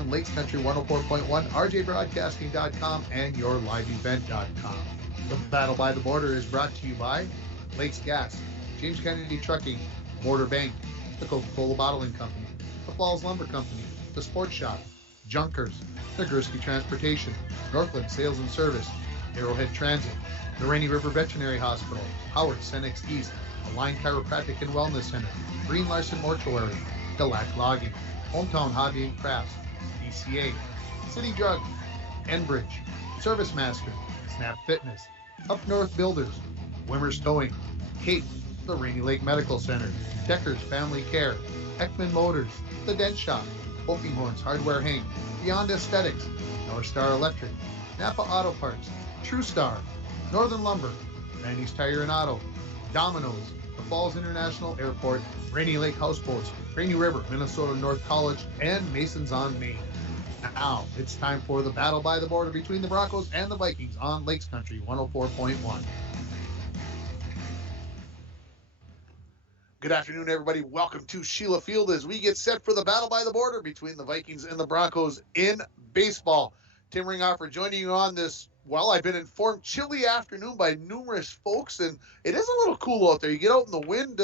on Lakes Country 104.1, rjbroadcasting.com, and yourliveevent.com. The Battle by the Border is brought to you by Lakes Gas, James Kennedy Trucking, Border Bank, the Coca-Cola Bottling Company, the Falls Lumber Company, the Sports Shop, Junkers, Nagurski Transportation, Northland Sales and Service, Arrowhead Transit, the Rainy River Veterinary Hospital, Howard Cenex East, Align Chiropractic and Wellness Center, Green Larson Mortuary, Galac Logging, Hometown Hobby and Crafts, DCA, City Drug, Enbridge, Service Master, Snap Fitness, Up North Builders, Wimmer's Towing, Cape, the Rainy Lake Medical Center, Decker's Family Care, Ekman Motors, The Dent Shop, Poking Horns Hardware Hank, Beyond Aesthetics, North Star Electric, Napa Auto Parts, True Star, Northern Lumber, Randy's Tire and Auto, Domino's, the Falls International Airport, Rainy Lake Houseboats, Rainy River, Minnesota North College, and Masons on Main. Now, it's time for the battle by the border between the Broncos and the Vikings on Lakes Country 104.1. Good afternoon, everybody. Welcome to Sheila Field as we get set for the battle by the border between the Vikings and the Broncos in baseball. Tim Ringhofer joining you on this, well, I've been informed, chilly afternoon by numerous folks, and it is a little cool out there. You get out in the wind,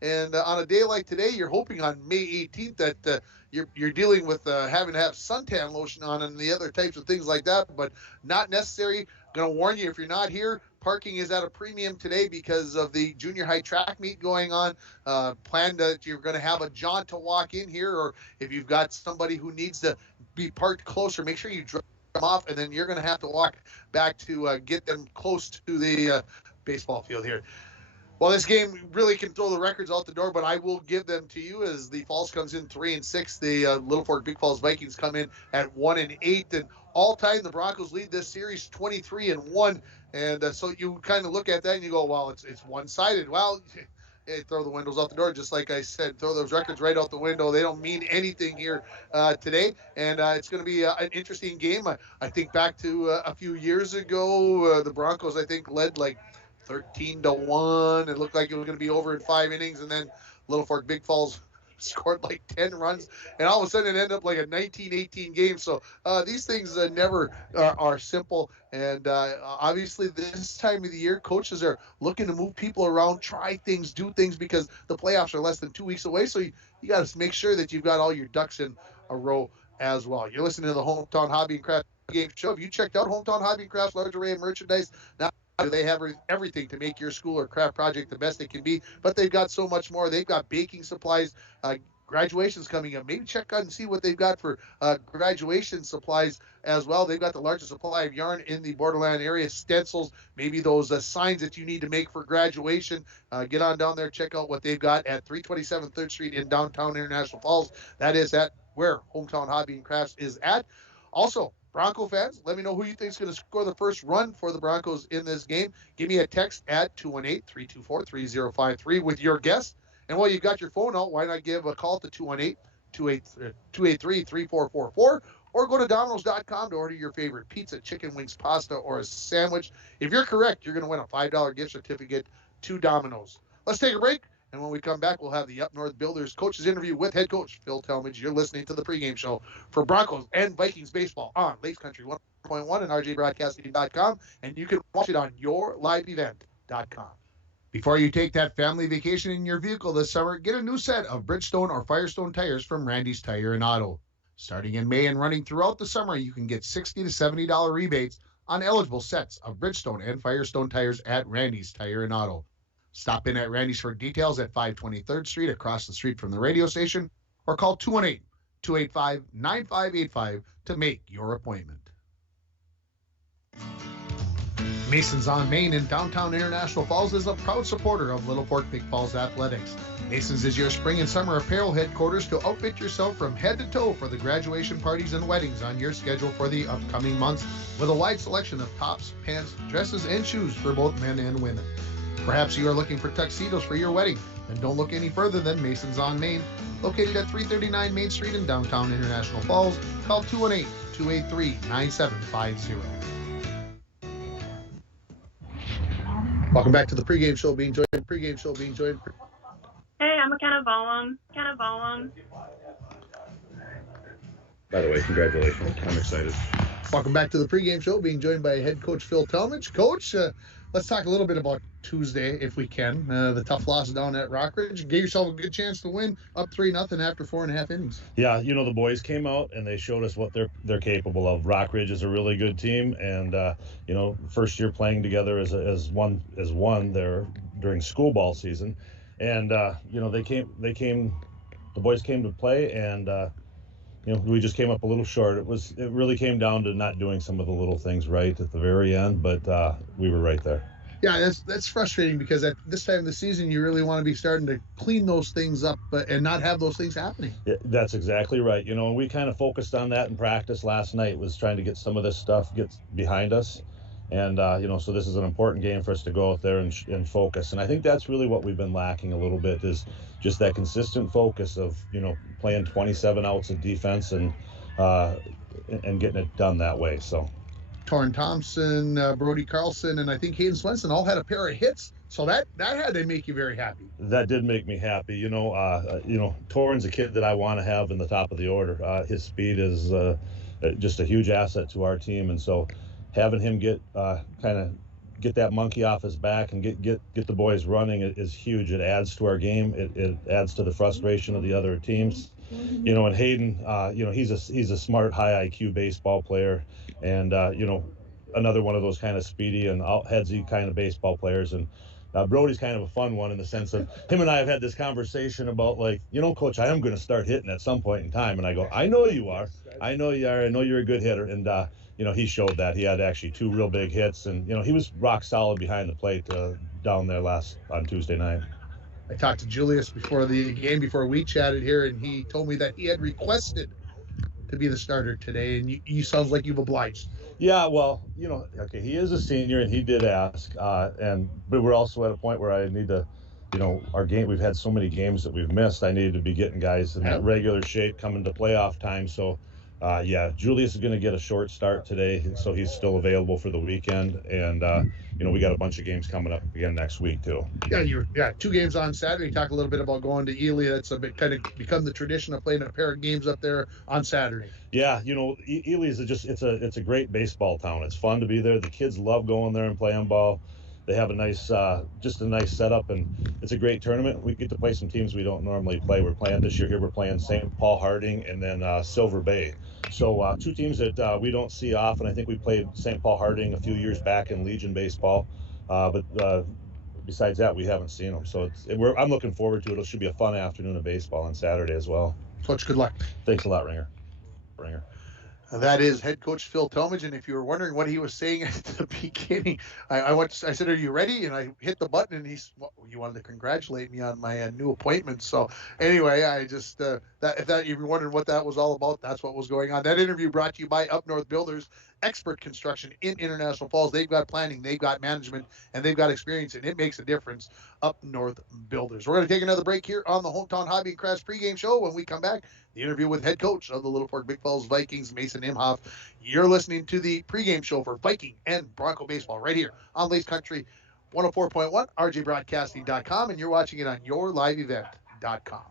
and on a day like today, you're hoping on May 18th that you're dealing with having to have suntan lotion on and the other types of things like that, but not necessary. Going to warn you, if you're not here, parking is at a premium today because of the junior high track meet going on. Plan that you're going to have a jaunt to walk in here, or if you've got somebody who needs to be parked closer, make sure you drop them off, and then you're going to have to walk back to get them close to the baseball field here. Well, this game really can throw the records out the door, but I will give them to you as the Falls comes in 3-6. The Littlefork Big Falls Vikings come in at 1-8, and all time the Broncos lead this series 23-1. And so you kind of look at that and you go, well, it's one-sided. Well, throw the windows out the door, just like I said. Throw those records right out the window. They don't mean anything here today, and it's going to be an interesting game. I think back to a few years ago, the Broncos, I think, led like 13-1. It looked like it was going to be over in 5 innings, and then Littlefork Big Falls scored like 10 runs, and all of a sudden it ended up like a 19-18 game. So these things never are simple, and obviously this time of the year, coaches are looking to move people around, try things, do things, because the playoffs are less than 2 weeks away, so you got to make sure that you've got all your ducks in a row as well. You're listening to the Hometown Hobby and Craft Game Show. If you checked out Hometown Hobby and Craft's large array of merchandise, now they have everything to make your school or craft project the best it can be, but they've got so much more. They've got baking supplies, graduations coming up. Maybe check out and see what they've got for graduation supplies as well. They've got the largest supply of yarn in the borderland area, stencils, maybe those signs that you need to make for graduation. Get on down there, check out what they've got at 327 3rd Street in downtown International Falls. That is at where Hometown Hobby and Crafts is at. Also, Bronco fans, let me know who you think is going to score the first run for the Broncos in this game. Give me a text at 218-324-3053 with your guess. And while you got your phone out, why not give a call to 218-283-3444, or go to Domino's.com to order your favorite pizza, chicken wings, pasta, or a sandwich. If you're correct, you're going to win a $5 gift certificate to Domino's. Let's take a break, and when we come back, we'll have the Up North Builders coaches interview with head coach Phil Talmadge. You're listening to the pregame show for Broncos and Vikings baseball on Lakes Country 1.1 and rjbroadcasting.com, and you can watch it on yourliveevent.com. Before you take that family vacation in your vehicle this summer, get a new set of Bridgestone or Firestone tires from Randy's Tire and Auto. Starting in May and running throughout the summer, you can get $60 to $70 rebates on eligible sets of Bridgestone and Firestone tires at Randy's Tire and Auto. Stop in at Randy's for details at 520 3rd Street across the street from the radio station, or call 218-285-9585 to make your appointment. Masons on Main in downtown International Falls is a proud supporter of Littlefork Big Falls Athletics. Masons is your spring and summer apparel headquarters to outfit yourself from head to toe for the graduation parties and weddings on your schedule for the upcoming months, with a wide selection of tops, pants, dresses, and shoes for both men and women. Perhaps you are looking for tuxedos for your wedding, then don't look any further than Masons on Main, located at 339 Main Street in downtown International Falls. Call 218-283-9750. Welcome back to the pregame show being joined. Hey, I'm McKenna Bollum. By the way, congratulations. I'm excited. Welcome back to the pregame show, being joined by head coach Phil Talmadge. Coach, let's talk a little bit about Tuesday, if we can. The tough loss down at Rockridge. Gave yourself a good chance to win, up 3-0 after 4.5 innings. Yeah, the boys came out and they showed us what they're capable of. Rockridge is a really good team, and first year playing together as one there during school ball season, and the boys came to play, and we just came up a little short. It really came down to not doing some of the little things right at the very end, but we were right there. Yeah, that's frustrating because at this time of the season, you really want to be starting to clean those things up and not have those things happening. Yeah, that's exactly right. We kind of focused on that in practice last night, was trying to get some of this stuff behind us. And, so this is an important game for us to go out there and focus. And I think that's really what we've been lacking a little bit, is just that consistent focus of, playing 27 outs of defense and getting it done that way. So Torrin Thompson, Brody Carlson, and I think Hayden Swenson all had a pair of hits. So that had to make you very happy. That did make me happy. Torrin's a kid that I want to have in the top of the order. His speed is just a huge asset to our team. And so having him get that monkey off his back and get the boys running is huge. It adds to our game. It adds to the frustration of the other teams. And Hayden, he's a smart, high IQ baseball player, and another one of those kind of speedy and out-headsy kind of baseball players. And Brody's kind of a fun one in the sense of him and I have had this conversation about, Coach, I am going to start hitting at some point in time. And I go, I know you are. I know you are. I know you're a good hitter. And he showed that. He had actually 2 real big hits, and he was rock solid behind the plate down there on Tuesday night. I talked to Julius before the game, before we chatted here, and he told me that he had requested to be the starter today, and you sounds like you've obliged. Yeah, well, okay, he is a senior, and he did ask, but we're also at a point where I need to, our game, we've had so many games that we've missed. I needed to be getting guys in that regular shape coming to playoff time, so Julius is going to get a short start today, so he's still available for the weekend, and we got a bunch of games coming up again next week too. Yeah, 2 games on Saturday. Talk a little bit about going to Ely. That's kind of become the tradition of playing a pair of games up there on Saturday. Yeah, Ely is it's a great baseball town. It's fun to be there. The kids love going there and playing ball. They have a nice setup, and it's a great tournament. We get to play some teams we don't normally play. We're playing this year here. We're playing St. Paul Harding and then Silver Bay. So 2 teams that we don't see often. I think we played St. Paul Harding a few years back in Legion baseball, but besides that, we haven't seen them. So I'm looking forward to it. It should be a fun afternoon of baseball on Saturday as well. Coach, good luck. Thanks a lot, Ringer. That is head coach Phil Talmadge, and if you were wondering what he was saying at the beginning, I said, "Are you ready?" And I hit the button, and you wanted to congratulate me on my new appointment. So anyway, I just if you were wondering what that was all about, that's what was going on. That interview brought to you by Up North Builders, expert construction in International Falls. They've got planning, they've got management, and they've got experience, and it makes a difference. Up North Builders. We're going to take another break here on the Hometown Hobby and Crafts pregame show. When we come back, the interview with head coach of the Littlefork Big Falls Vikings, Mason Imhoff. You're listening to the pregame show for Viking and Bronco baseball right here on Lace Country 104.1, rjbroadcasting.com, and you're watching it on yourliveevent.com.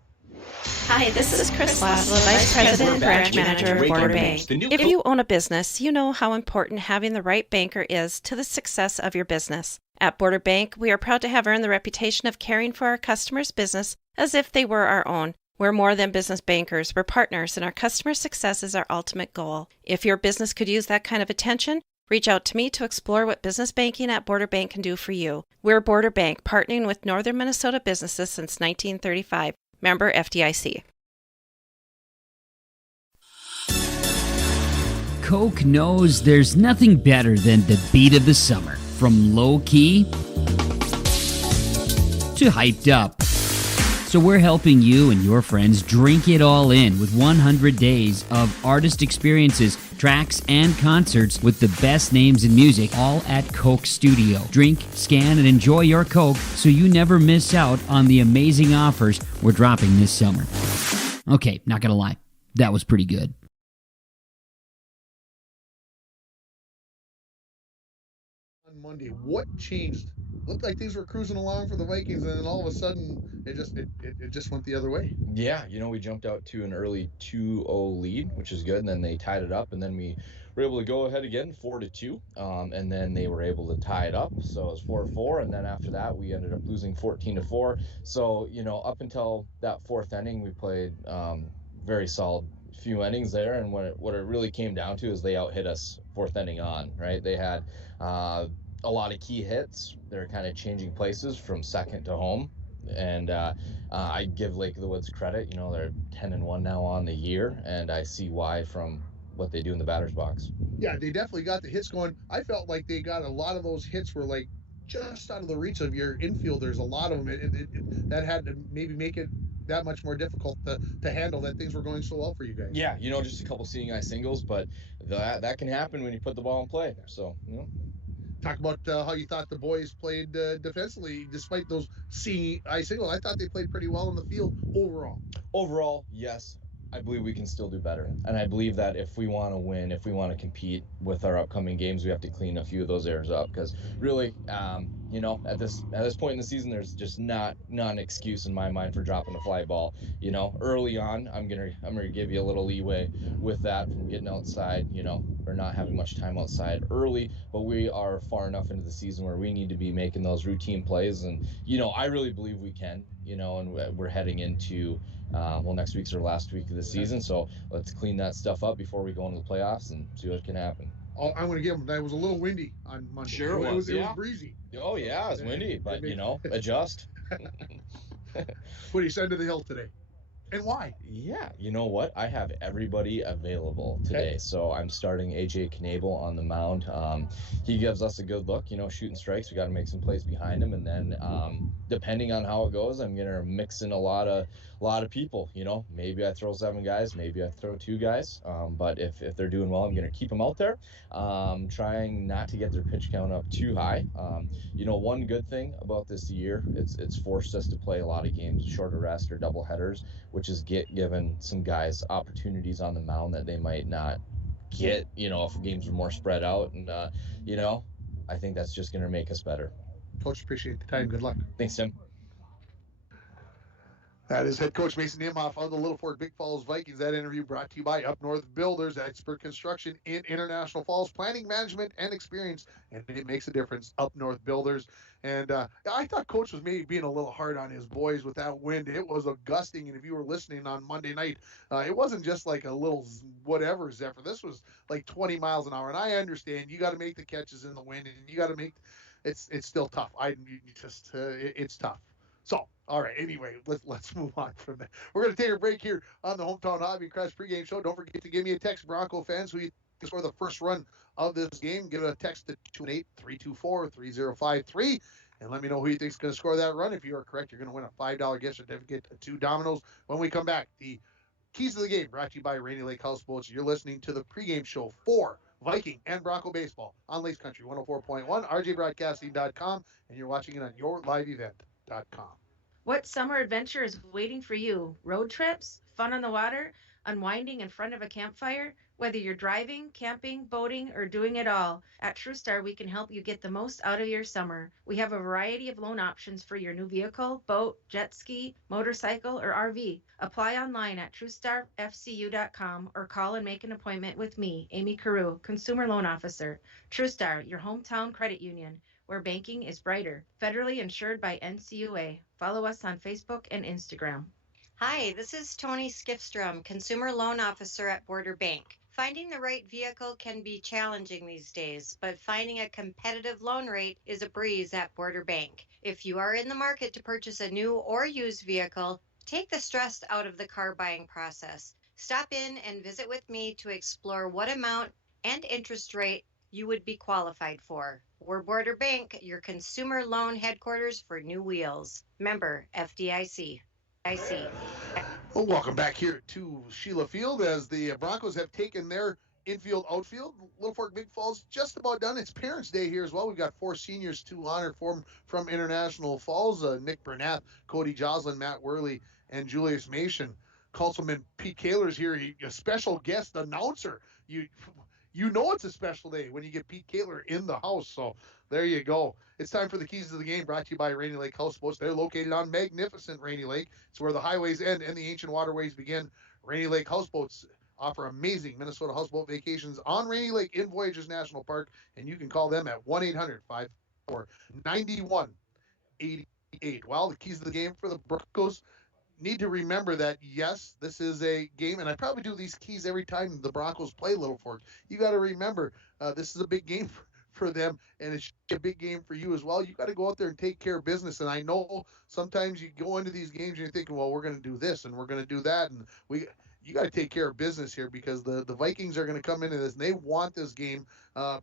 Hi, this is Chris Laszlo, Vice President and Branch Manager of Border Bank. If you own a business, you know how important having the right banker is to the success of your business. At Border Bank, we are proud to have earned the reputation of caring for our customers' business as if they were our own. We're more than business bankers, we're partners, and our customer success is our ultimate goal. If your business could use that kind of attention, reach out to me to explore what business banking at Border Bank can do for you. We're Border Bank, partnering with Northern Minnesota businesses since 1935. Member FDIC. Coke knows there's nothing better than the beat of the summer. From low-key to hyped up. So we're helping you and your friends drink it all in with 100 days of artist experiences, tracks, and concerts with the best names in music, all at Coke Studio. Drink, scan, and enjoy your Coke so you never miss out on the amazing offers we're dropping this summer. Okay, not gonna lie, that was pretty good. Monday. What changed? Looked like things were cruising along for the Vikings, and then all of a sudden, it just went the other way. Yeah, we jumped out to an early 2-0 lead, which is good, and then they tied it up, and then we were able to go ahead again 4-2, and then they were able to tie it up, so it was 4-4, and then after that we ended up losing 14-4. So up until that fourth inning, we played very solid few innings there, and what it really came down to is they out-hit us fourth inning on, right? They had a lot of key hits. They're kind of changing places from second to home. And I give Lake of the Woods credit. They're 10-1 now on the year, and I see why from what they do in the batter's box. Yeah, they definitely got the hits going. I felt like they got a lot of those hits were like just out of the reach of your infielders. A lot of them that had to maybe make it that much more difficult to handle that things were going so well for you guys. Yeah, just a couple seeing eye singles, but that can happen when you put the ball in play. So, Talk about how you thought the boys played defensively despite those seeing eye singles. I thought they played pretty well in the field overall. Overall, yes. I believe we can still do better. And I believe that if we want to win, if we want to compete with our upcoming games, we have to clean a few of those errors up. Because really, at this point in the season, there's just not an excuse in my mind for dropping a fly ball. Early on, I'm gonna give you a little leeway with that from getting outside. Or not having much time outside early, but we are far enough into the season where we need to be making those routine plays. And I really believe we can. And we're heading into next week's our last week of the season, so let's clean that stuff up before we go into the playoffs and see what can happen. I'm going to give them that. It was a little windy on Monday. Sure, it was breezy. Oh yeah, it was windy, but adjust. What do you send to the hill today? And why? Yeah, you know what? I have everybody available today. Okay. So I'm starting AJ Knable on the mound. He gives us a good look, shooting strikes. We got to make some plays behind him, and then depending on how it goes, I'm gonna mix in a lot of people. Maybe I throw 7 guys, maybe I throw 2 guys. But if they're doing well, I'm gonna keep them out there. Trying not to get their pitch count up too high. One good thing about this year, it's forced us to play a lot of games, shorter rest or double headers, which is given some guys opportunities on the mound that they might not get, if games are more spread out. And, I think that's just going to make us better. Coach, appreciate the time. Good luck. Thanks, Tim. That is head coach Mason Imhoff of the Littlefork Big Falls Vikings. That interview brought to you by Up North Builders, expert construction in International Falls, planning, management, and experience, and it makes a difference. Up North Builders. And I thought Coach was maybe being a little hard on his boys with that wind. It was a gusting, and if you were listening on Monday night, it wasn't just like a little whatever zephyr. This was like 20 miles an hour, and I understand you got to make the catches in the wind, and you got to make it's still tough. It's tough. So, all right, anyway, let's move on from that. We're going to take a break here on the Hometown Hobby Crash pregame show. Don't forget to give me a text, Bronco fans, who you think score the first run of this game. Give a text to 218-324-3053, and let me know who you think is going to score that run. If you are correct, you're going to win a $5 gift certificate to Domino's. When we come back, the keys to the game brought to you by Rainy Lake Houseboats. You're listening to the pregame show for Viking and Bronco baseball on Lace Country 104.1, rjbroadcasting.com, and you're watching it on yourliveevent.com. What summer adventure is waiting for you? Road trips? Fun on the water? Unwinding in front of a campfire? Whether you're driving, camping, boating, or doing it all, at TrueStar we can help you get the most out of your summer. We have a variety of loan options for your new vehicle, boat, jet ski, motorcycle, or RV. Apply online at TrueStarFCU.com or call and make an appointment with me, Amy Carew, Consumer Loan Officer. TrueStar, your hometown credit union, where banking is brighter. Federally insured by NCUA. Follow us on Facebook and Instagram. Hi, this is Tony Skifstrom, Consumer Loan Officer at Border Bank. Finding the right vehicle can be challenging these days, but finding a competitive loan rate is a breeze at Border Bank. If you are in the market to purchase a new or used vehicle, take the stress out of the car buying process. Stop in and visit with me to explore what amount and interest rate you would be qualified for. We're Border Bank, your consumer loan headquarters for new wheels. Member FDIC. Well, welcome back here to Sheila Field as the Broncos have taken their infield, outfield. Littlefork Big Falls just about done. It's Parents' Day here as well. We've got 4 seniors to honor from International Falls. Nick Bernath, Cody Joslin, Matt Worley, and Julius Mason. Councilman Pete Kaler's here. A special guest announcer. you know it's a special day when you get Pete Kaler in the house. So there you go. It's time for the keys to the game, brought to you by Rainy Lake Houseboats. They're located on magnificent Rainy Lake. It's where the highways end and the ancient waterways begin. Rainy Lake Houseboats offer amazing Minnesota houseboat vacations on Rainy Lake in Voyageurs National Park, and you can call them at 1-800-544-9188. Well, the keys to the game for the Broncos. Need to remember that, yes, this is a game, and I probably do these keys every time the Broncos play Littlefork. You got to remember, this is a big game for them, and it's a big game for you as well. You got to go out there and take care of business. And I know sometimes you go into these games and you're thinking, well, we're going to do this and we're going to do that, and you got to take care of business here, because the Vikings are going to come into this and they want this game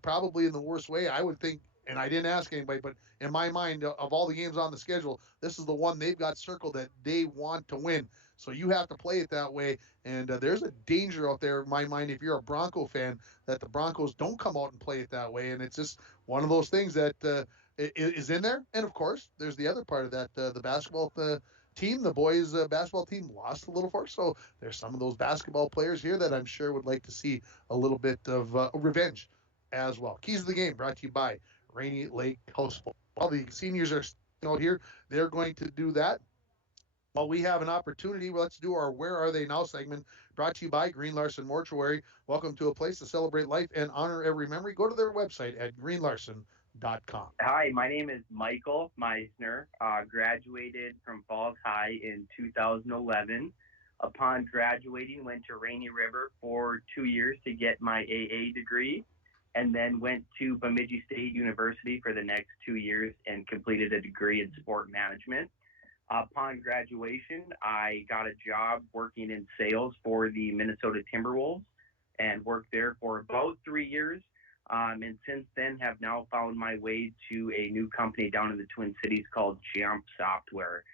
probably in the worst way, I would think. And I didn't ask anybody, but in my mind, of all the games on the schedule, this is the one they've got circled that they want to win. So you have to play it that way. And there's a danger out there in my mind, if you're a Bronco fan, that the Broncos don't come out and play it that way. And it's just one of those things that is in there. And of course, there's the other part of that, the basketball team, the boys basketball team lost to Littlefork. So there's some of those basketball players here that I'm sure would like to see a little bit of revenge as well. Keys of the game brought to you by Rainy Lake Houseboat. Well, the seniors are out here. They're going to do that. Well, we have an opportunity. Let's do our Where Are They Now segment, brought to you by Green Larson Mortuary. Welcome to a place to celebrate life and honor every memory. Go to their website at greenlarson.com. Hi, my name is Michael Meisner. Graduated from Falls High in 2011. Upon graduating, went to Rainy River for 2 years to get my AA degree, and then went to Bemidji State University for the next 2 years and completed a degree in sport management. Upon graduation, I got a job working in sales for the Minnesota Timberwolves and worked there for about 3 years. And since then have now found my way to a new company down in the Twin Cities called Jump Software.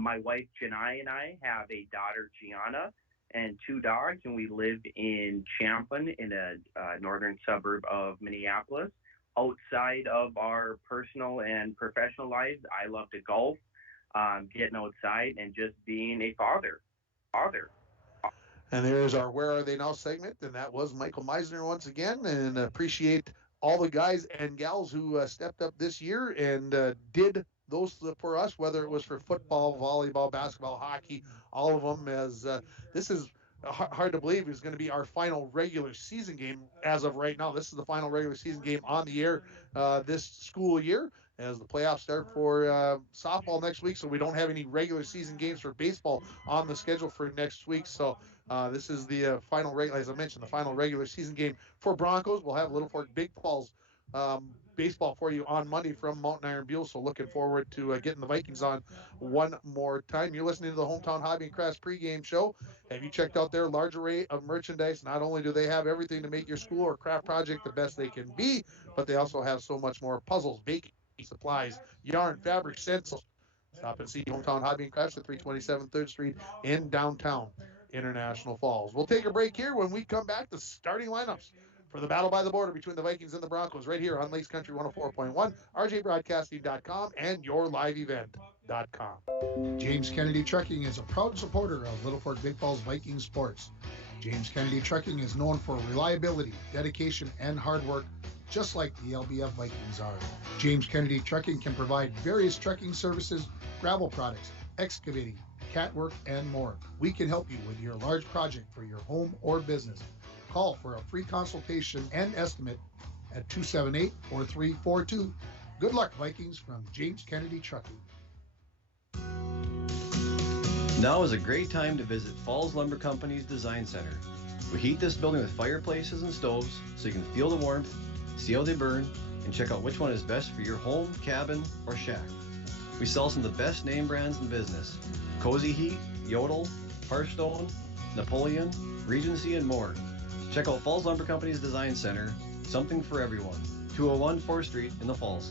My wife, Janai, and I have a daughter, Gianna, and 2 dogs, and we live in Champlin in a northern suburb of Minneapolis. Outside of our personal and professional lives, I love to golf, getting outside, and just being a father. And there's our Where Are They Now segment, and that was Michael Meisner once again, and appreciate all the guys and gals who stepped up this year and did those for us, whether it was for football, volleyball, basketball, hockey, all of them, as this is hard to believe is going to be our final regular season game as of right now. This is the final regular season game on the air this school year, as the playoffs start for softball next week. So we don't have any regular season games for baseball on the schedule for next week. So this is the final, as I mentioned, the final regular season game for Broncos. We'll have Littlefork Big Falls baseball for you on Monday from Mountain Iron Buell. So looking forward to getting the Vikings on one more time. You're listening to the Hometown Hobby and Crafts pregame show. Have you checked out their large array of merchandise? Not only do they have everything to make your school or craft project the best they can be, but they also have so much more: puzzles, baking supplies, yarn, fabric, stencils. Stop and see Hometown Hobby and Crafts at 327 3rd Street in downtown International Falls. We'll take a break here. When we come back, the starting lineups for the battle by the border between the Vikings and the Broncos right here on Lakes Country 104.1, rjbroadcasting.com, and yourliveevent.com. James Kennedy Trucking is a proud supporter of Littlefork Big Falls Viking sports. James Kennedy Trucking is known for reliability, dedication, and hard work, just like the LBF Vikings are. James Kennedy Trucking can provide various trucking services, gravel products, excavating, cat work, and more. We can help you with your large project for your home or business. Call for a free consultation and estimate at 278-4342. Good luck, Vikings, from James Kennedy Trucking. Now is a great time to visit Falls Lumber Company's Design Center. We heat this building with fireplaces and stoves so you can feel the warmth, see how they burn, and check out which one is best for your home, cabin, or shack. We sell some of the best name brands in business: Cozy Heat, Yodel, Hearthstone, Napoleon, Regency, and more. Check out Falls Lumber Company's Design Center, something for everyone. 201 4th Street in the Falls.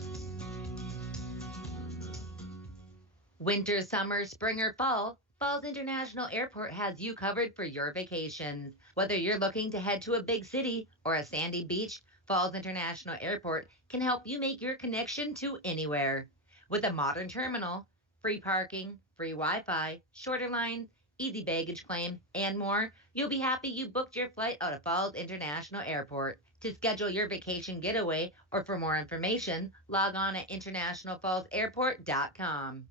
Winter, summer, spring, or fall, Falls International Airport has you covered for your vacations. Whether you're looking to head to a big city or a sandy beach, Falls International Airport can help you make your connection to anywhere. With a modern terminal, free parking, free Wi-Fi, shorter lines, easy baggage claim, and more, you'll be happy you booked your flight out of Falls International Airport. To schedule your vacation getaway or for more information, log on at internationalfallsairport.com.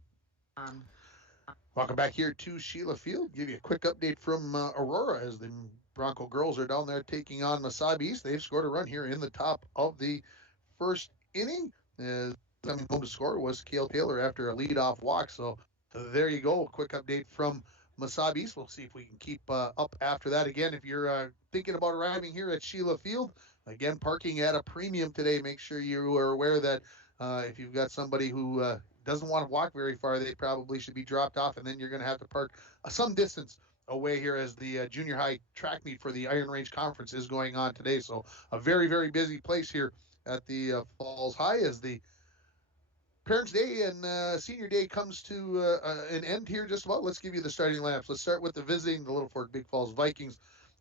Welcome back here to Sheila Field. Give you a quick update from Aurora as the Bronco girls are down there taking on Masabi East. They've scored a run here in the top of the first inning. Coming home to score was Cale Taylor after a leadoff walk. So there you go. A quick update from Masabi East. We'll see if we can keep up after that. Again, if you're thinking about arriving here at Sheila Field, again, parking at a premium today. Make sure you are aware that if you've got somebody who doesn't want to walk very far, they probably should be dropped off, and then you're going to have to park some distance away here as the junior high track meet for the Iron Range Conference is going on today. So a very, very busy place here at the Falls High as the Parents' Day and Senior Day comes to an end here just about. Let's give you the starting lineups. Let's start with the visiting the Littlefork Big Falls Vikings.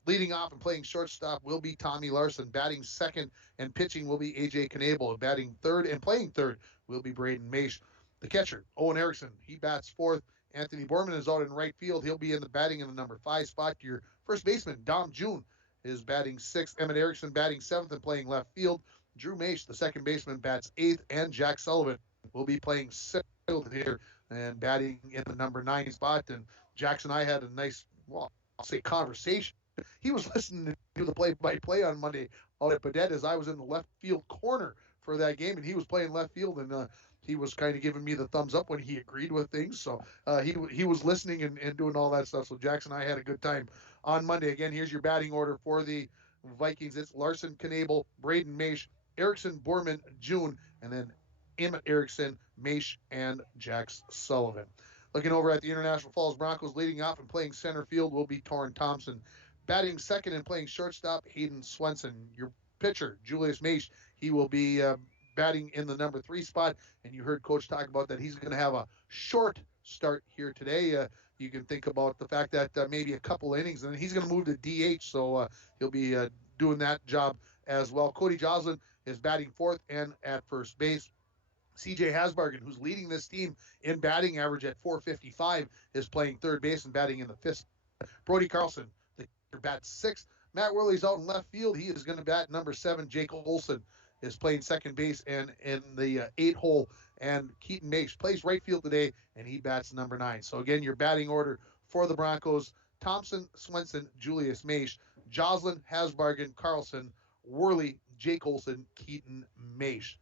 Leading off and playing shortstop will be Tommy Larson. Batting second and pitching will be AJ Knable. Batting third and playing third will be Braden Maish. The catcher, Owen Erickson, he bats fourth. Anthony Borman is out in right field. He'll be in the batting in the number 5 spot. Your first baseman, Dom June, is batting sixth. Emmett Erickson batting seventh and playing left field. Drew Maish, the second baseman, bats eighth. And Jack Sullivan will be playing sixth here and batting in the number 9 spot. And Jackson and I had a nice, well, I'll say conversation. He was listening to the play-by-play on Monday out at Badet as I was in the left field corner for that game, and he was playing left field, and he was kind of giving me the thumbs up when he agreed with things. So he was listening and doing all that stuff. So Jackson and I had a good time on Monday. Again, here's your batting order for the Vikings. It's Larson, Knable, Braden Maish, Erickson, Borman, June, and then Emmett Erickson, Maish, and Jack Sullivan. Looking over at the International Falls Broncos, leading off and playing center field will be Torrin Thompson. Batting second and playing shortstop, Hayden Swenson. Your pitcher, Julius Maish, he will be batting in the number 3 spot. And you heard Coach talk about that he's going to have a short start here today. You can think about the fact that maybe a couple innings, and then he's going to move to DH, so he'll be doing that job as well. Cody Joslin is batting fourth and at first base. CJ Hasbargen, who's leading this team in batting average at .455, is playing third base and batting in the 5th. Brody Carlson, bats sixth. Matt Worley's out in left field. He is going to bat number 7. Jake Olson is playing second base and in the 8 hole. And Keaton Maish plays right field today, and he bats number 9. So again, your batting order for the Broncos: Thompson, Swenson, Julius Maish, Joslin, Hasbargen, Carlson, Worley, Jake Olson, Keaton Maish.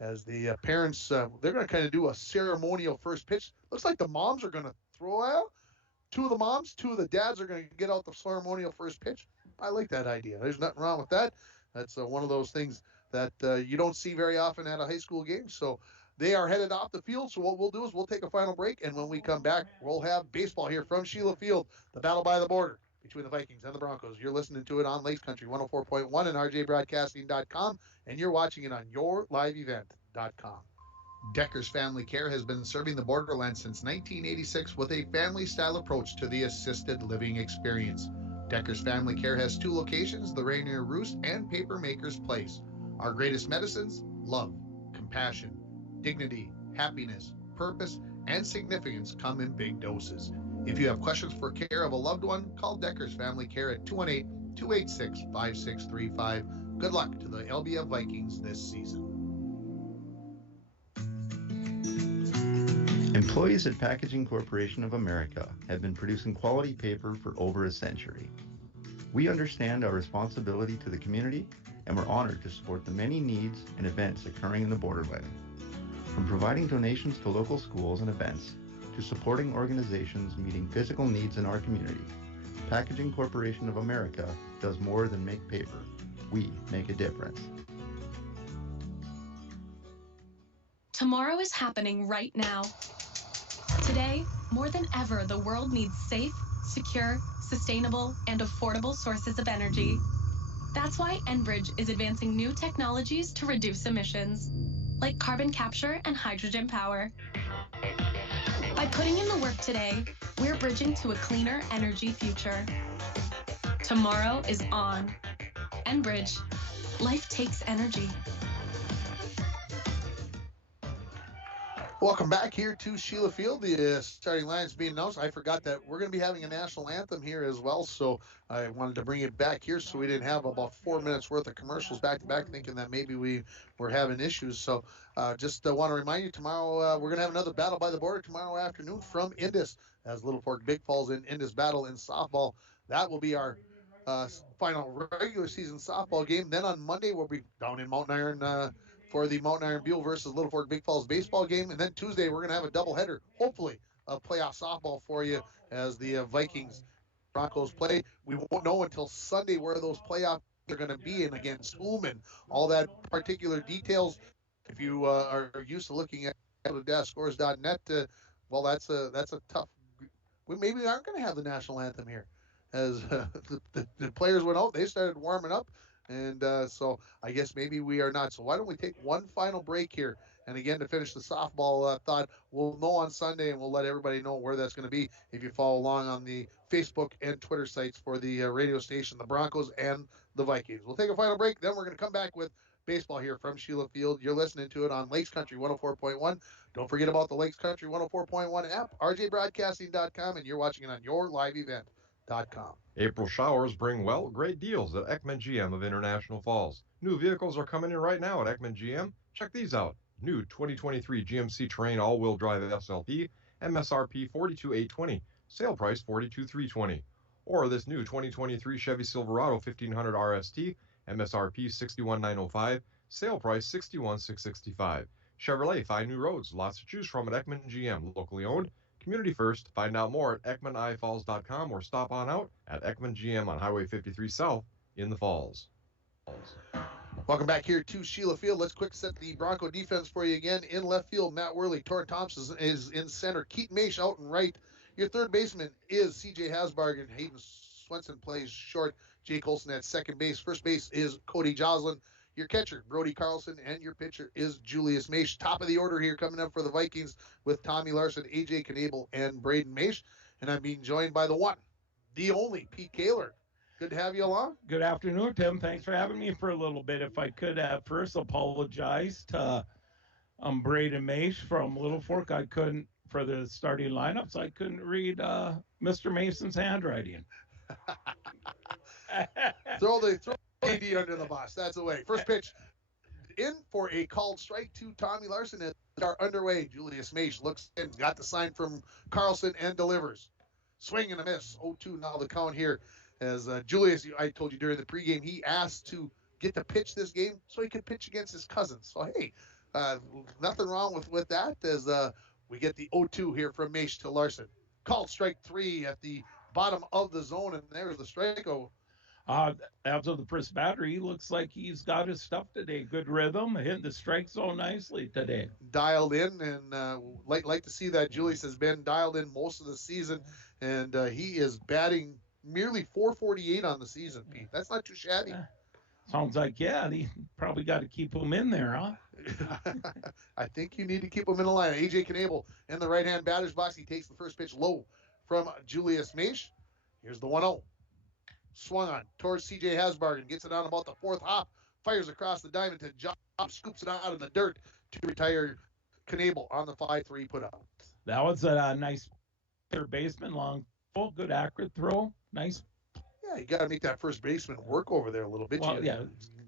As the parents, they're going to kind of do a ceremonial first pitch. Looks like the moms are going to throw out. 2 of the moms, 2 of the dads are going to get out the ceremonial first pitch. I like that idea. There's nothing wrong with that. That's one of those things that you don't see very often at a high school game. So they are headed off the field. So what we'll do is we'll take a final break, and when we come back, we'll have baseball here from Sheila Field, the battle by the border between the Vikings and the Broncos. You're listening to it on Lakes Country 104.1 and rjbroadcasting.com, and you're watching it on yourliveevent.com. Decker's Family Care has been serving the borderlands since 1986 with a family-style approach to the assisted living experience. Decker's Family Care has 2 locations, the Rainier Roost and Papermaker's Place. Our greatest medicines: love, compassion, dignity, happiness, purpose, and significance come in big doses. If you have questions for care of a loved one, call Decker's Family Care at 218-286-5635. Good luck to the LBF Vikings this season. Employees at Packaging Corporation of America have been producing quality paper for over a century. We understand our responsibility to the community, and we're honored to support the many needs and events occurring in the borderland. From providing donations to local schools and events, to supporting organizations meeting physical needs in our community, Packaging Corporation of America does more than make paper. We make a difference. Tomorrow is happening right now. Today, more than ever, the world needs safe, secure, sustainable, and affordable sources of energy. That's why Enbridge is advancing new technologies to reduce emissions, like carbon capture and hydrogen power. By putting in the work today, we're bridging to a cleaner energy future. Tomorrow is on. Enbridge. Life takes energy. Welcome back here to Sheila Field. The starting line's being announced. I forgot that we're going to be having a national anthem here as well, so I wanted to bring it back here so we didn't have about 4 minutes worth of commercials back to back, thinking that maybe we were having issues. So just want to remind you, tomorrow we're going to have another battle by the border tomorrow afternoon from Indus, as Littlefork Big Falls in Indus battle in softball. That will be our final regular season softball game. Then on Monday we'll be down in Mountain Iron for the Mountain Iron Buell versus Littlefork Big Falls baseball game. And then Tuesday, we're going to have a doubleheader, hopefully, of playoff softball for you as the Vikings Broncos play. We won't know until Sunday where those playoffs are going to be and against whom and all that particular details. If you are used to looking at scores.net, well, that's a tough. Maybe we aren't going to have the national anthem here. As the players went out, they started warming up. And so I guess maybe we are not. So why don't we take one final break here? And again, to finish the softball thought, we'll know on Sunday, and we'll let everybody know where that's going to be if you follow along on the Facebook and Twitter sites for the radio station, the Broncos and the Vikings. We'll take a final break. Then we're going to come back with baseball here from Sheila Field. You're listening to it on Lakes Country 104.1. Don't forget about the Lakes Country 104.1 app, rjbroadcasting.com, and you're watching it on yourliveevent.com. April showers bring, well, great deals at Ekman GM of International Falls. New vehicles are coming in right now at Ekman GM. Check these out. New 2023 GMC Terrain all-wheel drive SLP, MSRP $42,820, sale price $42,320. Or this new 2023 Chevy Silverado 1500 RST, MSRP $61,905, sale price $61,665. Chevrolet, 5 new roads, lots to choose from at Ekman GM, locally owned, community first. Find out more at EkmanIFalls.com or stop on out at Ekman GM on Highway 53 South in the Falls. Welcome back here to Sheila Field. Let's quick set the Bronco defense for you again. In left field, Matt Worley. Torrin Thompson is in center. Keaton Maish out in right. Your third baseman is C.J. Hasbargen. Hayden Swenson plays short. Jake Olson at second base. First base is Cody Joslin. Your catcher, Brody Carlson, and your pitcher is Julius Maish. Top of the order here coming up for the Vikings with Tommy Larson, A.J. Knable, and Braden Maish. And I'm being joined by the one, the only, Pete Kaler. Good to have you along. Good afternoon, Tim. Thanks for having me for a little bit. If I could first apologize to Braden Maish from Littlefork. I couldn't, for the starting lineups, I couldn't read Mr. Mason's handwriting. Throw AD under the bus. That's the way. First pitch in for a called strike to Tommy Larson. And are underway. Julius Maish looks in, got the sign from Carlson and delivers. Swing and a miss. 0-2 now the count here. As Julius, I told you during the pregame, he asked to get to pitch this game so he could pitch against his cousins. So, hey, nothing wrong with that as we get the 0-2 here from Maish to Larson. Called strike 3 at the bottom of the zone, and there's the strikeout. After the first batter, he looks like he's got his stuff today. Good rhythm, hitting the strike zone nicely today. Dialed in, and like to see that Julius has been dialed in most of the season, and he is batting merely .448 on the season, Pete. That's not too shabby. Sounds like, yeah, he probably got to keep him in there, huh? I think you need to keep him in the line. A.J. Knable in the right-hand batter's box. He takes the first pitch low from Julius Maish. Here's the 1-0. Swung on towards C.J. Hasbargen. Gets it on about the fourth hop. Fires across the diamond to Job. Scoops it out of the dirt to retire Knable on the 5-3 put out. That was a nice third baseman, long, full, good accurate throw. Nice. Yeah, you got to make that first baseman work over there a little bit. Well, yeah.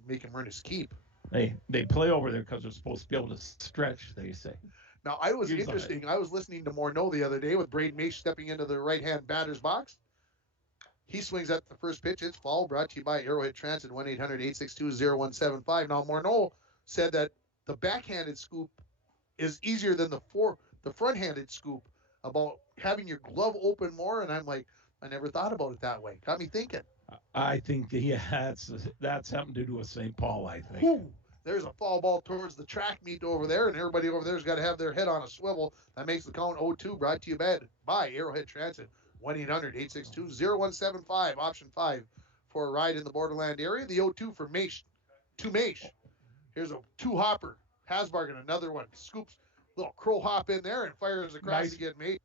Make him earn his keep. They play over there because they're supposed to be able to stretch, they say. Now, I was interesting. I was listening to Morneau the other day with Braden Maish stepping into the right-hand batter's box. He swings at the first pitch. It's foul. Brought to you by Arrowhead Transit, 1-800-862-0175. Now, Morneau said that the backhanded scoop is easier than the front-handed scoop about having your glove open more, and I'm like, I never thought about it that way. Got me thinking. I think, yeah, that's something to do with St. Paul, I think. Ooh, there's a foul ball towards the track meet over there, and everybody over there's got to have their head on a swivel. That makes the count 0-2, brought to you by Arrowhead Transit, 1-800-862-0175, option 5 for a ride in the Borderland area. The 0-2 for Maish, to Maish. Here's a two-hopper. Hasbargen, another one. Scoops, little crow hop in there and fires across to get Maish.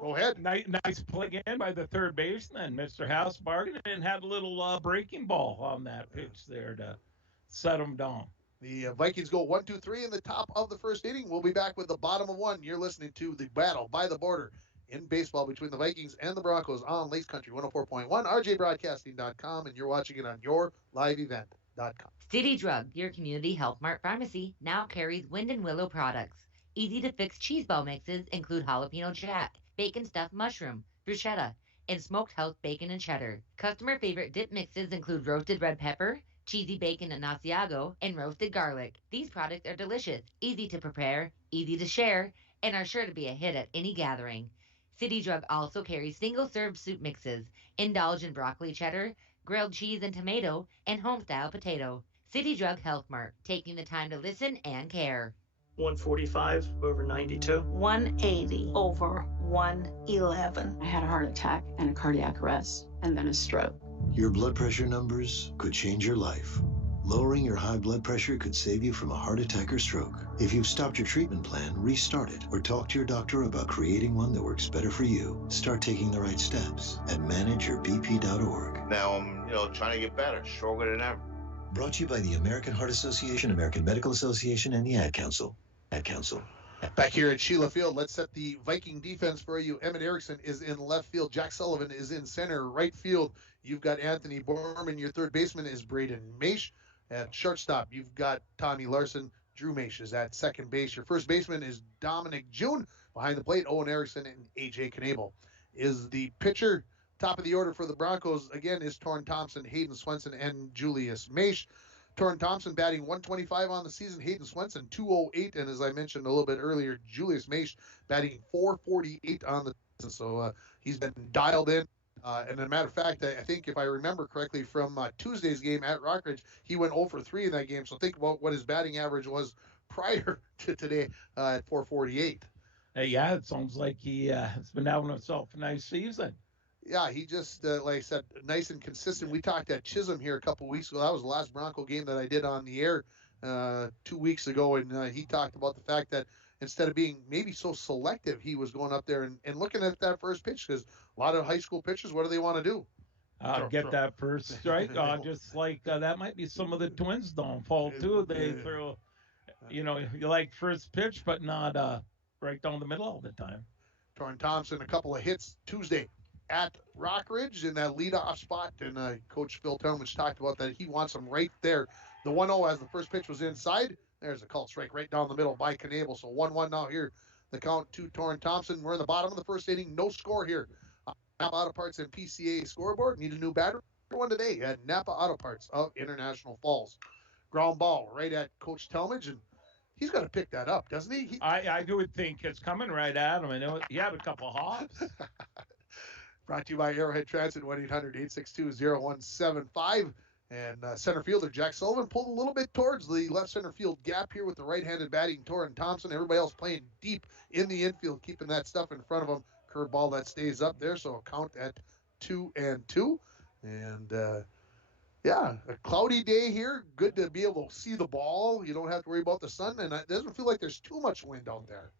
Go ahead. Nice play in by the third baseman, Mr. Hasbargen, and had a little breaking ball on that pitch there to set him down. The Vikings go 1-2-3 in the top of the first inning. We'll be back with the bottom of one. You're listening to the battle by the border in baseball between the Vikings and the Broncos on Lace Country 104.1, rjbroadcasting.com, and you're watching it on yourliveevent.com. City Drug, your community health mart pharmacy, now carries Wind and Willow products. Easy to fix cheese ball mixes include jalapeno jack, bacon stuffed mushroom, bruschetta, and smoked house bacon and cheddar. Customer favorite dip mixes include roasted red pepper, cheesy bacon and Asiago, and roasted garlic. These products are delicious, easy to prepare, easy to share, and are sure to be a hit at any gathering. City Drug also carries single-serve soup mixes. Indulge in broccoli cheddar, grilled cheese and tomato, and home-style potato. City Drug Health Mart, taking the time to listen and care. 145 over 92. 180 over 111. I had a heart attack and a cardiac arrest, and then a stroke. Your blood pressure numbers could change your life. Lowering your high blood pressure could save you from a heart attack or stroke. If you've stopped your treatment plan, restart it or talk to your doctor about creating one that works better for you. Start taking the right steps at manageyourbp.org. Now I'm, trying to get better, stronger than ever. Brought to you by the American Heart Association, American Medical Association, and the Ad Council. Back here at Sheila Field, let's set the Viking defense for you. Emmett Erickson is in left field. Jack Sullivan is in center. Right field, you've got Anthony Borman. Your third baseman is Braden Maish. At shortstop, you've got Tommy Larson. Drew Maish is at second base. Your first baseman is Dominic June. Behind the plate, Owen Erickson and A.J. Knable. Is the pitcher. Top of the order for the Broncos, again, is Torrin Thompson, Hayden Swenson, and Julius Maish. Torrin Thompson batting 125 on the season. Hayden Swenson 208, and as I mentioned a little bit earlier, Julius Maish batting 448 on the season. So he's been dialed in. And as a matter of fact, I think if I remember correctly from Tuesday's game at Rockridge, he went 0 for 3 in that game. So think about what his batting average was prior to today at 448. Yeah, it sounds like he has been having himself a nice season. Yeah, he just, like I said, nice and consistent. We talked at Chisholm here a couple weeks ago. That was the last Bronco game that I did on the air 2 weeks ago, and he talked about the fact that instead of being maybe so selective, he was going up there and looking at that first pitch, because a lot of high school pitchers, what do they want to do? Get that first strike. Just like that might be some of the Twins' downfall, too. They throw, you like first pitch, but not right down the middle all the time. Torrin Thompson, a couple of hits Tuesday at Rockridge in that leadoff spot, and Coach Phil Talmadge talked about that. He wants him right there. The 1-0 as the first pitch was inside. There's a called strike right down the middle by Knable. So 1-1 now here. The count to Torrin Thompson. We're in the bottom of the first inning. No score here. Napa Auto Parts and PCA scoreboard. Need a new battery. One today at Napa Auto Parts of International Falls. Ground ball right at Coach Talmadge, and he's got to pick that up, doesn't he? I would think it's coming right at him. I know he had a couple of hops. Brought to you by Arrowhead Transit, 1-800-862-0175. And center fielder Jack Sullivan pulled a little bit towards the left center field gap here with the right-handed batting Torrin Thompson. Everybody else playing deep in the infield, keeping that stuff in front of them. Curveball that stays up there, so a count at 2-2. And, yeah, a cloudy day here. Good to be able to see the ball. You don't have to worry about the sun, and it doesn't feel like there's too much wind out there.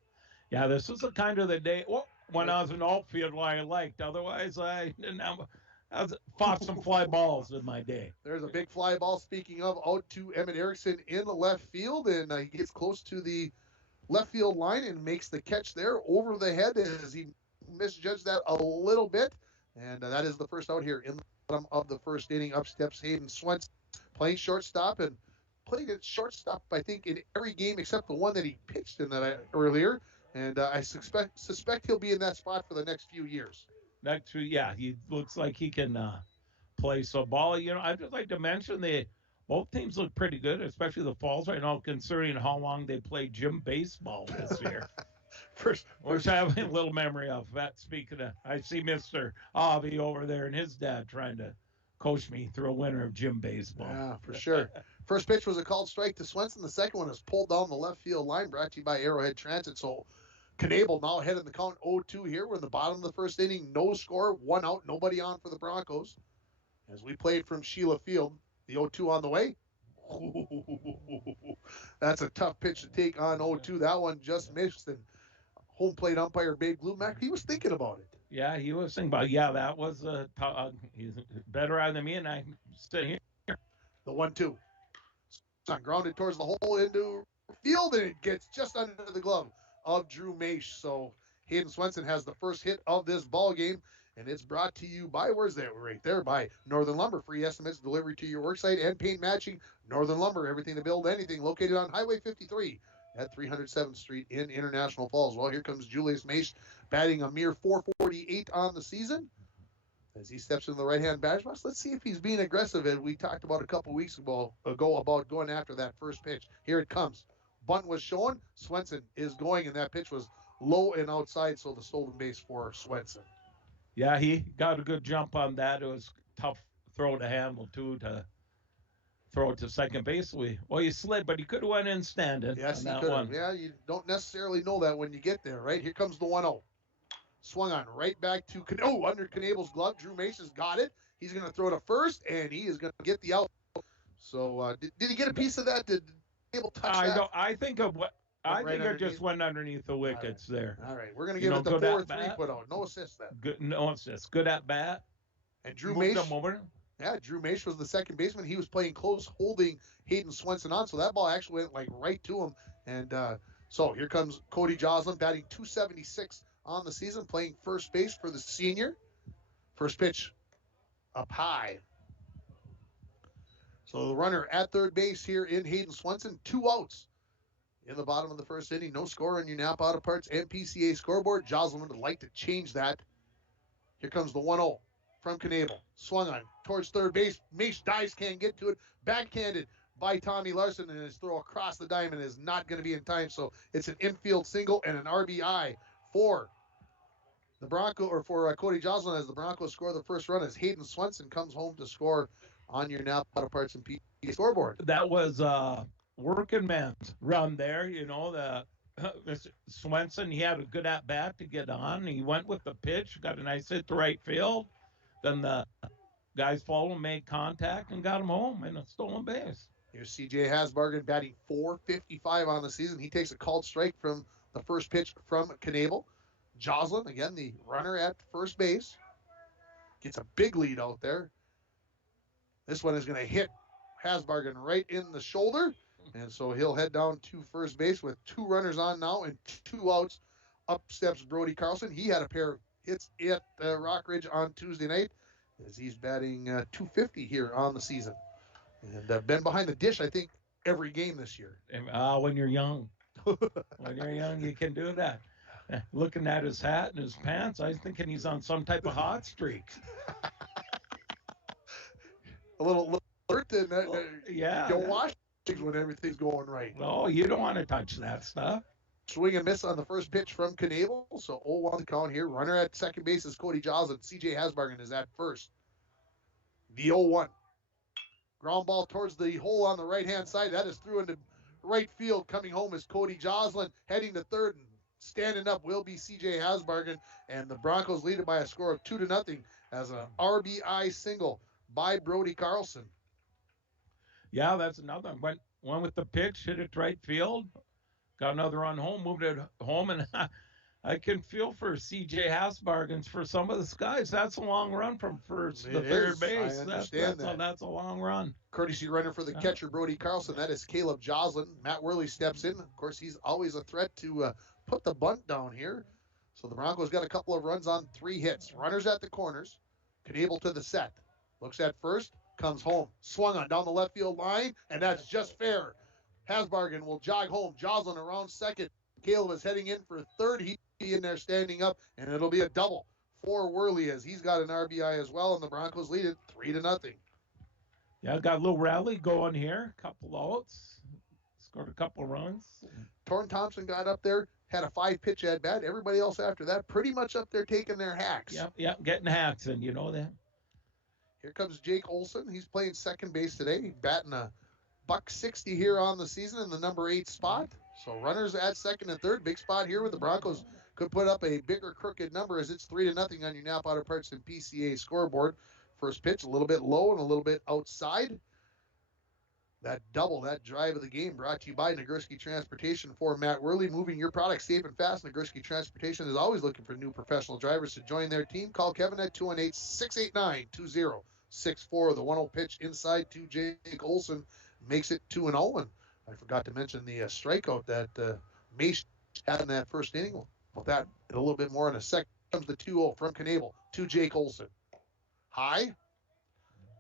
Yeah, this is the kind of the day when I was in outfield I liked. Otherwise, I didn't have. I fought some fly balls in my day. There's a big fly ball, speaking of, out to Emmett Erickson in the left field, and he gets close to the left field line and makes the catch there over the head as he misjudged that a little bit. And that is the first out here in the bottom of the first inning. Up steps Hayden Swenson, playing shortstop, and playing at shortstop, I think, in every game except the one that he pitched in that earlier. And I suspect he'll be in that spot for the next few years. Yeah, he looks like he can play some ball. I'd just like to mention both teams look pretty good, especially the Falls right now, considering how long they played gym baseball this year. Which I have a little memory of that. Speaking of, I see Mr. Avi over there and his dad trying to coach me through a winter of gym baseball. Yeah, for sure. First pitch was a called strike to Swenson. The second one is pulled down the left field line, brought to you by Arrowhead Transit. So Knable now ahead in the count 0-2 here. We're in the bottom of the first inning. No score, one out, nobody on for the Broncos. As we played from Sheila Field, the 0-2 on the way. That's a tough pitch to take on 0-2. That one just missed, and home plate umpire Babe Glumack, he was thinking about it. Yeah, he was thinking about it. Yeah, that was he's better than me, and I'm sitting here. The 1-2. grounded towards the hole into field, and it gets just under the glove of Drew Maish. So Hayden Swenson has the first hit of this ball game, and it's brought to you by, where's that right there, by Northern Lumber. Free estimates delivery to your worksite and paint matching. Northern Lumber, everything to build anything, located on Highway 53 at 307th Street in International Falls. Well, here comes Julius Maish, batting a mere .448 on the season. As he steps into the right-hand batter's box, let's see if he's being aggressive. As we talked about a couple weeks ago about going after that first pitch. Here it comes. Bunt was shown. Swenson is going, and that pitch was low and outside, so the stolen base for Swenson. Yeah, he got a good jump on that. It was a tough throw to handle, too, to throw it to second base. Well, he slid, but he could have went in standing. Yes, on he that could have. one. Yeah, you don't necessarily know that when you get there, right? Here comes the 1-0. Swung on right back to under Knable's glove. Drew Maish has got it. He's going to throw to first, and he is going to get the out. So did he get a piece of that? Did Knable touch that? I think it just went underneath the wickets there. All right, we're going to give it the 4-3 put out. No assist then. No assist. Good at bat. And Drew Maish. Yeah, Drew Maish was the second baseman. He was playing close, holding Hayden Swenson on, so that ball actually went right to him. And so here comes Cody Joslin, batting .276 on the season, playing first base for the senior. First pitch up high. So the runner at third base here in Hayden Swenson, 2 outs in the bottom of the first inning. No score on your Napa Auto Parts and PCA scoreboard. Joslin would like to change that. Here comes the 1-0 from Knable. Swung on towards third base. Maish dives, can't get to it. Backhanded by Tommy Larson, and his throw across the diamond is not going to be in time. So it's an infield single and an RBI for the Broncos, or for Cody Joslin, as the Broncos score the first run, as Hayden Swenson comes home to score on your Napa Auto Parts and PCA scoreboard. That was working man's run there. Mr. Swenson, he had a good at-bat to get on. He went with the pitch, got a nice hit to right field. Then the guys followed him, made contact, and got him home in a stolen base. Here's C.J. Hasbargen batting .455 on the season. He takes a called strike from the first pitch from Knable. Joslin, again, the runner at first base, gets a big lead out there. This one is going to hit Hasbargen right in the shoulder, and so he'll head down to first base with 2 runners on now and 2 outs. Up steps Brody Carlson. He had a pair of hits at Rock Ridge on Tuesday night, as he's batting .250 here on the season. And been behind the dish, I think, every game this year. When you're young. When you're young, you can do that. Looking at his hat and his pants, I was thinking he's on some type of hot streak. A little alert, yeah. Don't watch things when everything's going right. No, you don't want to touch that stuff. Swing and miss on the first pitch from Knable. So 0-1 to count here. Runner at second base is Cody Joslin. C.J. Hasbargen is at first. The 0-1. Ground ball towards the hole on the right-hand side. That is through into right field. Coming home is Cody Joslin. Heading to third and standing up will be C.J. Hasbargen. And the Broncos lead it by a score of 2-0 as an RBI single by Brody Carlson. Yeah, that's another one. Went with the pitch, hit it right field. Got another run home, moved it home, and I can feel for C.J. Hasbargens for some of the guys. That's a long run from first to third base. I understand that. That's a long run. Courtesy runner for the catcher, Brody Carlson. That is Caleb Joslin. Matt Worley steps in. Of course, he's always a threat to put the bunt down here. So the Broncos got a couple of runs on 3 hits. Runners at the corners. Knable to the set. Looks at first. Comes home. Swung on down the left field line, and that's just fair. Hasbargen will jog home. Joslin around second. Caleb is heading in for third. He'll be in there standing up, and it'll be a double for Worley, as he's got an RBI as well, and the Broncos lead it 3-0. Yeah, got a little rally going here. Couple outs. Scored a couple runs. Torrin Thompson got up there, had a 5-pitch at bat. Everybody else after that pretty much up there taking their hacks. Yep, getting hacks in, you know that. Here comes Jake Olson. He's playing second base today, batting a $160 here on the season in the number 8 spot. So runners at second and third. Big spot here with the Broncos could put up a bigger crooked number, as it's 3-0 on your Napa Auto Parts and PCA scoreboard. First pitch a little bit low and a little bit outside. That double, that drive of the game, brought to you by Nagurski Transportation for Matt Worley. Moving your product safe and fast. Nagurski Transportation is always looking for new professional drivers to join their team. Call Kevin at 218-689-2060. 6-4. The 1-0 pitch inside to Jake Olson makes it 2-0. And I forgot to mention the strikeout that Mace had in that first inning. With that, a little bit more in a second. Comes the 2-0 from Knable to Jake Olson. High.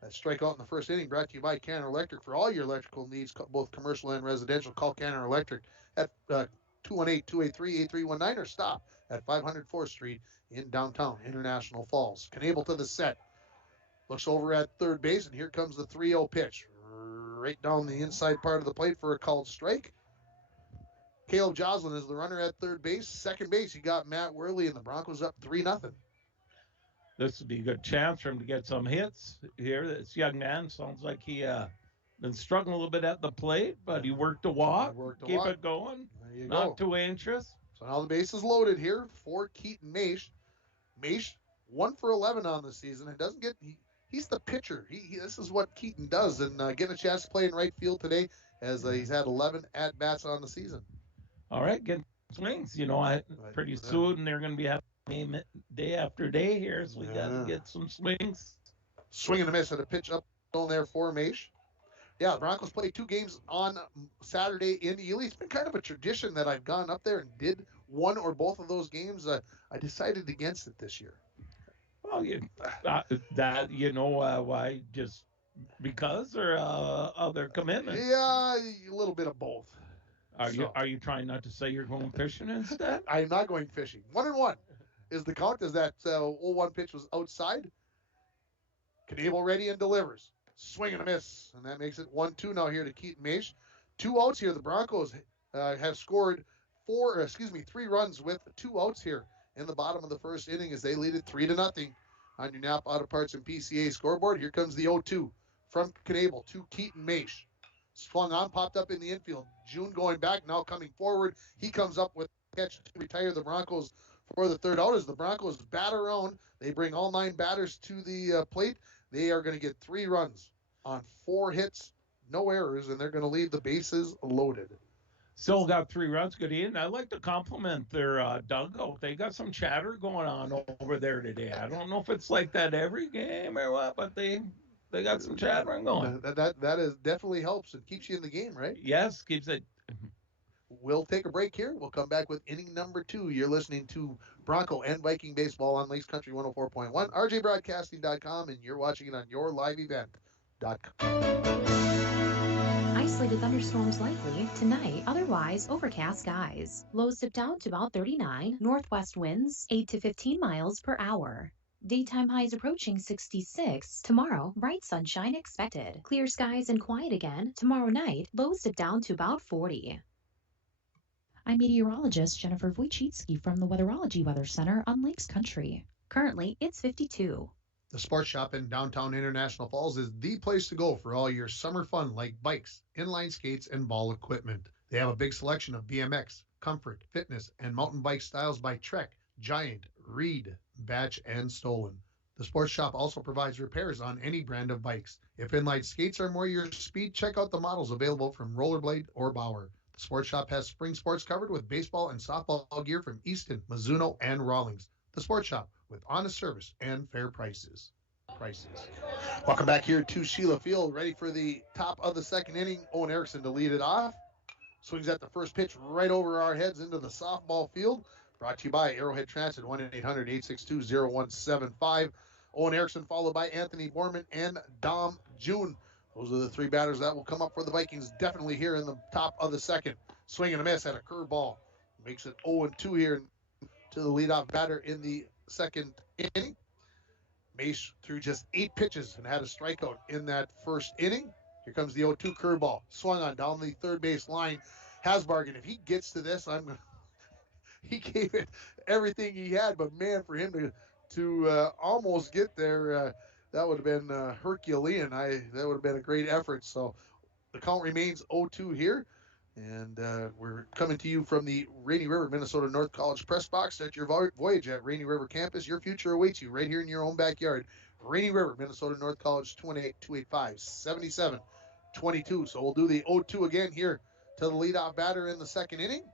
That strikeout in the first inning brought to you by Canner Electric. For all your electrical needs, both commercial and residential, call Canner Electric at 218-283-8319 or stop at 500 4th Street in downtown International Falls. Knable to the set. Looks over at third base, and here comes the 3-0 pitch. Right down the inside part of the plate for a called strike. Caleb Joslin is the runner at third base. Second base, you got Matt Worley, and the Broncos up 3-0. This would be a good chance for him to get some hits here. This young man sounds like he been struggling a little bit at the plate, but he worked a walk, keep it going. There you Not go. too anxious. So now the base is loaded here for Keaton Maish. Maish 1 for 11 on the season. It doesn't get he's the pitcher. This is what Keaton does, and getting a chance to play in right field today as he's had 11 at bats on the season. All right, get swings. Pretty soon they're going to be having game day after day here, so we got to get some swings. Swing and a miss at a pitch up on there for Maish. Yeah, the Broncos played 2 games on Saturday in Ely. It's been kind of a tradition that I've gone up there and did one or both of those games. I decided against it this year. Well, why? Just because, or other commitment? Yeah, a little bit of both. Are you trying not to say you're going fishing instead? I'm not going fishing. 1-1 is the count, as that 0-1 pitch was outside. Knable ready and delivers. Swing and a miss, and that makes it 1-2 now here to Keaton Maish. 2 outs here. The Broncos have scored 3 runs with 2 outs here in the bottom of the first inning as they lead it 3-0 on your Napa Auto Parts and PCA scoreboard. Here comes the 0-2 from Knable to Keaton Maish. Swung on, popped up in the infield. June going back, now coming forward. He comes up with a catch to retire the Broncos for the third out as the Broncos bat around. They bring all 9 batters to the plate. They are going to get 3 runs on 4 hits, no errors, and they're going to leave the bases loaded. Still got 3 runs, good in. I'd like to compliment their dugout. They got some chatter going on over there today. I don't know if it's like that every game or what, but they got some chattering going. That is definitely helps and keeps you in the game, right? Yes, keeps it. We'll take a break here. We'll come back with inning number 2. You're listening to Bronco and Viking baseball on Lakes Country 104.1, rjbroadcasting.com, and you're watching it on your live event.com. Isolated thunderstorms likely tonight, otherwise overcast skies. Lows dip down to about 39, northwest winds 8 to 15 miles per hour. Daytime highs approaching 66. Tomorrow, bright sunshine expected. Clear skies and quiet again. Tomorrow night, lows dip down to about 40. I'm meteorologist Jennifer Wojcicki from the Weatherology Weather Center on Lakes Country. Currently, it's 52. The Sports Shop in downtown International Falls is the place to go for all your summer fun like bikes, inline skates, and ball equipment. They have a big selection of BMX, comfort, fitness, and mountain bike styles by Trek, Giant, Reed, Batch, and Stolen. The Sports Shop also provides repairs on any brand of bikes. If inline skates are more your speed, check out the models available from Rollerblade or Bauer. The Sports Shop has spring sports covered with baseball and softball gear from Easton, Mizuno, and Rawlings. The Sports Shop with honest service and fair prices. Welcome back here to Sheila Field, ready for the top of the second inning. Owen Erickson to lead it off. Swings at the first pitch right over our heads into the softball field. Brought to you by Arrowhead Transit, 1-800-862-0175. Owen Erickson followed by Anthony Borman and Dom June. Those are the 3 batters that will come up for the Vikings definitely here in the top of the second. Swing and a miss at a curveball. Makes it 0-2 here to the leadoff batter in the second inning. Maish threw just 8 pitches and had a strikeout in that first inning. Here comes the 0-2 curveball. Swung on down the third base line. Hasbargen, if he gets to this, he gave it everything he had, but man, for him to almost get there, that would have been Herculean. That would have been a great effort. So the count remains 0-2 here. And we're coming to you from the Rainy River, Minnesota North College press box at your voyage at Rainy River campus. Your future awaits you right here in your own backyard. Rainy River, Minnesota North College, 218-285-7722. So we'll do the 0-2 again here to the leadoff batter in the second inning.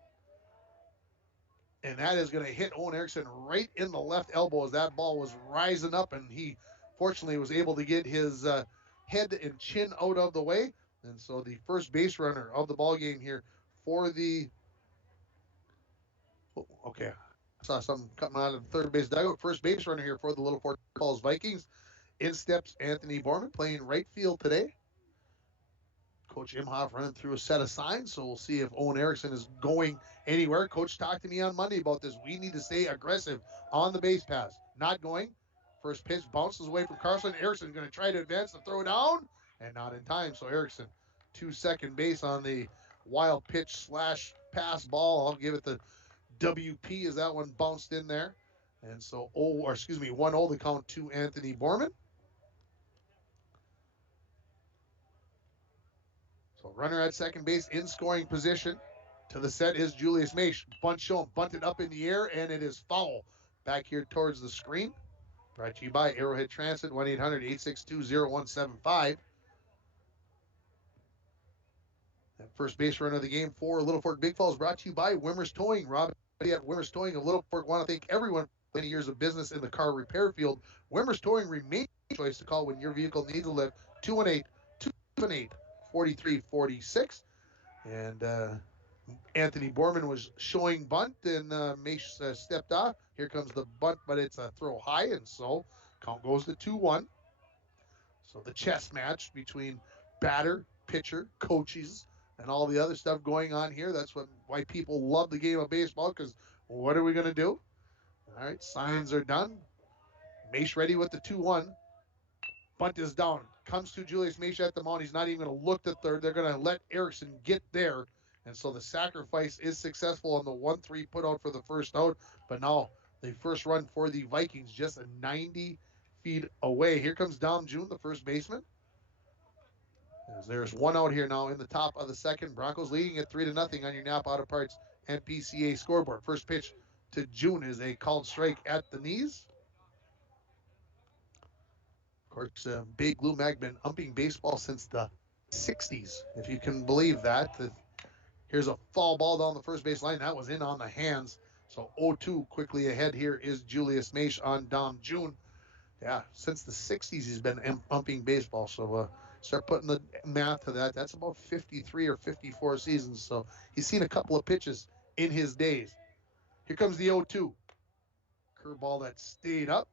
And that is going to hit Owen Erickson right in the left elbow as that ball was rising up, and he fortunately was able to get his head and chin out of the way. And so the first base runner of the ball game here for the okay. Saw something coming out of the third base dugout. First base runner here for the Littlefork Falls Vikings. In steps Anthony Borman, playing right field today. Coach Imhoff running through a set of signs, so we'll see if Owen Erickson is going anywhere. Coach talked to me on Monday about this. We need to stay aggressive on the base pass. Not going. First pitch bounces away from Carson. Erickson going to try to advance and throw down, and not in time. So Erickson to second base on the wild pitch slash pass ball. I'll give it the WP as that one bounced in there. And so 1-0 the count to Anthony Borman. So runner at second base in scoring position. To the set is Julius Maish. Bunt shown, bunted up in the air, and it is foul. Back here towards the screen. Brought to you by Arrowhead Transit, 1-800-862-0175. That first base runner of the game for Littlefork Big Falls brought to you by Wimmer's Towing. Rob at Wimmer's Towing of Littlefork want to thank everyone for many years of business in the car repair field. Wimmer's Towing remains a choice to call when your vehicle needs a lift. 218-278-4346. And Anthony Borman was showing bunt, and Maish stepped off. Here comes the bunt, but it's a throw high, and so count goes to 2-1. So the chess match between batter, pitcher, coaches, and all the other stuff going on here. That's why people love the game of baseball, because what are we going to do? All right, signs are done. Maish ready with the 2-1. Bunt is down. Comes to Julius Maish at the mound. He's not even going to look to third. They're going to let Erickson get there. And so the sacrifice is successful on the 1-3 put out for the first out. But now the first run for the Vikings just 90 feet away. Here comes Dom June, the first baseman. As there's one out here now in the top of the second. Broncos leading it 3-0 on your Napa Auto Parts and PCA scoreboard. First pitch to June is a called strike at the knees. Of course, Big Blue Mag been umping baseball since the 60s, if you can believe that. Here's a foul ball down the first base line. That was in on the hands. So 0-2 quickly ahead here is Julius Maish on Dom June. Yeah, since the 60s he's been umping baseball. So start putting the math to that. That's about 53 or 54 seasons. So he's seen a couple of pitches in his days. Here comes the 0-2. Curveball that stayed up.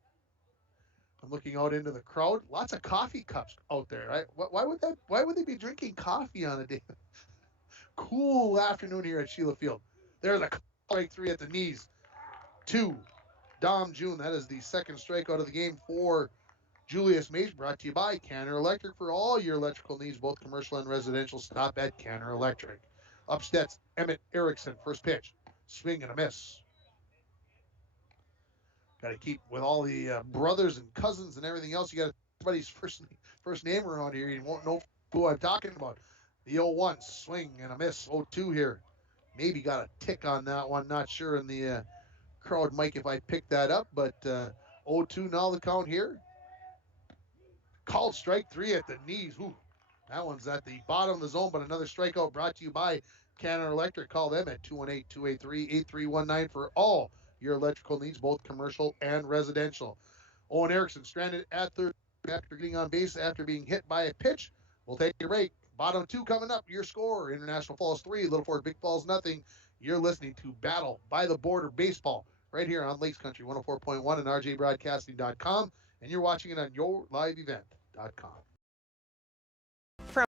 I'm looking out into the crowd. Lots of coffee cups out there, right? Why would they be drinking coffee on a day? Cool afternoon here at Sheila Field. There's a strike 3 at the knees. 2. Dom June. That is the second strikeout of the game for Julius Maish. Brought to you by Canner Electric. For all your electrical needs, both commercial and residential, stop at Canner Electric. Upstats Emmett Erickson. First pitch. Swing and a miss. Got to keep with all the brothers and cousins and everything else. You got everybody's first name around here. You won't know who I'm talking about. The 0-1 swing and a miss. 0-2 here. Maybe got a tick on that one. Not sure in the crowd, Mike, if I picked that up. But 0-2 now the count here. Called strike 3 at the knees. Ooh, that one's at the bottom of the zone, but another strikeout brought to you by Cannon Electric. Call them at 218-283-8319 for all your electrical needs, both commercial and residential. Owen Erickson stranded at third after getting on base after being hit by a pitch. We'll take a break. Bottom 2 coming up. Your score: International Falls 3, Littlefork Big Falls nothing. You're listening to Battle by the Border Baseball right here on Lakes Country 104.1 and rjbroadcasting.com, and you're watching it on yourliveevent.com. From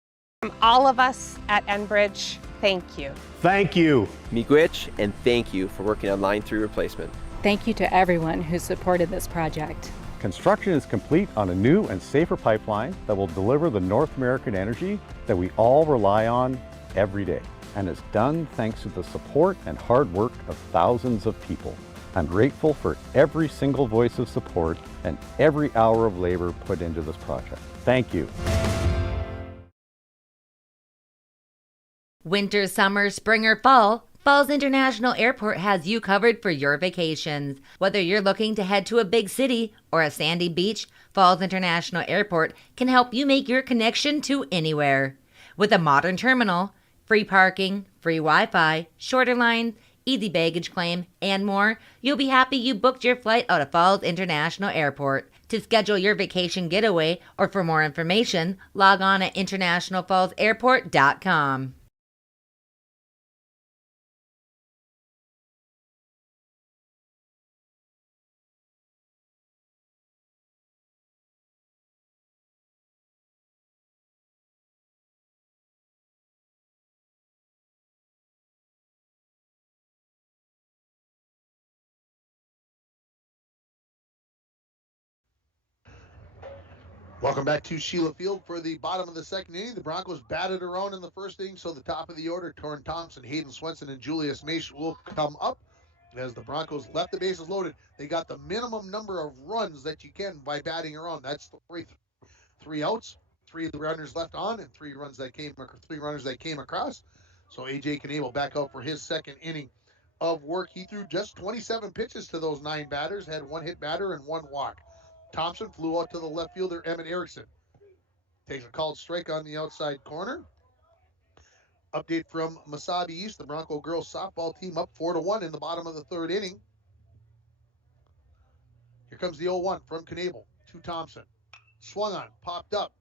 all of us at Enbridge, thank you. Thank you. Miigwech, and thank you for working on Line 3 replacement. Thank you to everyone who supported this project. Construction is complete on a new and safer pipeline that will deliver the North American energy that we all rely on every day, and is done thanks to the support and hard work of thousands of people. I'm grateful for every single voice of support and every hour of labor put into this project. Thank you. Winter, summer, spring, or fall, Falls International Airport has you covered for your vacations. Whether you're looking to head to a big city or a sandy beach, Falls International Airport can help you make your connection to anywhere. With a modern terminal, free parking, free Wi-Fi, shorter lines, easy baggage claim, and more, you'll be happy you booked your flight out of Falls International Airport. To schedule your vacation getaway or for more information, log on at internationalfallsairport.com. Welcome back to Sheila Field for the bottom of the second inning. The Broncos batted around in the first inning, so the top of the order, Torrin Thompson, Hayden Swenson, and Julius Maish will come up. As the Broncos left the bases loaded, they got the minimum number of runs that you can by batting around. That's three outs, 3 of the runners left on, and 3 runners that came across. So A.J. Knable back out for his second inning of work. He threw just 27 pitches to those 9 batters, had 1 hit batter and 1 walk. Thompson flew out to the left fielder, Emmett Erickson. Takes a called strike on the outside corner. Update from Mesabi East. The Bronco girls softball team up 4-1 in the bottom of the third inning. Here comes the 0-1 from Knable to Thompson. Swung on, popped up.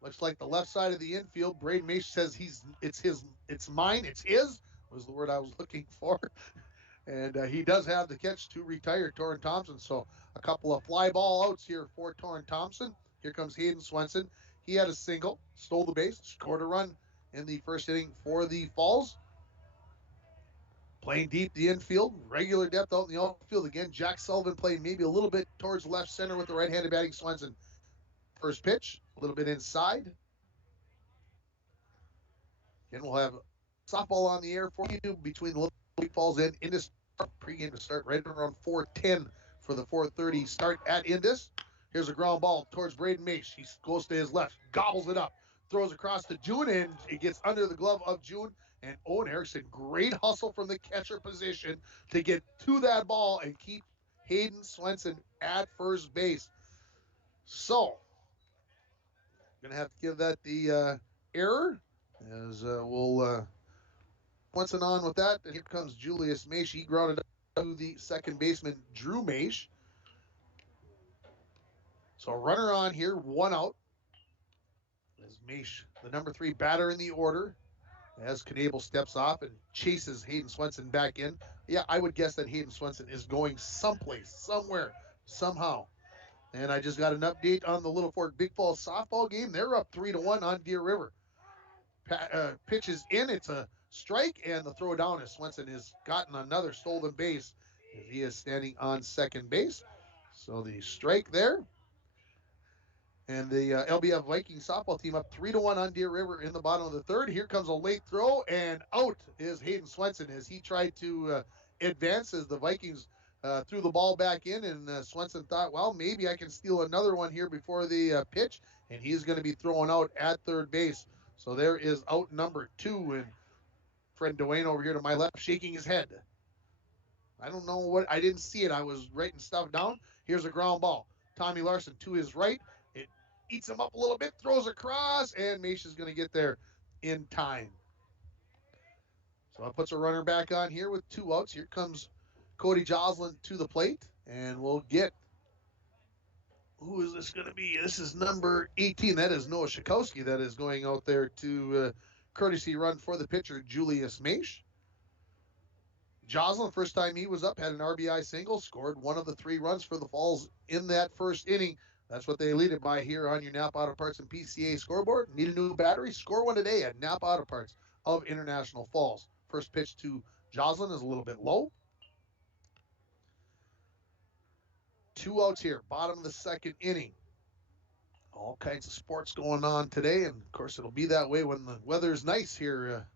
Looks like the left side of the infield. Braden Mace says it's mine, it's his, was the word I was looking for. And he does have the catch to retire Torrin Thompson. So a couple of fly ball outs here for Torrin Thompson. Here comes Hayden Swenson. He had a single, stole the base, scored a run in the first inning for the Falls. Playing deep the infield, regular depth out in the outfield. Again, Jack Sullivan playing maybe a little bit towards left center with the right-handed batting Swenson. First pitch, a little bit inside. Again, we'll have softball on the air for you between the Little Falls and Indus. Pregame to start right around 4:10 for the 4:30 start at Indus. Here's a ground ball towards Braden Mace. He goes to his left, gobbles it up, throws across to June, and it gets under the glove of June. And Owen Erickson, great hustle from the catcher position to get to that ball and keep Hayden Swenson at first base. So, going to have to give that the error, as we'll Swenson on with that. And here comes Julius Maish. He grounded up to the second baseman, Drew Maish. So a runner on here, 1 out. As Maish, the number 3 batter in the order, as Knable steps off and chases Hayden Swenson back in. Yeah, I would guess that Hayden Swenson is going someplace, somewhere, somehow. And I just got an update on the Littlefork Big Falls softball game. They're up 3-1 on Deer River. Pitch is in, it's a strike, and the throw down as Swenson has gotten another stolen base as he is standing on second base. So the strike there. And the LBF Vikings softball team up 3-1 on Deer River in the bottom of the third. Here comes a late throw, and out is Hayden Swenson as he tried to advance as the Vikings threw the ball back in, and Swenson thought, well, maybe I can steal another one here before the pitch, and he's going to be thrown out at third base. So there is out number 2, and friend Dwayne over here to my left shaking his head. I don't know what, I didn't see it. I was writing stuff down. Here's a ground ball. Tommy Larson to his right. It eats him up a little bit, throws across, and Maish is going to get there in time. So that puts a runner back on here with 2 outs. Here comes Cody Joslin to the plate, and we'll get, who is this going to be? This is number 18. That is Noah Shakowski that is going out there to courtesy run for the pitcher, Julius Maish. Joslin, first time he was up, had an RBI single, scored 1 of the 3 runs for the Falls in that first inning. That's what they lead it by here on your Napa Auto Parts and PCA scoreboard. Need a new battery? Score one today at Napa Auto Parts of International Falls. First pitch to Joslin is a little bit low. 2 outs here, bottom of the second inning. All kinds of sports going on today, and of course it'll be that way when the weather's nice here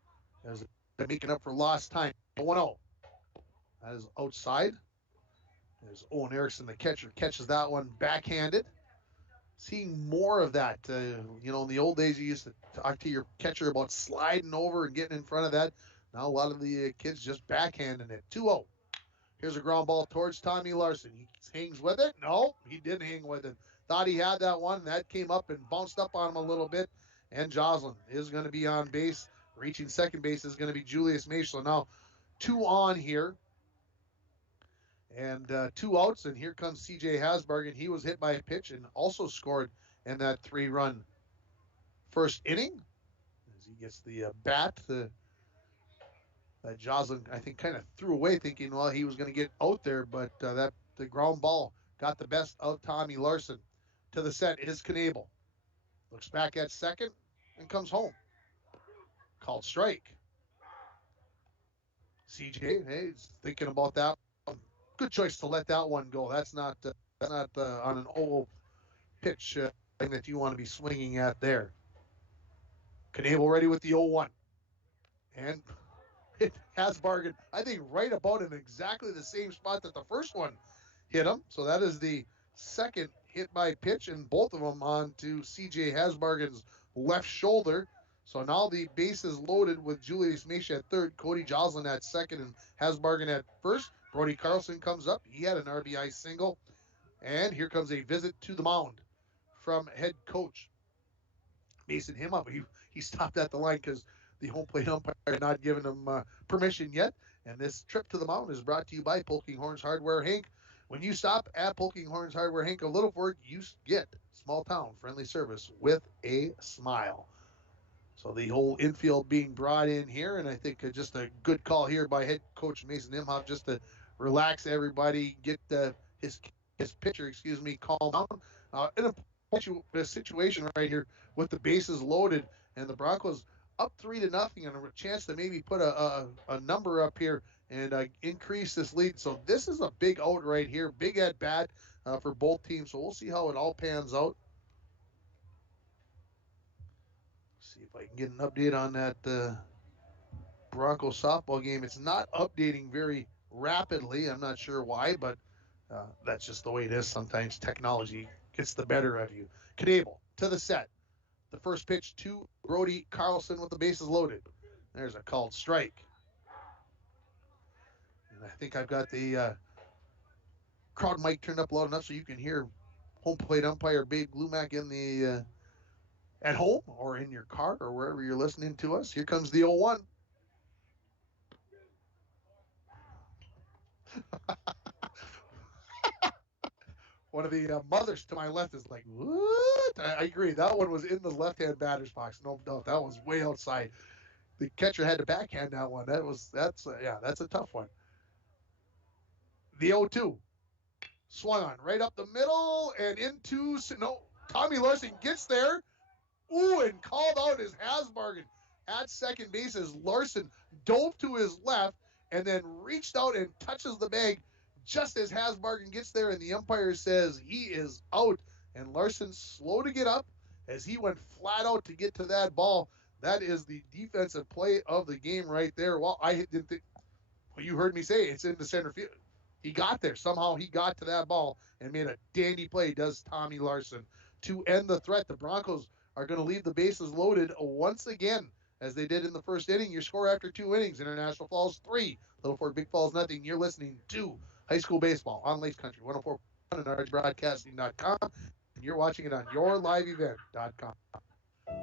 as they're making up for lost time. 1-0. That is outside. There's Owen Erickson, the catcher, catches that one backhanded. Seeing more of that. In the old days, you used to talk to your catcher about sliding over and getting in front of that. Now a lot of the kids just backhanding it. 2-0. Here's a ground ball towards Tommy Larson. He hangs with it. No, he didn't hang with it. Thought he had that one. That came up and bounced up on him a little bit. And Joslin is going to be on base. Reaching second base is going to be Julius Maish. So now 2 on here. And 2 outs, and here comes C.J. Hasbargen. He was hit by a pitch and also scored in that 3-run first inning. As he gets the bat, that Joslin, I think, kind of threw away, thinking, well, he was going to get out there, but the ground ball got the best of Tommy Larson. To the set is Knebel. Looks back at second and comes home. Called strike. CJ, hey, he's thinking about that. Good choice to let that one go. That's not on an old pitch thing that you want to be swinging at there. Knebel ready with the 0-1. And it has Bargain, I think, right about in exactly the same spot that the first one hit him. So that is the second hit by pitch, and both of them onto C.J. Hasbargen's left shoulder. So now the bases loaded with Julius Maish at third, Cody Joslin at second, and Hasbargen at first. Brody Carlson comes up. He had an RBI single. And here comes a visit to the mound from head coach Mason Himhoff. He stopped at the line because the home plate umpire had not given him permission yet. And this trip to the mound is brought to you by Polking Horns Hardware Hank. When you stop at Polking Horns Hardware Hank of Littlefork, you get small town friendly service with a smile. So the whole infield being brought in here, and I think just a good call here by head coach Mason Imhoff just to relax everybody, get his pitcher, calm down. In a situation right here with the bases loaded and the Broncos up 3-0 and a chance to maybe put a number up here and increase this lead. So this is a big out right here, big at bat for both teams. So we'll see how it all pans out. See if I can get an update on that Broncos softball game. It's not updating very rapidly. I'm not sure why, but that's just the way it is. Sometimes technology gets the better of you. Knebel to the set. The first pitch to Brody Carlson with the bases loaded. There's a called strike. And I think I've got the crowd mic turned up loud enough so you can hear home plate umpire Babe Glumac in the at home or in your car or wherever you're listening to us. Here comes the 0-1. One of the mothers to my left is like, what? I agree. That one was in the left-hand batter's box. No doubt. That was way outside. The catcher had to backhand that one. That's a tough one. The 0-2. Swung on right up the middle and into, Tommy Larson gets there. Ooh, and called out as Hasbargen at second base as Larson dove to his left and then reached out and touches the bag just as Hasbargen gets there, and the umpire says he is out. And Larson slow to get up as he went flat out to get to that ball. That is the defensive play of the game right there. Well, I didn't think, well, you heard me say it's in the center field. He got there. Somehow he got to that ball and made a dandy play, does Tommy Larson. To end the threat, the Broncos are going to leave the bases loaded once again, as they did in the first inning. Your score after 2 innings, International Falls 3, Littlefork Big Falls nothing. You're listening to High School Baseball on Lakes Country 104.1 and RHBroadcasting.com. And you're watching it on yourliveevent.com.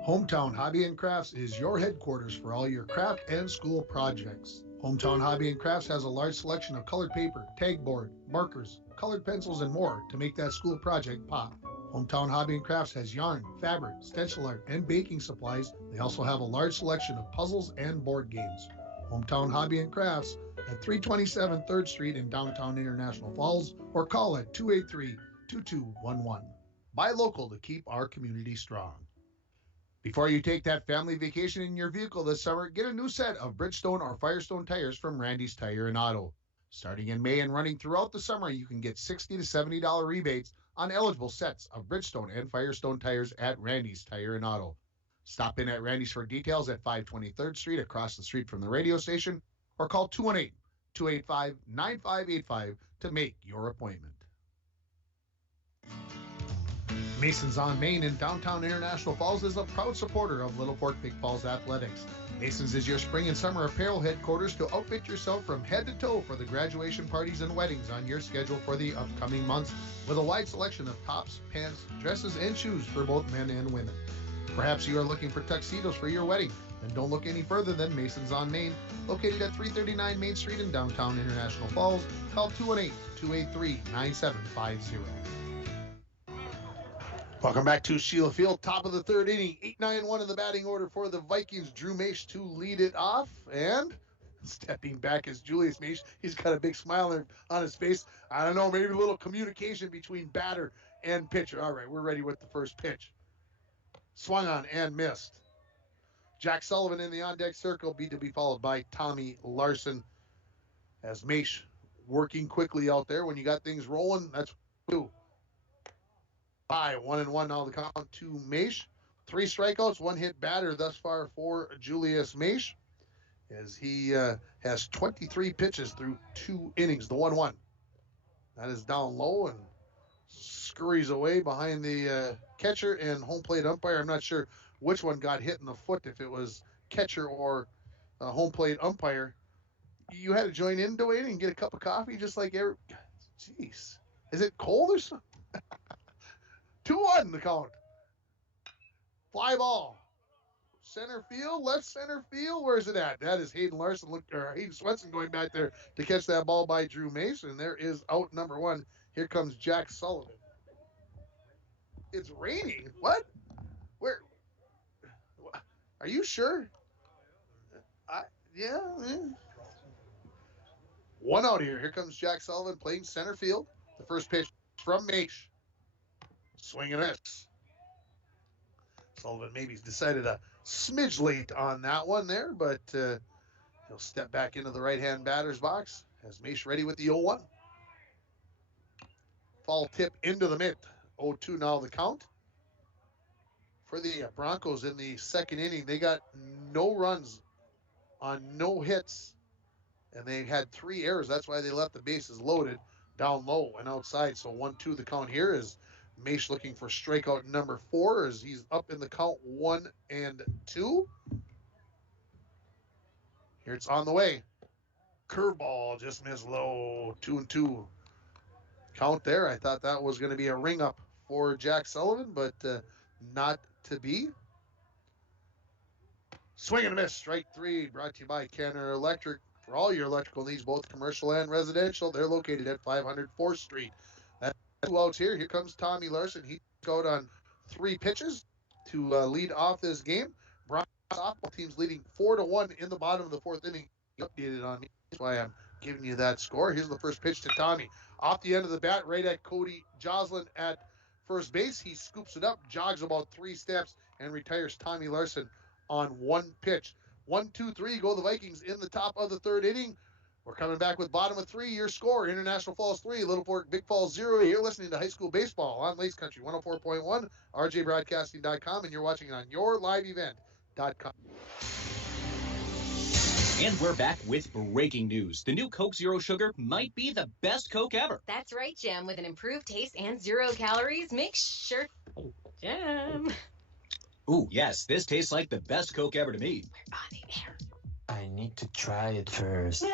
Hometown Hobby and Crafts is your headquarters for all your craft and school projects. Hometown Hobby and Crafts has a large selection of colored paper, tag board, markers, colored pencils, and more to make that school project pop. Hometown Hobby and Crafts has yarn, fabric, stencil art, and baking supplies. They also have a large selection of puzzles and board games. Hometown Hobby and Crafts at 327 3rd Street in downtown International Falls, or call at 283-2211. Buy local to keep our community strong. Before you take that family vacation in your vehicle this summer, get a new set of Bridgestone or Firestone tires from Randy's Tire and Auto. Starting in May and running throughout the summer, you can get $60 to $70 rebates on eligible sets of Bridgestone and Firestone tires at Randy's Tire and Auto. Stop in at Randy's for details at 523rd Street across the street from the radio station, or call 218-285-9585 to make your appointment. Masons on Main in downtown International Falls is a proud supporter of Littlefork Big Falls Athletics. Masons is your spring and summer apparel headquarters to outfit yourself from head to toe for the graduation parties and weddings on your schedule for the upcoming months, with a wide selection of tops, pants, dresses, and shoes for both men and women. Perhaps you are looking for tuxedos for your wedding, And don't look any further than Masons on Main, located at 339 Main Street in downtown International Falls. Call 218-283-9750. Welcome back to Sheila Field, top of the third inning. 8-9-1 in the batting order for the Vikings. Drew Mace to lead it off, and stepping back is Julius Mace. He's got a big smile on his face. I don't know, maybe a little communication between batter and pitcher. All right, we're ready with the first pitch. Swung on and missed. Jack Sullivan in the on-deck circle, beat to be followed by Tommy Larson. As Mace working quickly out there. When you got things rolling, that's two. 1-1 now the count to Mace. 3 strikeouts, 1 hit batter thus far for Julius Mace, as he has 23 pitches through 2 innings. The 1-1. That is down low and scurries away behind the catcher and home plate umpire. I'm not sure which one got hit in the foot, if it was catcher or home plate umpire. You had to join in, Dwayne, and get a cup of coffee just like every... Jeez. Is it cold or something? 2-1 the count. Fly ball. Center field, left center field. Where's it at? That is Hayden Swenson going back there to catch that ball by Drew Mace. And there is out number 1. Here comes Jack Sullivan. It's raining. What? Where? Are you sure? Yeah. 1 out here. Here comes Jack Sullivan playing center field. The first pitch from Mace. Swing and miss. Sullivan maybe decided a smidge late on that one there, but he'll step back into the right-hand batter's box as Mace ready with the 0-1. Fall tip into the mitt. 0-2 now the count. For the Broncos in the second inning, they got no runs on no hits, and they had 3 errors. That's why they left the bases loaded down low and outside. So 1-2 the count here is Mace looking for strikeout number 4 as he's up in the count 1-2. Here it's on the way. Curveball just missed low. 2-2 count there. I thought that was going to be a ring up for Jack Sullivan, but not to be. Swing and a miss. Strike 3 brought to you by Canada Electric. For all your electrical needs, both commercial and residential, they're located at 500 4th Street. That's 2 outs here. Here comes Tommy Larson. He out on 3 pitches to lead off this game. Broncos softball team's leading 4-1 in the bottom of the 4th inning. Updated on me. That's why I'm giving you that score. Here's the first pitch to Tommy. Off the end of the bat, right at Cody Joslin at first base. He scoops it up, jogs about 3 steps, and retires Tommy Larson on 1 pitch. 1-2-3 go the Vikings in the top of the 3rd inning. We're coming back with bottom of 3. Your score: International Falls 3, Littlefork Big Falls 0. You're listening to high school baseball on Lace Country 104.1, rjbroadcasting.com, and you're watching it on yourliveevent.com. And we're back with breaking news. The new Coke Zero Sugar might be the best Coke ever. That's right, Jim. With an improved taste and 0 calories, make sure... Jim. Ooh, yes, this tastes like the best Coke ever to me. We're on the air. I need to try it first.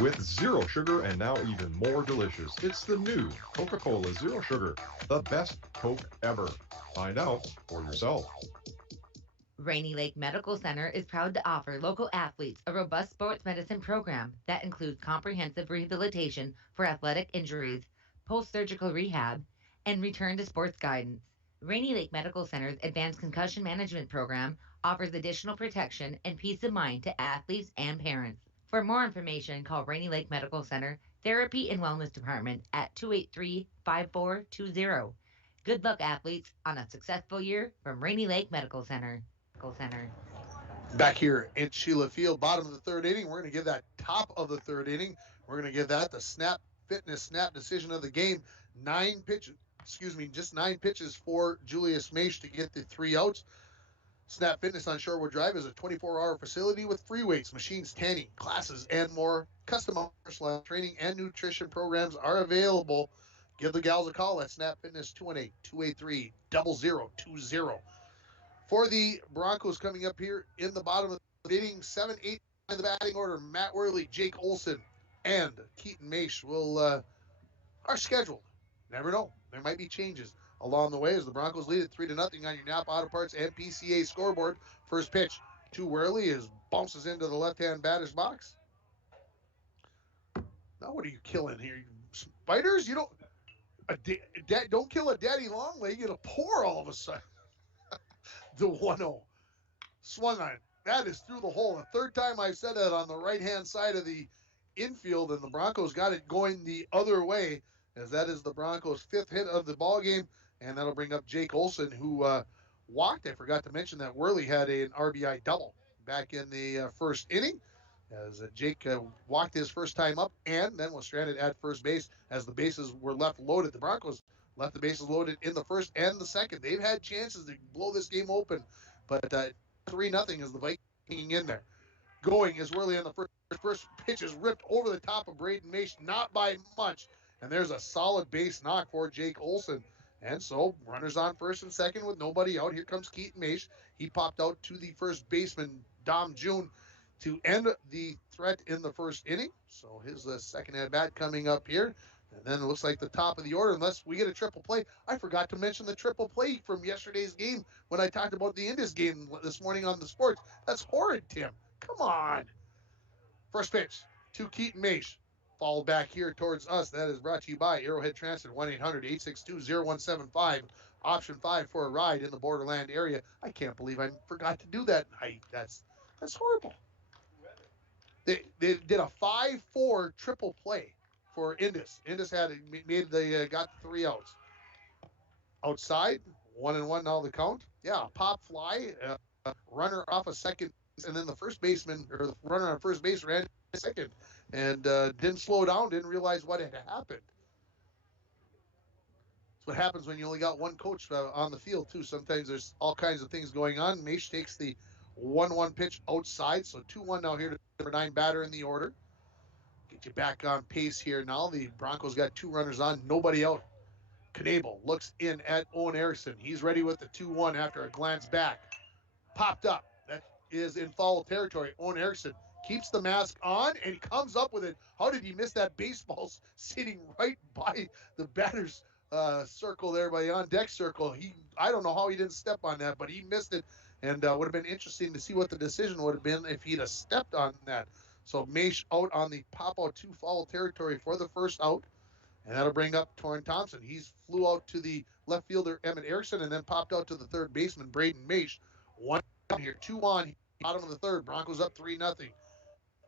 With zero sugar and now even more delicious, it's the new Coca-Cola Zero Sugar, the best Coke ever. Find out for yourself. Rainy Lake Medical Center is proud to offer local athletes a robust sports medicine program that includes comprehensive rehabilitation for athletic injuries, post-surgical rehab, and return to sports guidance. Rainy Lake Medical Center's Advanced Concussion Management Program offers additional protection and peace of mind to athletes and parents. For more information, call Rainy Lake Medical Center Therapy and Wellness Department at 283-5420. Good luck, athletes, on a successful year from Rainy Lake Medical Center. Back here in Sheila Field, bottom of the 3rd inning. We're going to give that top of the 3rd inning. We're going to give that the snap decision of the game. 9 pitches. Just 9 pitches for Julius Mace to get the 3 outs. Snap Fitness on Shorewood Drive is a 24-hour facility with free weights, machines, tanning, classes, and more. Custom personalized training and nutrition programs are available. Give the gals a call at Snap Fitness 218-283-0020. For the Broncos coming up here in the bottom of the inning, 7-8 in the batting order, Matt Worley, Jake Olson, and Keaton Mace are scheduled. Never know. There might be changes. along the way as the Broncos lead it 3-0 on your Napa Auto Parts and PCA scoreboard. First pitch to Worley is bounces into the left-hand batter's box. Now what are you killing here? Spiders? You don't kill a daddy long leg. It'll pour all of a sudden. The 1-0. Swung on. That is through the hole. The third time I've said that on the right-hand side of the infield, and the Broncos got it going the other way, as that is the Broncos' 5th hit of the ball game, and that'll bring up Jake Olson, who walked. I forgot to mention that Worley had an RBI double back in the first inning, as Jake walked his first time up and then was stranded at first base as the bases were left loaded. The Broncos left the bases loaded in the first and the second. They've had chances to blow this game open, but 3-0 is the Vikings in there. Going is Worley on the first pitch is ripped over the top of Braden Mace, not by much. And there's a solid base knock for Jake Olson. And so runners on first and second with nobody out. Here comes Keaton Mace. He popped out to the first baseman, Dom June, to end the threat in the first inning. So his second at-bat coming up here. And then it looks like the top of the order, unless we get a triple play. I forgot to mention the triple play from yesterday's game when I talked about the Indies game this morning on the sports. That's horrid, Tim. Come on. First pitch to Keaton Mace. Followed back here towards us. That is brought to you by Arrowhead Transit, 1-800-862-0175. Option 5 for a ride in the Borderland area. I can't believe I forgot to do that. That's horrible. They did a 5-4 triple play for Indus. Indus got the 3 outs. Outside, 1-1 now the count. Yeah, pop fly, runner off a second, and then the first baseman, or the runner on first base ran second and didn't slow down, didn't realize what had happened. That's what happens when you only got one coach on the field, too. Sometimes there's all kinds of things going on. Mace takes the 1-1 pitch outside, so 2-1 now here to number 9 batter in the order. Get you back on pace here now. The Broncos got 2 runners on, nobody out. Knable looks in at Owen Erickson. He's ready with the 2-1 after a glance back. Popped up. That is in foul territory. Owen Erickson keeps the mask on and he comes up with it. How did he miss that? Baseball sitting right by the batter's circle there, by the on-deck circle. I don't know how he didn't step on that, but he missed it, and would have been interesting to see what the decision would have been if he'd have stepped on that. So Mace out on the pop-out 2 foul territory for the first out, and that'll bring up Torrin Thompson. He's flew out to the left fielder, Emmett Erickson, and then popped out to the third baseman, Braden Mace. 1 here, 2 on, bottom of the third. Broncos up 3-0.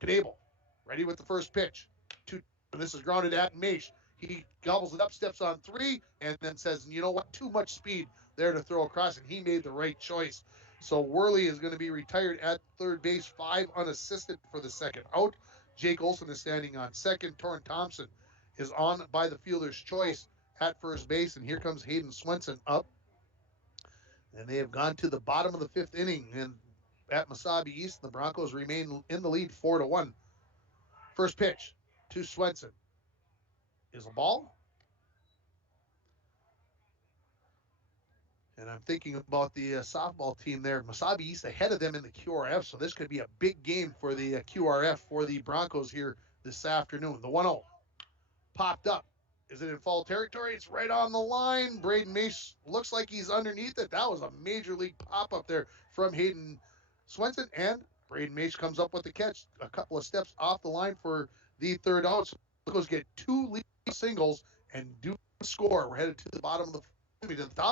Knable, ready with the first pitch. And this is grounded at Mace. He gobbles it up, steps on 3, and then says, you know what, too much speed there to throw across, and he made the right choice. So Worley is going to be retired at third base, 5 unassisted for the second out. Jake Olson is standing on second. Torrin Thompson is on by the fielder's choice at first base, and here comes Hayden Swenson up. And they have gone to the bottom of the 5th inning, and at Mesabi East, the Broncos remain in the lead 4-1. First pitch to Swenson is a ball. And I'm thinking about the softball team there. Mesabi East ahead of them in the QRF, so this could be a big game for the QRF for the Broncos here this afternoon. The 1-0 popped up. Is it in foul territory? It's right on the line. Braden Mace looks like he's underneath it. That was a major league pop-up there from Hayden Swenson, and Braden Mace comes up with the catch a couple of steps off the line for the third out. So Broncos get 2 lead singles and do score. We're headed to the top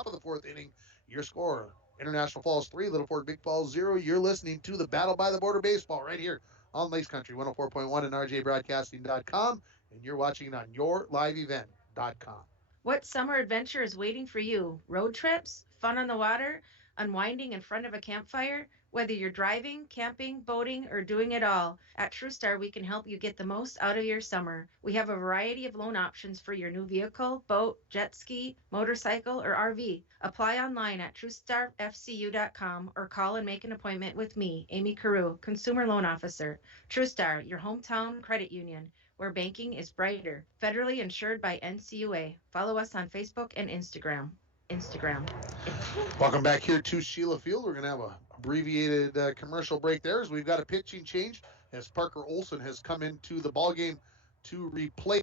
of the 4th inning. Your score, International Falls 3, Littlefork Big Falls 0. You're listening to the Battle by the Border Baseball right here on Lakes Country 104.1 and rjbroadcasting.com, and you're watching it on yourliveevent.com. What summer adventure is waiting for you? Road trips? Fun on the water? Unwinding in front of a campfire? Whether you're driving, camping, boating, or doing it all, at TrueStar we can help you get the most out of your summer. We have a variety of loan options for your new vehicle, boat, jet ski, motorcycle, or RV. Apply online at TrueStarFCU.com or call and make an appointment with me, Amy Carew, Consumer Loan Officer. TrueStar, your hometown credit union, where banking is brighter. Federally insured by NCUA. Follow us on Facebook and Instagram. Welcome back here to Sheila Field. We're going to have a abbreviated commercial break there as we've got a pitching change as Parker Olson has come into the ball game to replace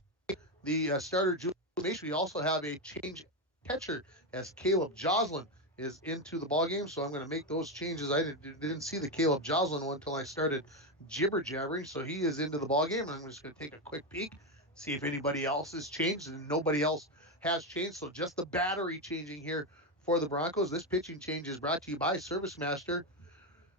the starter Julian Mace. We also have a change catcher as Caleb Joslin is into the ballgame. So I'm going to make those changes. I didn't see the Caleb Joslin one until I started jibber jabbering. So he is into the ballgame. And I'm just going to take a quick peek, see if anybody else has changed, and nobody else has changed. So just the battery changing here for the Broncos. This pitching change is brought to you by Service Master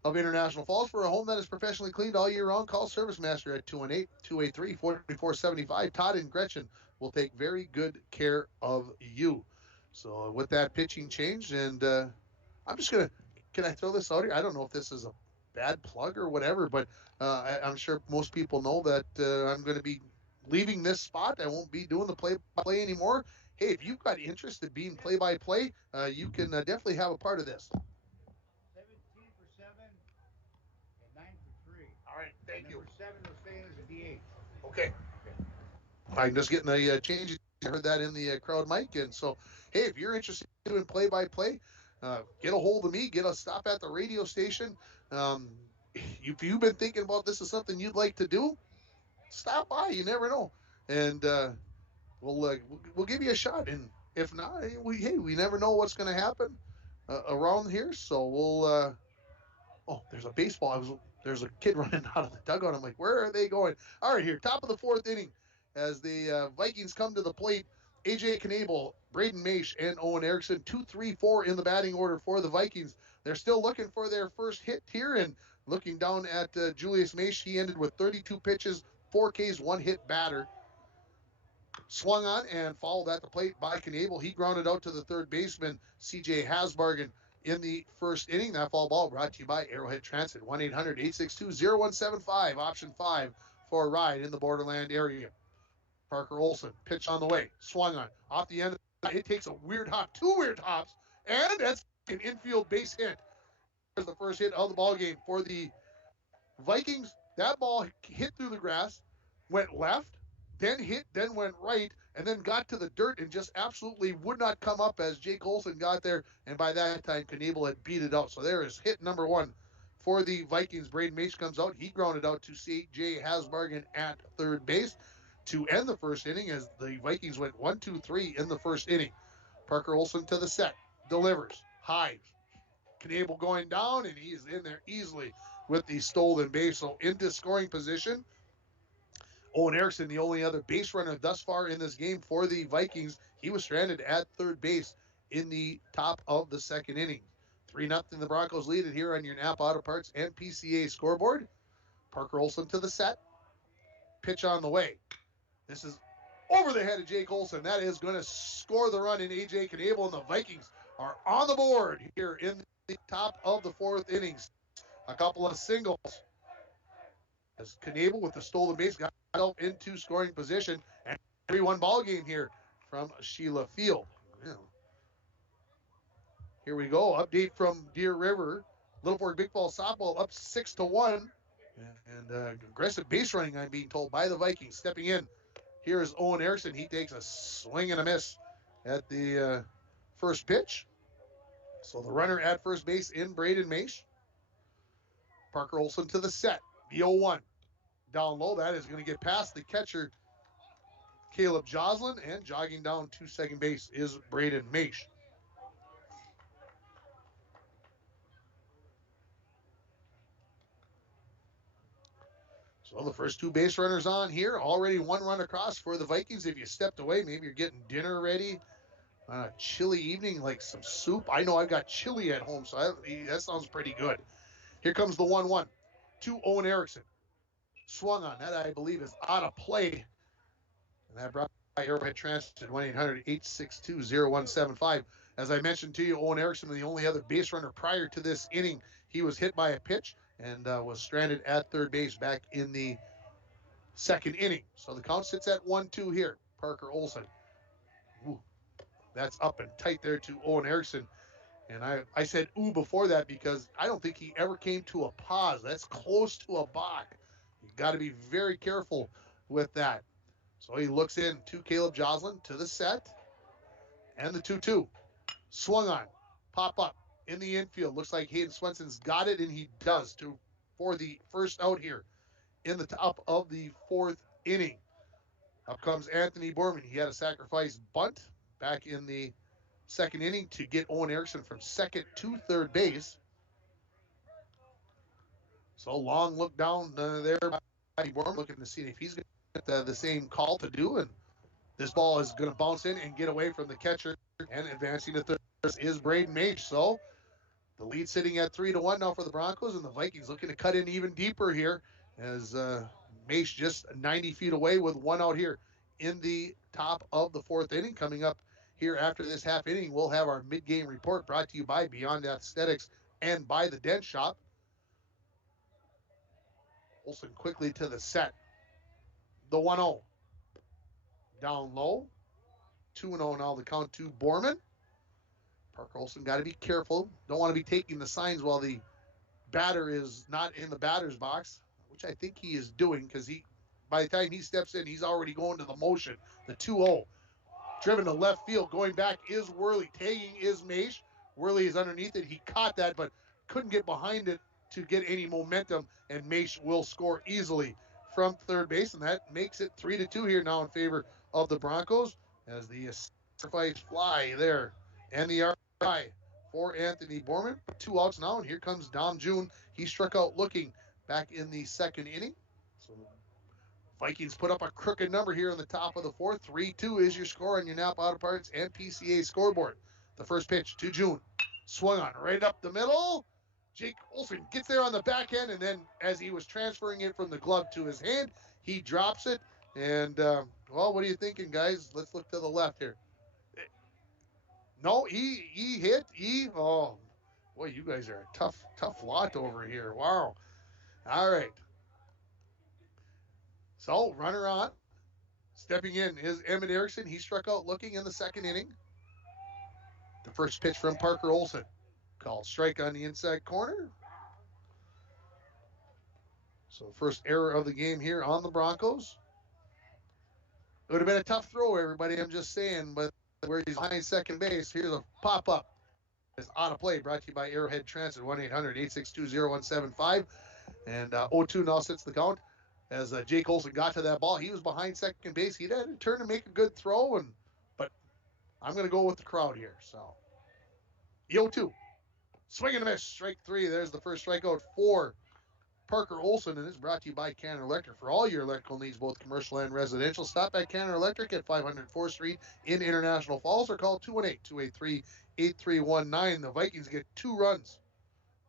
of International Falls. For a home that is professionally cleaned all year round, call Service Master at 218-283-4475. Todd and Gretchen will take very good care of you. So with that pitching change, and I'm just going to, can I throw this out here? I don't know if this is a bad plug or whatever, but I'm sure most people know that I'm going to be leaving this spot. I won't be doing the play-by-play anymore. Hey, if you've got interest in being play-by-play, you can definitely have a part of this. 17 for 7 and 9 for 3. All right, thank you. Number 7 will stay in as a DH. Okay. I'm just getting a change. I heard that in the crowd mic. And so, hey, if you're interested in play-by-play, get a hold of me. Get a stop at the radio station. If you've been thinking about this is something you'd like to do, stop by. You never know. And we'll give you a shot. And if not, we never know what's going to happen around here. So we'll there's a baseball. There's a kid running out of the dugout. I'm like, where are they going? All right, here, top of the fourth inning, as the Vikings come to the plate. AJ Knable, Braden Maish, and Owen Erickson, 2, 3, 4 in the batting order for the Vikings. They're still looking for their first hit here, and looking down at Julius Maish, he ended with 32 pitches, 4 Ks, 1 hit batter. Swung on and fouled at the plate by Knable. He grounded out to the third baseman, CJ Hasbargen, in the first inning. That foul ball brought to you by Arrowhead Transit, 1-800-862-0175, option 5 for a ride in the Borderland area. Parker Olson, pitch on the way, swung on, off the end. It takes a weird hop, 2 weird hops, and that's an infield base hit. There's the first hit of the ball game for the Vikings. That ball hit through the grass, went left, then hit, then went right, and then got to the dirt and just absolutely would not come up as Jake Olson got there, and by that time, Knable had beat it out. So there is hit number 1 for the Vikings. Braden Maish comes out. He grounded out to CJ Hasbargen at third base to end the first inning, as the Vikings went 1, 2, 3 in the first inning. Parker Olson to the set, delivers, high. Knable going down, and he's in there easily with the stolen base. So into scoring position. Owen Erickson, the only other base runner thus far in this game for the Vikings. He was stranded at third base in the top of the second inning. 3-0, the Broncos lead it here on your Napa Auto Parts and PCA scoreboard. Parker Olson to the set. Pitch on the way. This is over the head of Jake Olson. That is going to score the run in AJ Knable, and the Vikings are on the board here in the top of the fourth innings. A couple of singles as Knable with the stolen base got himself into scoring position, and 3-1 ball game here from Sheila Field. Yeah. Here we go. Update from Deer River. Littlefork Big Ball Softball up 6-1. And aggressive base running, I'm being told, by the Vikings. Stepping in, here is Owen Erickson. He takes a swing and a miss at the first pitch. So the runner at first base in Braden Maish. Parker Olson to the set. The 0-1. Down low, that is going to get past the catcher, Caleb Joslin, and jogging down to second base is Braden Maish. So the first 2 base runners on here. Already 1 run across for the Vikings. If you stepped away, maybe you're getting dinner ready on a chilly evening, like some soup. I know I've got chili at home, so that sounds pretty good. Here comes the 1-1 to Owen Erickson. Swung on. That, I believe, is out of play. And that brought by Arrowhead Transit, 1-800-862-0175. As I mentioned to you, Owen Erickson, the only other base runner prior to this inning. He was hit by a pitch and was stranded at third base back in the second inning. So the count sits at 1-2 here. Parker Olson. Ooh, that's up and tight there to Owen Erickson. And I said ooh before that because I don't think he ever came to a pause. That's close to a balk. You've got to be very careful with that. So he looks in to Caleb Joslin to the set. And the 2-2. Swung on. Pop up in the infield. Looks like Hayden Swenson's got it, and he does for the first out here in the top of the fourth inning. Up comes Anthony Borman. He had a sacrifice bunt back in the second inning to get Owen Erickson from second to third base. So long look down there by Borm, looking to see if he's going to get the same call to do. And this ball is going to bounce in and get away from the catcher. And advancing to third is Braden Mage. So the lead sitting at 3-1 now for the Broncos, and the Vikings looking to cut in even deeper here as Mage just 90 feet away with one out here in the top of the fourth inning. Coming up here after this half inning, we'll have our mid-game report brought to you by Beyond Aesthetics and by the Dent Shop. Olsen quickly to the set. The 1-0. Down low. 2-0 now the count to Borman. Parker Olsen got to be careful. Don't want to be taking the signs while the batter is not in the batter's box, which I think he is doing because by the time he steps in, he's already going to the motion. The 2-0. Driven to left field. Going back is Worley. Tagging is Maish. Worley is underneath it. He caught that, but couldn't get behind it to get any momentum, and Maish will score easily from third base, and that makes it 3-2 here now in favor of the Broncos as the sacrifice fly there. And the RBI for Anthony Borman. 2 outs now, and here comes Dom June. He struck out looking back in the second inning. So Vikings put up a crooked number here in the top of the fourth. 3-2 is your score on your Napa Auto Parts and PCA scoreboard. The first pitch to June. Swung on right up the middle. Jake Olsen gets there on the back end, and then as he was transferring it from the glove to his hand, he drops it. And, well, what are you thinking, guys? Let's look to the left here. No, he hit. Oh, boy, you guys are a tough lot over here. Wow. All right. So, runner on. Stepping in is Emmett Erickson. He struck out looking in the second inning. The first pitch from Parker Olsen. Called strike on the inside corner. So first error of the game here on the Broncos. It would have been a tough throw, everybody, I'm just saying, but where he's behind second base, here's a pop-up. It's out of play, brought to you by Arrowhead Transit, 1-800-862-0175. And 0-2 now sits the count. As Jake Olsen got to that ball, he was behind second base. He had to turn and make a good throw, but I'm going to go with the crowd here. So, 0-2. Swing and a miss, strike 3. There's the first strikeout for Parker Olsen, and it's brought to you by Cannon Electric. For all your electrical needs, both commercial and residential, stop at Cannon Electric at 500 4th Street in International Falls or call 218-283-8319. The Vikings get 2 runs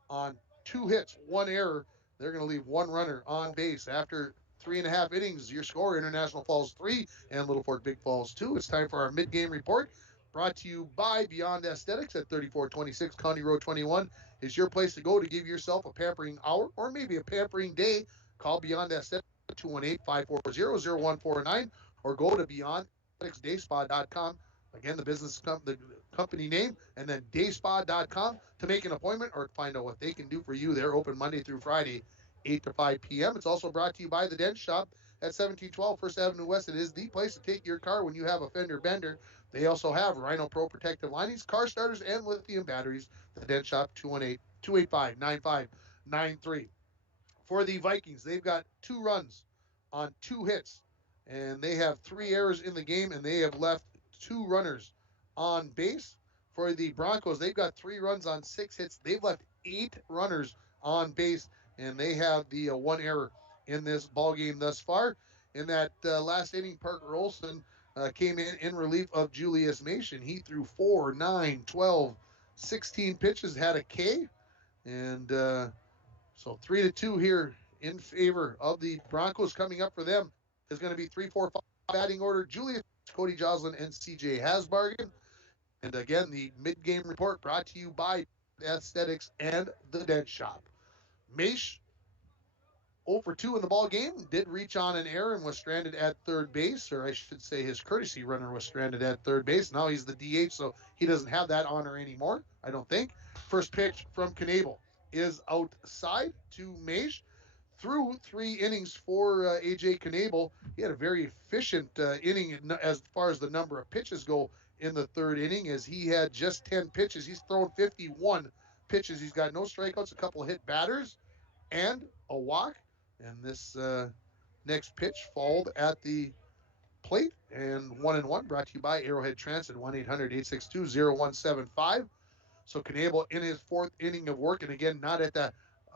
on 2 hits, 1 error. They're going to leave 1 runner on base. After 3.5 innings, your score, International Falls 3 and Littlefork Big Falls 2. It's time for our mid-game report. Brought to you by Beyond Aesthetics at 3426 County Road 21 is your place to go to give yourself a pampering hour or maybe a pampering day. Call Beyond Aesthetics at 218-540-0149 or go to beyondaestheticsdayspa.com. Again, the company name, and then dayspa.com to make an appointment or find out what they can do for you. They're open Monday through Friday, 8 to 5 p.m. It's also brought to you by the Dent Shop at 1712 First Avenue West. It is the place to take your car when you have a fender bender. They also have Rhino Pro protective linings, car starters, and lithium batteries. The Dent Shop, 218-285-9593. For the Vikings, they've got 2 runs on 2 hits, and they have 3 errors in the game, and they have left 2 runners on base. For the Broncos, they've got 3 runs on 6 hits. They've left 8 runners on base, and they have the 1 error in this ball game thus far. In that last inning, Parker Olsen came in relief of Julius Mason. He threw 4, 9, 12, 16 pitches, had a K. And so 3-2 here in favor of the Broncos. Coming up for them is going to be 3-4-5 batting order. Julius, Cody Joslin, and CJ Hasbargen. And again, the mid-game report brought to you by Aesthetics and the Dent Shop. Maish 0 for 2 in the ball game, did reach on an error and was stranded at third base, or I should say his courtesy runner was stranded at third base. Now he's the DH, so he doesn't have that honor anymore, I don't think. First pitch from Knable is outside to Maish. Through 3 innings for A.J. Knable. He had a very efficient inning as far as the number of pitches go in the third inning, as he had just 10 pitches. He's thrown 51 pitches. He's got no strikeouts, a couple of hit batters, and a walk. And this next pitch fouled at the plate. And 1-1 brought to you by Arrowhead Transit, 1-800-862-0175. So Knable in his fourth inning of work, and again, not at a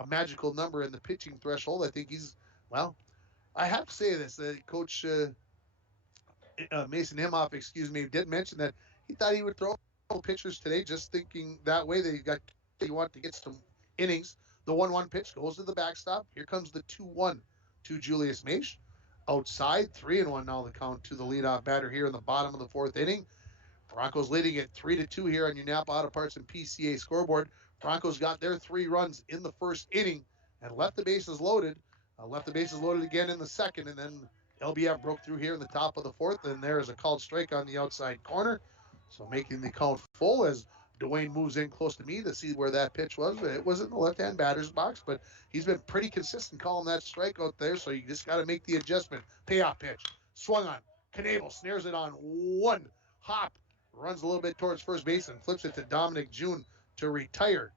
magical number in the pitching threshold. I think he's, well, I have to say this. Coach Mason Imhoff, did mention that he thought he would throw pitchers today, just thinking that way he want to get some innings. The 1-1 pitch goes to the backstop. Here comes the 2-1 to Julius Maish. Outside, 3-1 now the count to the leadoff batter here in the bottom of the fourth inning. Broncos leading it 3-2 here on your Napa Auto Parts and PCA scoreboard. Broncos got their 3 runs in the first inning and left the bases loaded. Left the bases loaded again in the second, and then LBF broke through here in the top of the fourth, and there is a called strike on the outside corner. So making the count full as Dwayne moves in close to me to see where that pitch was. It was in the left-hand batter's box, but he's been pretty consistent calling that strikeout there, so you just got to make the adjustment. Payoff pitch. Swung on. Knable snares it on one hop. Runs a little bit towards first base and flips it to Dominic June to retire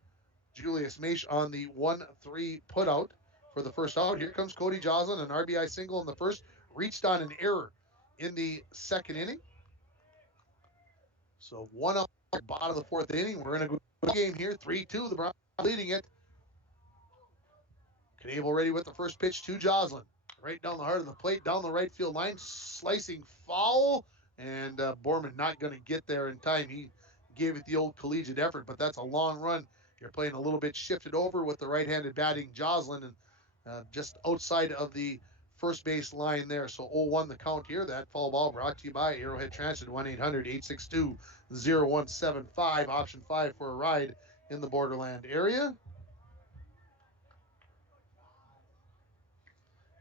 Julius Maish on the 1-3 putout for the first out. Here comes Cody Joslin, an RBI single in the first. Reached on an error in the second inning. So 1-0 bottom of the fourth inning. We're in a good game here. 3-2. The Broncos leading it. Knable ready with the first pitch to Joslin. Right down the heart of the plate, down the right field line. Slicing foul. And Borman not going to get there in time. He gave it the old collegiate effort, but that's a long run. You're playing a little bit shifted over with the right-handed batting Joslin, and just outside of the first base line there. So 0-1 the count here. That foul ball brought to you by Arrowhead Transit, 1-800-862-0175. Option 5 for a ride in the Borderland area.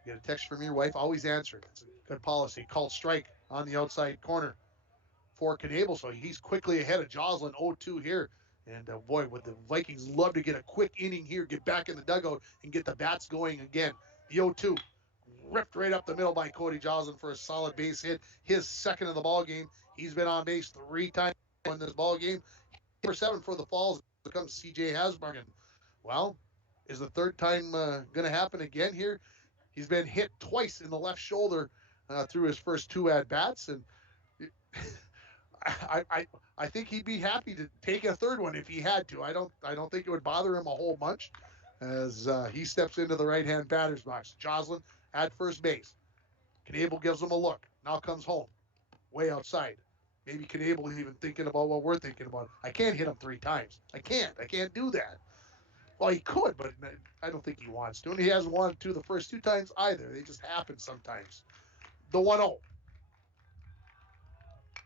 You get a text from your wife, always answer it. It's a good policy. Called strike on the outside corner for Knable. So he's quickly ahead of Joslin, 0-2 here. And boy, would the Vikings love to get a quick inning here, get back in the dugout, and get the bats going again. The 0-2 ripped right up the middle by Cody Joslin for a solid base hit. His second of the ball game. He's been on base 3 times in this ball game. Number 7 for the Falls becomes C.J. Hasbargen. Well, is the third time going to happen again here? He's been hit twice in the left shoulder through his first 2 at-bats, and I think he'd be happy to take a third one if he had to. I don't think it would bother him a whole bunch as he steps into the right-hand batter's box. Joslin at first base. Knable gives him a look. Now comes home. Way outside. Maybe Knable is even thinking about what we're thinking about. I can't hit him 3 times. I can't do that. Well, he could, but I don't think he wants to. And he hasn't wanted to the first 2 times either. They just happen sometimes. The 1-0.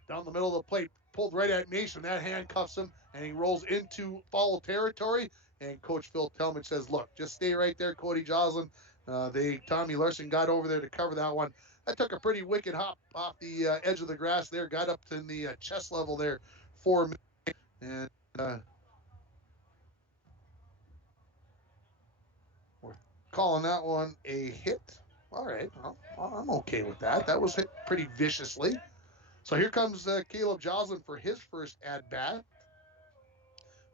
Down the middle of the plate. Pulled right at Mason. That handcuffs him, and he rolls into foul territory. And Coach Phil Tellman says, look, just stay right there, Cody Joslin. Tommy Larson got over there to cover that one. That took a pretty wicked hop off the edge of the grass there. Got up to the chest level there for me. And we're calling that one a hit. All right, well, I'm okay with that. That was hit pretty viciously. So here comes Caleb Joslin for his first at-bat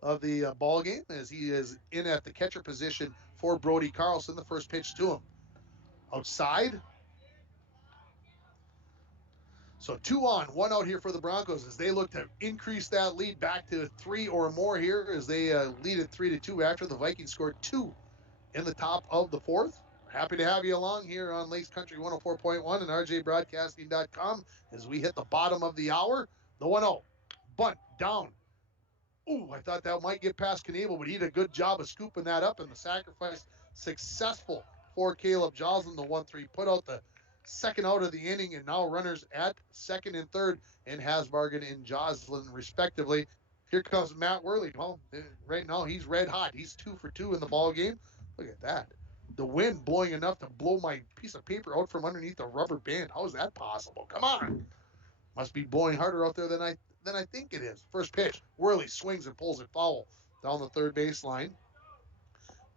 of the ball game as he is in at the catcher position for Brody Carlson. The first pitch to him. Outside. So 2 on, 1 out here for the Broncos as they look to increase that lead back to 3 or more here as they lead it 3-2 after the Vikings scored 2 in the top of the fourth. Happy to have you along here on Lakes Country 104.1 and rjbroadcasting.com as we hit the bottom of the hour. The 1-0. Bunt down. Ooh, I thought that might get past Knable, but he did a good job of scooping that up, and the sacrifice successful for Caleb Joslin. The 1-3 put out the second out of the inning, and now runners at second and third, and Hasbargen and Joslin respectively. Here comes Matt Worley. Well, right now he's red hot. He's 2 for 2 in the ball game. Look at that. The wind blowing enough to blow my piece of paper out from underneath the rubber band. How is that possible? Come on. Must be blowing harder out there than I think it is. First pitch. Worley swings and pulls it foul down the third baseline.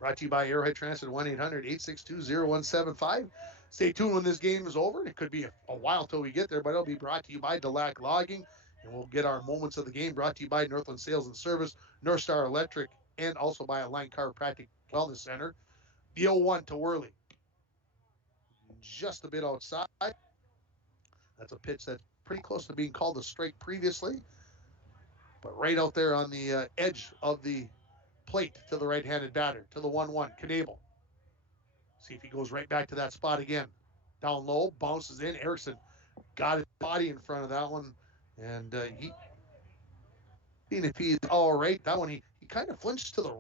Brought to you by Arrowhead Transit, 1-800-862-0175. Stay tuned when this game is over. It could be a while till we get there, but it'll be brought to you by Delac Logging. And we'll get our moments of the game brought to you by Northland Sales and Service, North Star Electric, and also by Align Chiropractic Wellness Center. The 0-1 to Worley. Just a bit outside. That's a pitch that's pretty close to being called a strike previously, but right out there on the edge of the plate to the right-handed batter, to the 1-1, Knable. See if he goes right back to that spot again. Down low, bounces in. Erickson got his body in front of that one, and he, seeing if he's all right. That one, he kind of flinched to the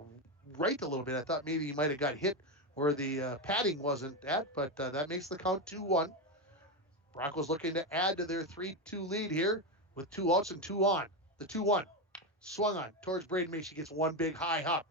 right a little bit. I thought maybe he might have got hit where the padding wasn't at, but that makes the count 2-1. Broncos looking to add to their 3-2 lead here with 2 outs and 2 on. The 2-1 swung on towards Braden Mace. He gets one big high hop,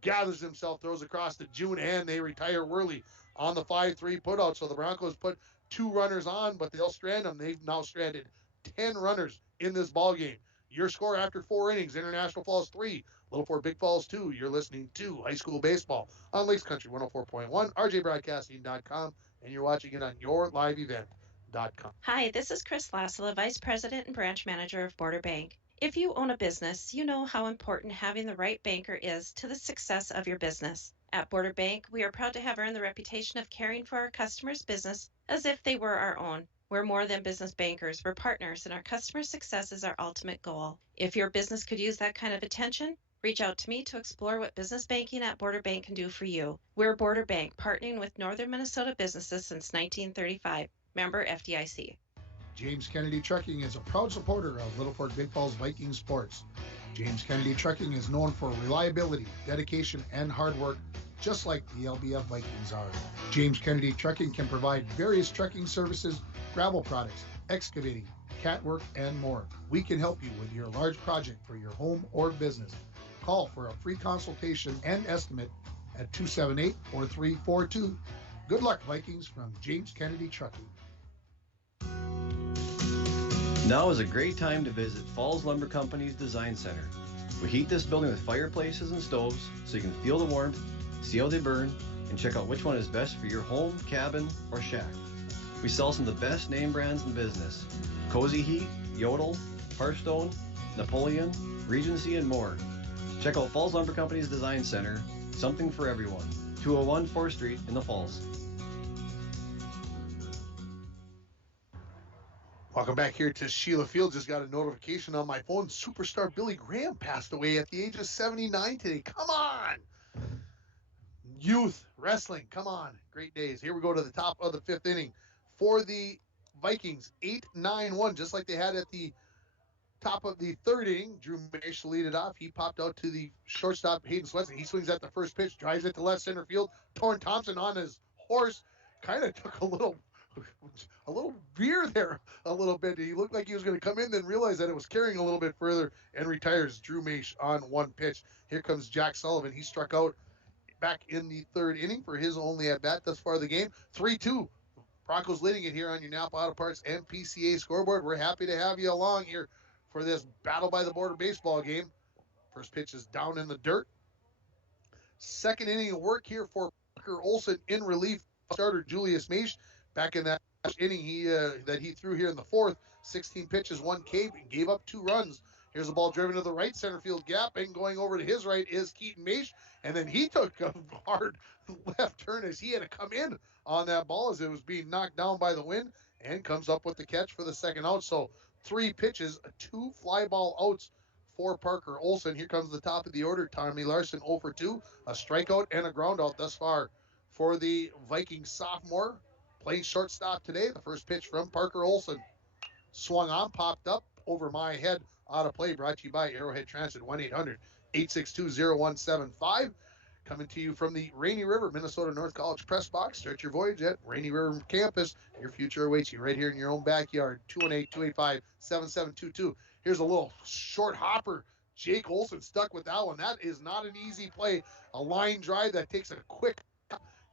gathers himself, throws across to June, and they retire Worley on the 5-3 putout. So the Broncos put 2 runners on, but they'll strand them. They've now stranded 10 runners in this ball game. Your score after 4 innings: International Falls 3, Littlefork Big Falls 2. You're listening to High School Baseball on Lakes Country 104.1, rjbroadcasting.com, and you're watching it on yourliveevent.com. Hi, this is Chris Lassila, Vice President and Branch Manager of Border Bank. If you own a business, you know how important having the right banker is to the success of your business. At Border Bank, we are proud to have earned the reputation of caring for our customers' business as if they were our own. We're more than business bankers, we're partners, and our customer success is our ultimate goal. If your business could use that kind of attention, reach out to me to explore what business banking at Border Bank can do for you. We're Border Bank, partnering with Northern Minnesota businesses since 1935. Member FDIC. James Kennedy Trucking is a proud supporter of Littlefork Big Falls Viking sports. James Kennedy Trucking is known for reliability, dedication, and hard work, just like the LBF Vikings are. James Kennedy Trucking can provide various trucking services, gravel products, excavating, cat work, and more. We can help you with your large project for your home or business. Call for a free consultation and estimate at 278-4342. Good luck, Vikings, from James Kennedy Trucking. Now is a great time to visit Falls Lumber Company's Design Center. We heat this building with fireplaces and stoves so you can feel the warmth, see how they burn, and check out which one is best for your home, cabin, or shack. We sell some of the best name brands in business: Cozy Heat, Yodel, Hearthstone, Napoleon, Regency, and more. Check out Falls Lumber Company's Design Center, something for everyone. 201 4th Street in the Falls. Welcome back here to Sheila Field. Just got a notification on my phone. Superstar Billy Graham passed away at the age of 79 today. Come on! Youth wrestling, come on. Great days. Here we go to the top of the 5th inning for the Vikings. 8-9-1, just like they had at the top of the 3rd inning. Drew managed to lead it off. He popped out to the shortstop, Hayden Swenson. He swings at the first pitch, drives it to left center field. Torrin Thompson on his horse kind of took a little veer there a little bit. He looked like he was going to come in, then realized that it was carrying a little bit further and retires Drew Maish on 1 pitch. Here comes Jack Sullivan. He struck out back in the 3rd inning for his only at-bat thus far of the game. 3-2. Broncos leading it here on your Napa Auto Parts and PCA scoreboard. We're happy to have you along here for this Battle by the Border baseball game. First pitch is down in the dirt. 2nd inning of work here for Parker Olson in relief. Starter Julius Maish. Back in that inning that he threw here in the 4th, 16 pitches, 1 K, and gave up 2 runs. Here's a ball driven to the right center field gap, and going over to his right is Keaton Maish, and then he took a hard left turn as he had to come in on that ball as it was being knocked down by the wind, and comes up with the catch for the 2nd out. So 3 pitches, 2 fly ball outs for Parker Olson. Here comes the top of the order. Tommy Larson 0 for 2, a strikeout and a ground out thus far for the Vikings sophomore. Playing shortstop today. The first pitch from Parker Olson. Swung on, popped up over my head. Out of play. Brought to you by Arrowhead Transit. 1-800-862-0175. Coming to you from the Rainy River, Minnesota North College press box. Start your voyage at Rainy River campus. Your future awaits you right here in your own backyard. 218-285-7722. Here's a little short hopper. Jake Olson stuck with that one. That is not an easy play. A line drive that takes a quick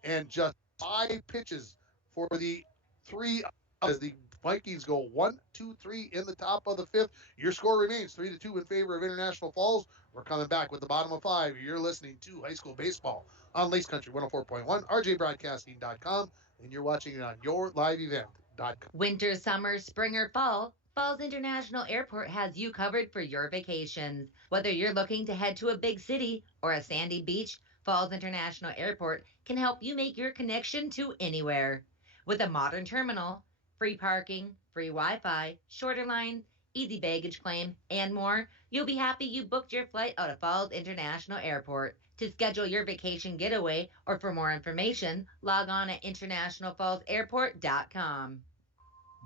and just 5 pitches for the 3 as the Vikings go 1-2-3 in the top of the 5th. Your score remains 3-2 in favor of International Falls. We're coming back with the bottom of 5. You're listening to High School Baseball on Lakes Country 104.1, rjbroadcasting.com, and you're watching it on yourliveevent.com. Winter, summer, spring, or fall, Falls International Airport has you covered for your vacations. Whether you're looking to head to a big city or a sandy beach, Falls International Airport can help you make your connection to anywhere. With a modern terminal, Free parking, free Wi-Fi, shorter lines, easy baggage claim, and more. You'll be happy you booked your flight out of Falls International Airport. To schedule your vacation getaway or for more information, log on at internationalfallsairport.com.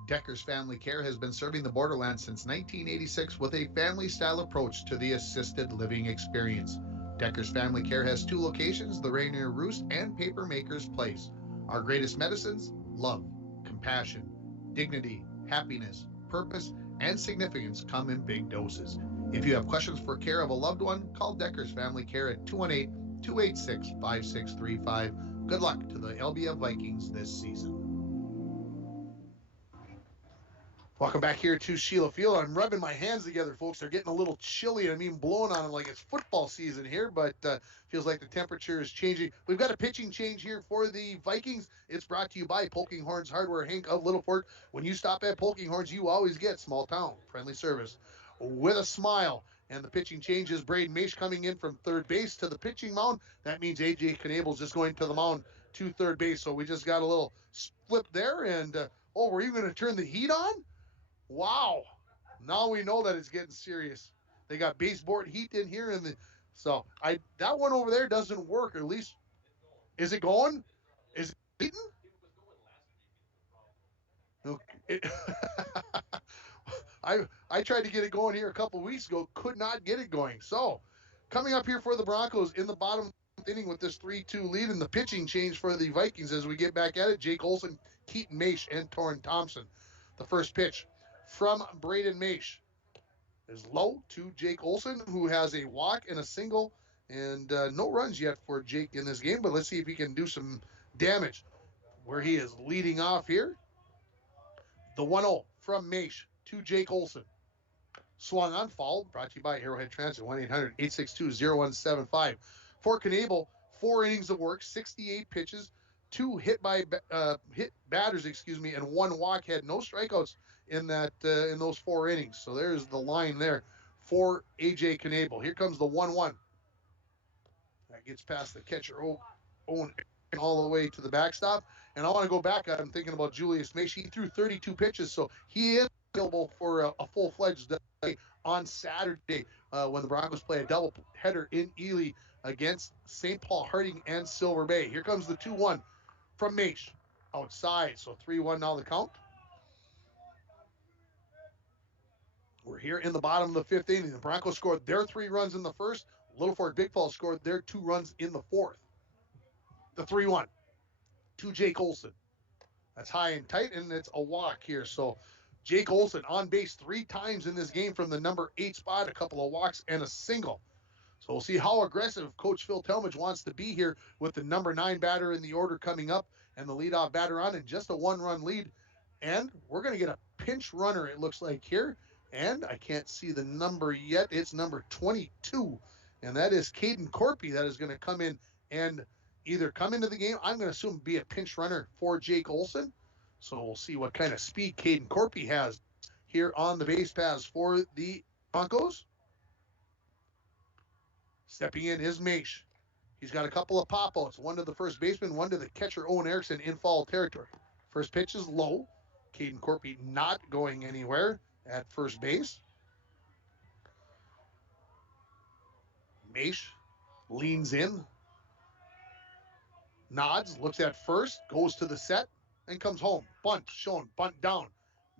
Decker's Family Care has been serving the borderlands since 1986 with a family-style approach to the assisted living experience. Decker's Family Care has 2 locations, the Rainier Roost and Papermaker's Place. Our greatest medicines: love, compassion, dignity, happiness, purpose, and significance come in big doses. If you have questions for care of a loved one, call Decker's Family Care at 218-286-5635. Good luck to the LBF Vikings this season. Welcome back here to Sheila Field. I'm rubbing my hands together, folks. They're getting a little chilly. I mean, blowing on them like it's football season here, but feels like the temperature is changing. We've got a pitching change here for the Vikings. It's brought to you by Poking Horns Hardware, Hank of Littlefork. When you stop at Poking Horns, you always get small town friendly service with a smile. And the pitching change is Braden Maish coming in from third base to the pitching mound. That means A.J. Knabel's just going to the mound to third base. So we just got a little flip there. And, were you going to turn the heat on? Wow. Now we know that it's getting serious. They got baseboard heat in here, and so that one over there doesn't work, or at least, is it going? Is it heating? Okay. I tried to get it going here a couple weeks ago, could not get it going. So coming up here for the Broncos in the bottom inning with this 3-2 lead, and the pitching change for the Vikings as we get back at it: Jake Olson, Keaton Maish, and Torrin Thompson. The first pitch from Braden Maish is low to Jake Olson, who has a walk and a single, and no runs yet for Jake in this game, but let's see if he can do some damage where he is leading off here. The 1-0 from Maish to Jake Olson. Swung on, fouled, brought to you by Arrowhead Transit, 1-800-862-0175. For Knabel, 4 innings of work, 68 pitches, 2 hit batters, and 1 walk. Had no strikeouts in those 4 innings. So there's the line there for A.J. Knabel. Here comes the 1-1. That gets past the catcher, Owen, all the way to the backstop. And I want to go back. I'm thinking about Julius Maish. He threw 32 pitches, so he is available for a full-fledged day on Saturday when the Broncos play a double header in Ely against St. Paul, Harding, and Silver Bay. Here comes the 2-1 from Maish. Outside, so 3-1 now the count. We're here in the bottom of the 5th inning. The Broncos scored their 3 runs in the first. Littlefork Big Falls scored their 2 runs in the 4th. The 3-1 to Jake Olson. That's high and tight, and it's a walk here. So Jake Olson on base 3 times in this game from the number 8 spot, a couple of walks and a single. So we'll see how aggressive Coach Phil Talmadge wants to be here with the number 9 batter in the order coming up and the leadoff batter on, and just a 1-run lead. And we're going to get a pinch runner, it looks like here. And I can't see the number yet. It's number 22. And that is Caden Corpy that is going to come in and either come into the game. I'm going to assume be a pinch runner for Jake Olson. So we'll see what kind of speed Caden Corpy has here on the base paths for the Broncos. Stepping in is Maish. He's got a couple of pop-outs. One to the first baseman, one to the catcher, Owen Erickson, in foul territory. First pitch is low. Caden Corpy not going anywhere at first base. Maish leans in, nods, looks at first, goes to the set, and comes home. Bunt shown, bunt down.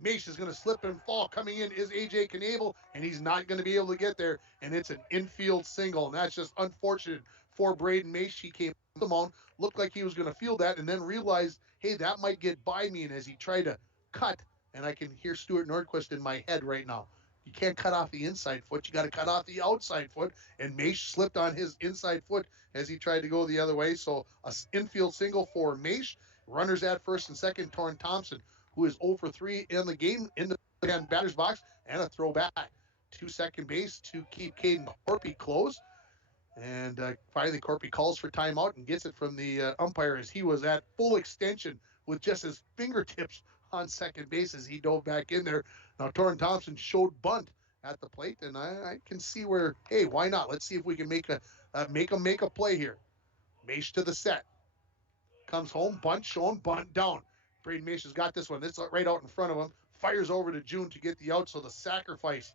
Maish is going to slip and fall. Coming in is A.J. Knabel, and he's not going to be able to get there, and it's an infield single, and that's just unfortunate for Braden Maish. He came to the mound, looked like he was going to field that, and then realized, hey, that might get by me, and as he tried to cut, and I can hear Stuart Nordquist in my head right now. You can't cut off the inside foot. You got to cut off the outside foot. And Maish slipped on his inside foot as he tried to go the other way. So an infield single for Maish. Runners at first and second, Torrin Thompson, who is 0 for 3 in the game, in the batter's box, and a throwback to second base to keep Caden Corpy close. And finally, Corpy calls for timeout and gets it from the umpire as he was at full extension with just his fingertips on second base as he dove back in there. Now, Torrin Thompson showed bunt at the plate, and I can see where, hey, why not? Let's see if we can make a play here. Maish to the set. Comes home, bunt shown, bunt down. Braden Maish has got this one. It's right out in front of him. Fires over to June to get the out, so the sacrifice.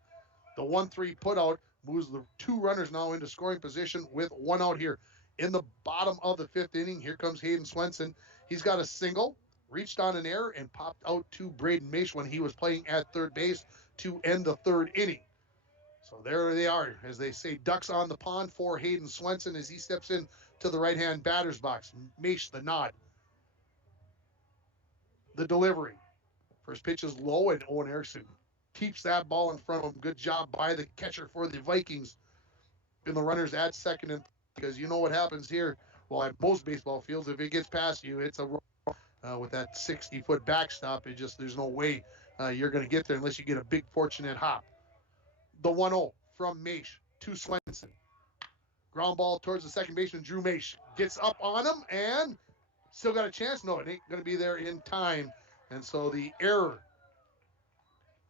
The 1-3 put out moves the two runners now into scoring position with one out here. In the bottom of the fifth inning, here comes Hayden Swenson. He's got a single, reached on an error, and popped out to Braden Maish when he was playing at third base to end the third inning. So there they are, as they say, ducks on the pond for Hayden Swenson as he steps in to the right-hand batter's box. Maish, the nod. The delivery. First pitch is low, and Owen Erickson keeps that ball in front of him. Good job by the catcher for the Vikings. And the runners at second, and because you know what happens here. Well, at most baseball fields, if it gets past you, it's a with that 60-foot backstop. There's no way you're going to get there unless you get a big fortunate hop. The 1-0 from Maish to Swenson. Ground ball towards the second baseman, Drew Maish. Gets up on him and still got a chance. No, it ain't going to be there in time. And so the error,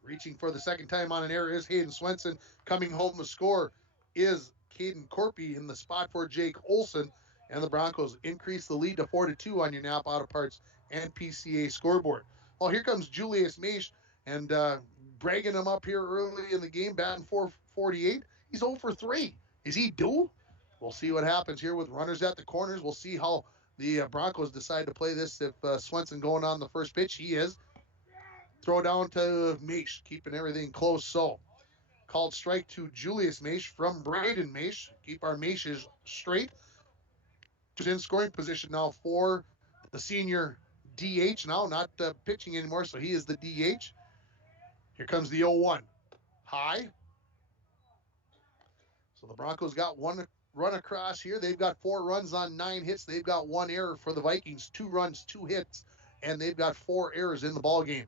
reaching for the second time on an error, is Hayden Swenson. Coming home the score is Caden Corpy in the spot for Jake Olson. And the Broncos increase the lead to 4-2 on your Napa Auto Parts and PCA scoreboard. Well, here comes Julius Maish and bragging him up here early in the game, batting .448. He's 0 for 3. Is he due? We'll see what happens here with runners at the corners. We'll see how the Broncos decide to play this. If Swenson going on the first pitch, he is. Throw down to Maish, keeping everything close. So, called strike to Julius Maish from Braden Maish. Keep our Maishes straight. Just in scoring position now for the senior DH now, not pitching anymore, so he is the DH. Here comes the 0-1. High. So the Broncos got one run across here. They've got 4 runs on 9 hits. They've got 1 error for the Vikings. 2 runs, 2 hits, and they've got 4 errors in the ball game.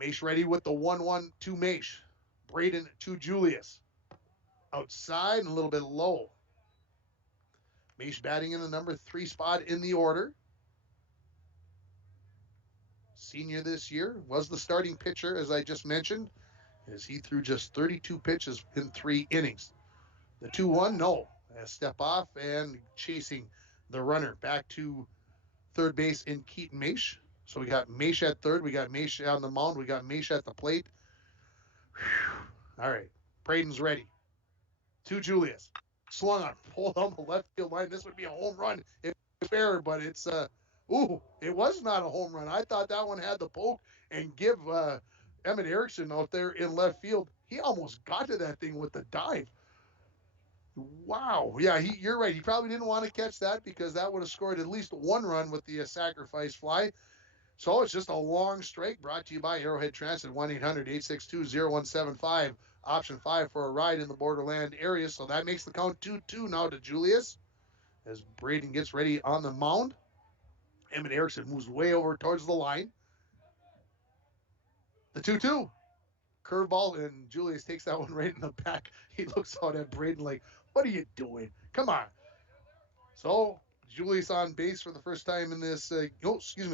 Maish ready with the 1-1 to Maish. Braden to Julius. Outside and a little bit low. Maish batting in the number 3 spot in the order. Senior this year, was the starting pitcher, as I just mentioned, as he threw just 32 pitches in 3 innings. The 2-1, no. A step off and chasing the runner back to third base in Keaton Maish. So we got Maish at third. We got Maish on the mound. We got Maish at the plate. Whew. All right. Braden's ready. To Julius. Swung on. Pulled on the left field line. This would be a home run if fair, but it's it was not a home run. I thought that one had the poke and give Emmett Erickson out there in left field. He almost got to that thing with the dive. Wow. Yeah, you're right. He probably didn't want to catch that because that would have scored at least 1 run with the sacrifice fly. So it's just a long strike brought to you by Arrowhead Transit, 1-800-862-0175, option 5 for a ride in the borderland area. So that makes the count 2-2 now to Julius as Braden gets ready on the mound. Emmett Erickson moves way over towards the line. The 2-2. Curveball, and Julius takes that one right in the back. He looks out at Braden like, what are you doing? Come on. So Julius on base for the first time in this, the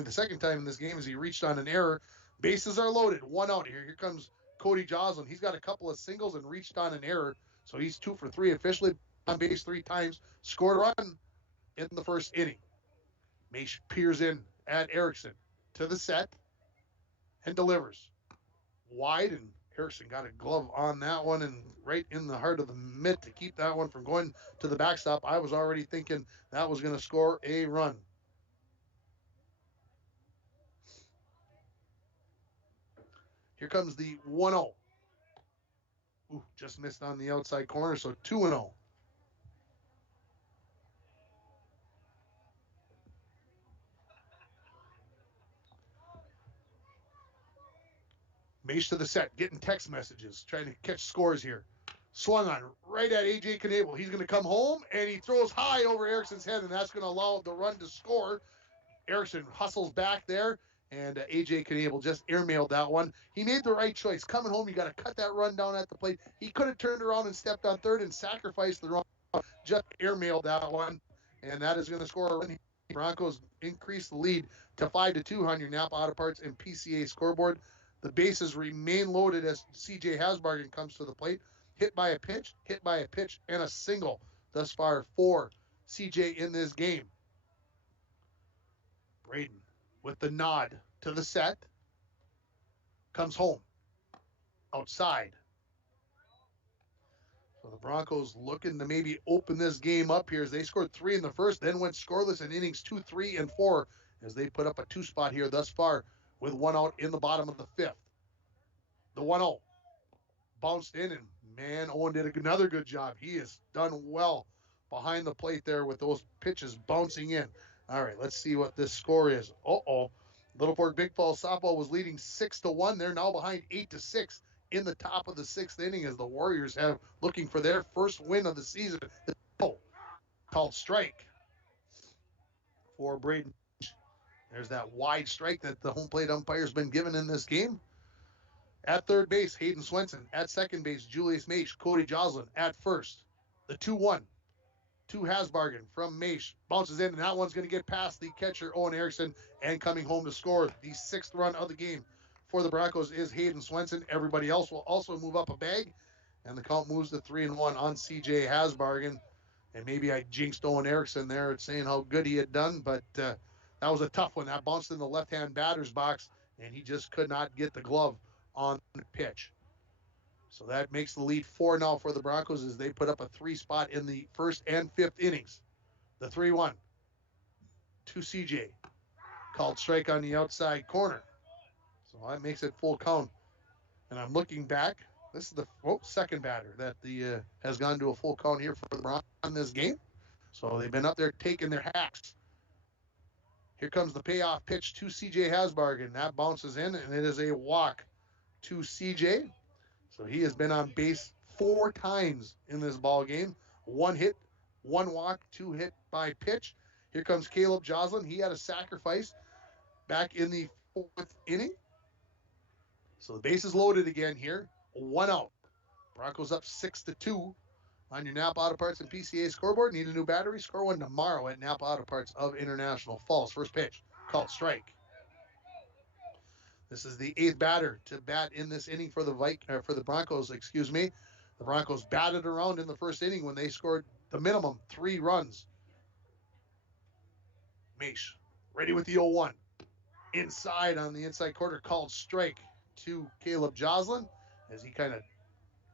second time in this game as he reached on an error. Bases are loaded. 1 out here. Here comes Cody Joslin. He's got a couple of singles and reached on an error. So he's 2 for 3 officially on base 3 times. Scored a run in the first inning. Maish peers in at Erickson to the set and delivers. Wide, and Erickson got a glove on that one and right in the heart of the mitt to keep that one from going to the backstop. I was already thinking that was going to score a run. Here comes the 1-0. Ooh, just missed on the outside corner, so 2-0. Maish to the set, getting text messages, trying to catch scores here. Swung on right at A.J. Knable. He's going to come home, and he throws high over Erickson's head, and that's going to allow the run to score. Erickson hustles back there, and A.J. Knable just airmailed that one. He made the right choice. Coming home, you got to cut that run down at the plate. He could have turned around and stepped on third and sacrificed the run. Just airmailed that one, and that is going to score a run. Broncos increase the lead to 5-2 on your Napa Auto Parts and PCA scoreboard. The bases remain loaded as C.J. Hasbargen comes to the plate. Hit by a pitch, and a single thus far for C.J. in this game. Braden with the nod to the set. Comes home. Outside. So the Broncos looking to maybe open this game up here as they scored 3 in the first, then went scoreless in innings 2, 3, and 4 as they put up a 2 spot here thus far with 1 out in the bottom of the 5th. The 1-0 bounced in, and man, Owen did another good job. He has done well behind the plate there with those pitches bouncing in. All right, let's see what this score is. Littlefork Big Falls softball was leading 6-1. They're now behind 8-6 in the top of the 6th inning as the Warriors have looking for their first win of the season. Called strike for Braden. There's that wide strike that the home plate umpire's been given in this game. At third base, Hayden Swenson. At second base, Julius Maish. Cody Joslin at first. The 2-1 to Hasbargen from Maish. Bounces in, and that one's going to get past the catcher, Owen Erickson, and coming home to score the 6th run of the game for the Broncos is Hayden Swenson. Everybody else will also move up a bag, and the count moves to 3-1 on CJ Hasbargen. And maybe I jinxed Owen Erickson there at saying how good he had done, but that was a tough one. That bounced in the left-hand batter's box, and he just could not get the glove on the pitch. So that makes the lead 4 now for the Broncos as they put up a 3 spot in the 1st and 5th innings. The 3-1 to CJ. Called strike on the outside corner. So that makes it full count. And I'm looking back. This is the second batter that has gone to a full count here for the Broncos in this game. So they've been up there taking their hacks. Here comes the payoff pitch to CJ Hasbargen. That bounces in, and it is a walk to CJ. So he has been on base 4 times in this ball game. 1 hit, 1 walk, 2 hit by pitch. Here comes Caleb Joslin. He had a sacrifice back in the 4th inning. So the base is loaded again here. 1 out. Broncos up 6-2 on your Napa Auto Parts and PCA scoreboard. Need a new battery? Score one tomorrow at Napa Auto Parts of International Falls. First pitch, called strike. This is the 8th batter to bat in this inning for the Broncos. The Broncos batted around in the 1st inning when they scored the minimum 3 runs. Maish ready with the 0-1. Inside on the inside corner, called strike to Caleb Joslin as he kind of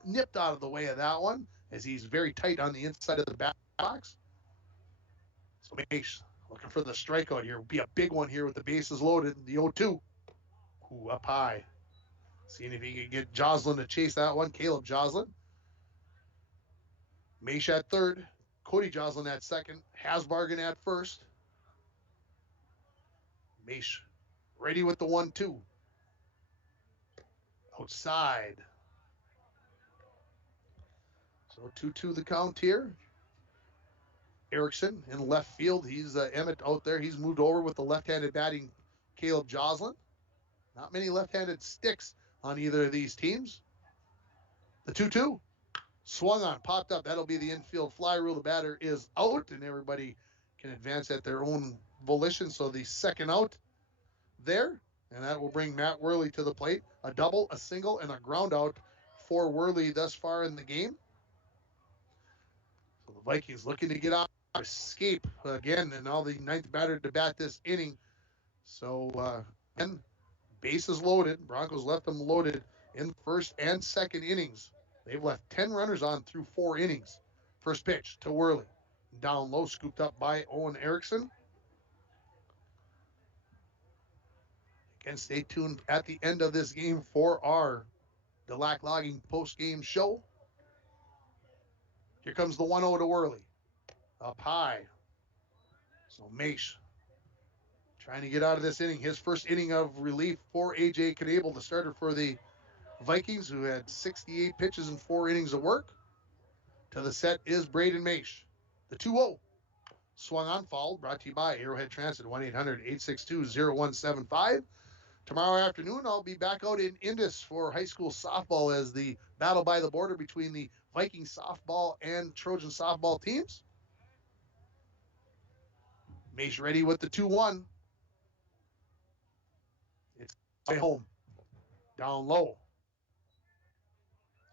nipped out of the way of that one as he's very tight on the inside of the bat box. So Maish looking for the strikeout here. Will be a big one here with the bases loaded. The 0-2. Up high. Seeing if he can get Joslin to chase that one. Caleb Joslin. Maish at third. Cody Joslin at second. Hasbargen at first. Maish ready with the 1-2. Outside. So 2-2 the count here. Erickson in left field. He's Emmett out there. He's moved over with the left-handed batting Caleb Joslin. Not many left-handed sticks on either of these teams. The 2-2 swung on, popped up. That'll be the infield fly rule. The batter is out, and everybody can advance at their own volition. So the second out there, and that will bring Matt Worley to the plate. A double, a single, and a ground out for Worley thus far in the game. So the Vikings looking to get out, escape again, and now the 9th batter to bat this inning. So, and bases loaded. Broncos left them loaded in the 1st and 2nd innings. They've left 10 runners on through 4 innings. First pitch to Worley. Down low, scooped up by Owen Erickson. Again, stay tuned at the end of this game for our Delac Logging post-game show. Here comes the 1-0 to Worley. Up high. So Maish trying to get out of this inning. His first inning of relief for A.J. Knable, the starter for the Vikings, who had 68 pitches and 4 innings of work. To the set is Braden Maish. The 2-0. Swung on, fouled. Brought to you by Arrowhead Transit, 1-800-862-0175. Tomorrow afternoon, I'll be back out in Indus for high school softball as the battle by the border between the Viking softball and Trojan softball teams. Maish ready with the 2-1. It's home. Down low.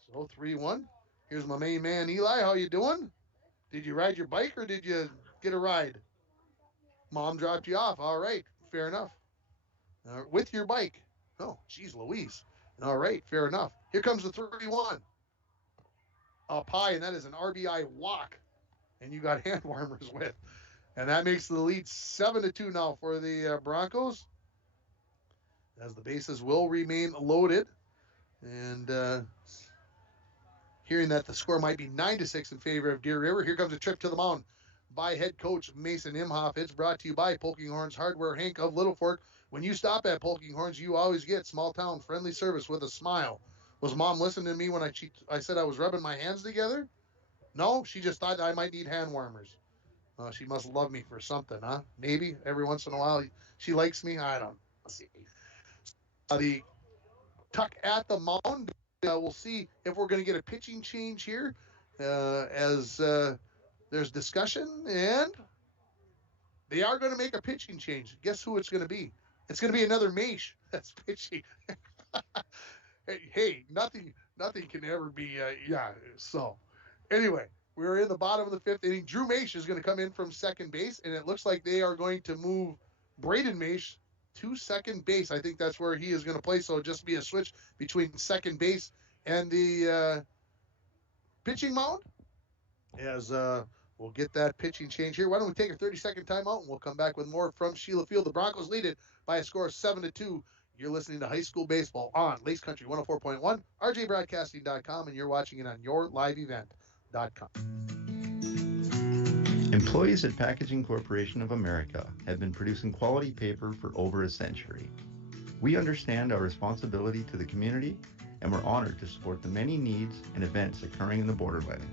So 3-1. Here's my main man, Eli. How you doing? Did you ride your bike or did you get a ride? Mom dropped you off. All right. Fair enough. with your bike. Oh, geez, Louise. All right, fair enough. Here comes the 3-1. Up high, and that is an RBI walk. And you got hand warmers with. And that makes the lead 7-2 now for the Broncos, as the bases will remain loaded. And hearing that the score might be 9-6 in favor of Deer River, here comes a trip to the mound by head coach Mason Imhoff. It's brought to you by Poking Horns Hardware, Hank of Littlefork. When you stop at Poking Horns, you always get small town friendly service with a smile. Was Mom listening to me when I said I was rubbing my hands together? No, she just thought I might need hand warmers. She must love me for something, huh? Maybe every once in a while she likes me. I don't see. The tuck at the mound. We'll see if we're going to get a pitching change here as there's discussion, and they are going to make a pitching change. Guess who it's going to be? It's going to be another Maish that's pitching. hey, nothing can ever be, So, anyway, we're in the bottom of the fifth inning. Drew Maish is going to come in from second base, and it looks like they are going to move Braden Maish to second base. I think that's where he is going to play, so it'll just be a switch between second base and the pitching mound. As we'll get that pitching change here. Why don't we take a 30-second timeout, and we'll come back with more from Sheila Field. The Broncos lead it by a score of 7-2. You're listening to High School Baseball on Lace Country 104.1, rjbroadcasting.com, and you're watching it on yourliveevent.com. Employees at Packaging Corporation of America have been producing quality paper for over a century. We understand our responsibility to the community, and we're honored to support the many needs and events occurring in the borderland.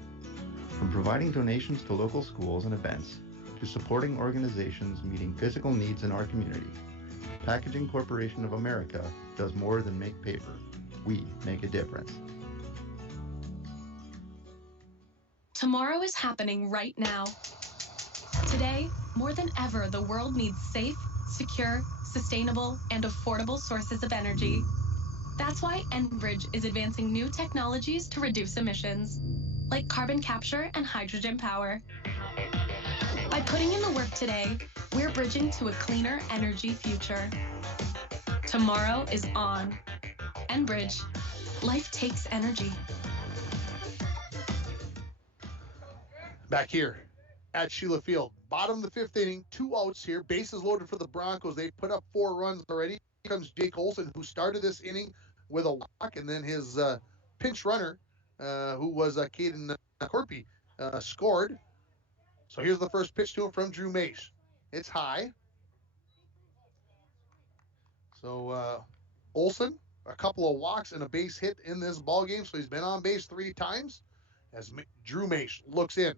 From providing donations to local schools and events, to supporting organizations meeting physical needs in our community, Packaging Corporation of America does more than make paper. We make a difference. Tomorrow is happening right now. Today, more than ever, the world needs safe, secure, sustainable, and affordable sources of energy. That's why Enbridge is advancing new technologies to reduce emissions, like carbon capture and hydrogen power. By putting in the work today, we're bridging to a cleaner energy future. Tomorrow is on. Enbridge. Life takes energy. Back here at Sheila Field, bottom of the fifth inning, 2 outs here, bases loaded for the Broncos. They put up 4 runs already. Here comes Jake Olson, who started this inning with a walk, and then his pinch runner, who was Caden Corpy, scored. So here's the first pitch to him from Drew Maish. It's high. So Olson, a couple of walks and a base hit in this ball game, so he's been on base 3 times. As Drew Maish looks in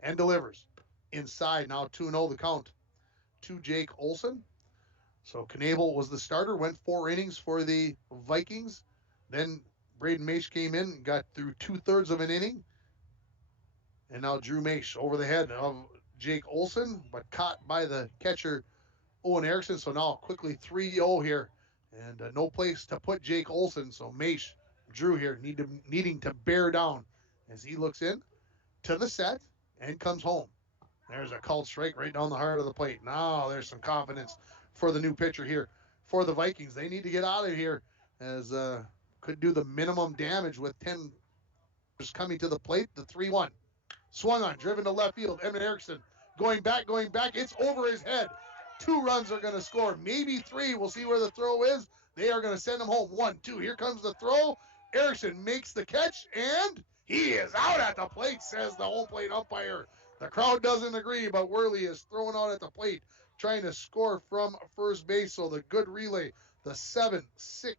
and delivers inside. Now 2-0 the count to Jake Olson. So Knabel was the starter, went 4 innings for the Vikings. Then Braden Maish came in, got through 2/3 of an inning. And now Drew Maish over the head of Jake Olson, but caught by the catcher Owen Erickson. So now quickly 3-0 here, and no place to put Jake Olson. So Maish, Drew here needing to bear down as he looks in to the set and comes home. There's a called strike right down the heart of the plate. Now there's some confidence for the new pitcher here for the Vikings. They need to get out of here, as could do the minimum damage with 10 coming to the plate. The 3-1. Swung on, driven to left field. Emmett Erickson going back. It's over his head. 2 runs are going to score, maybe 3. We'll see where the throw is. They are going to send him home. 1-2. Here comes the throw. Erickson makes the catch, and he is out at the plate, says the home plate umpire. The crowd doesn't agree, but Worley is throwing out at the plate, trying to score from first base. So the good relay, the 7-6-2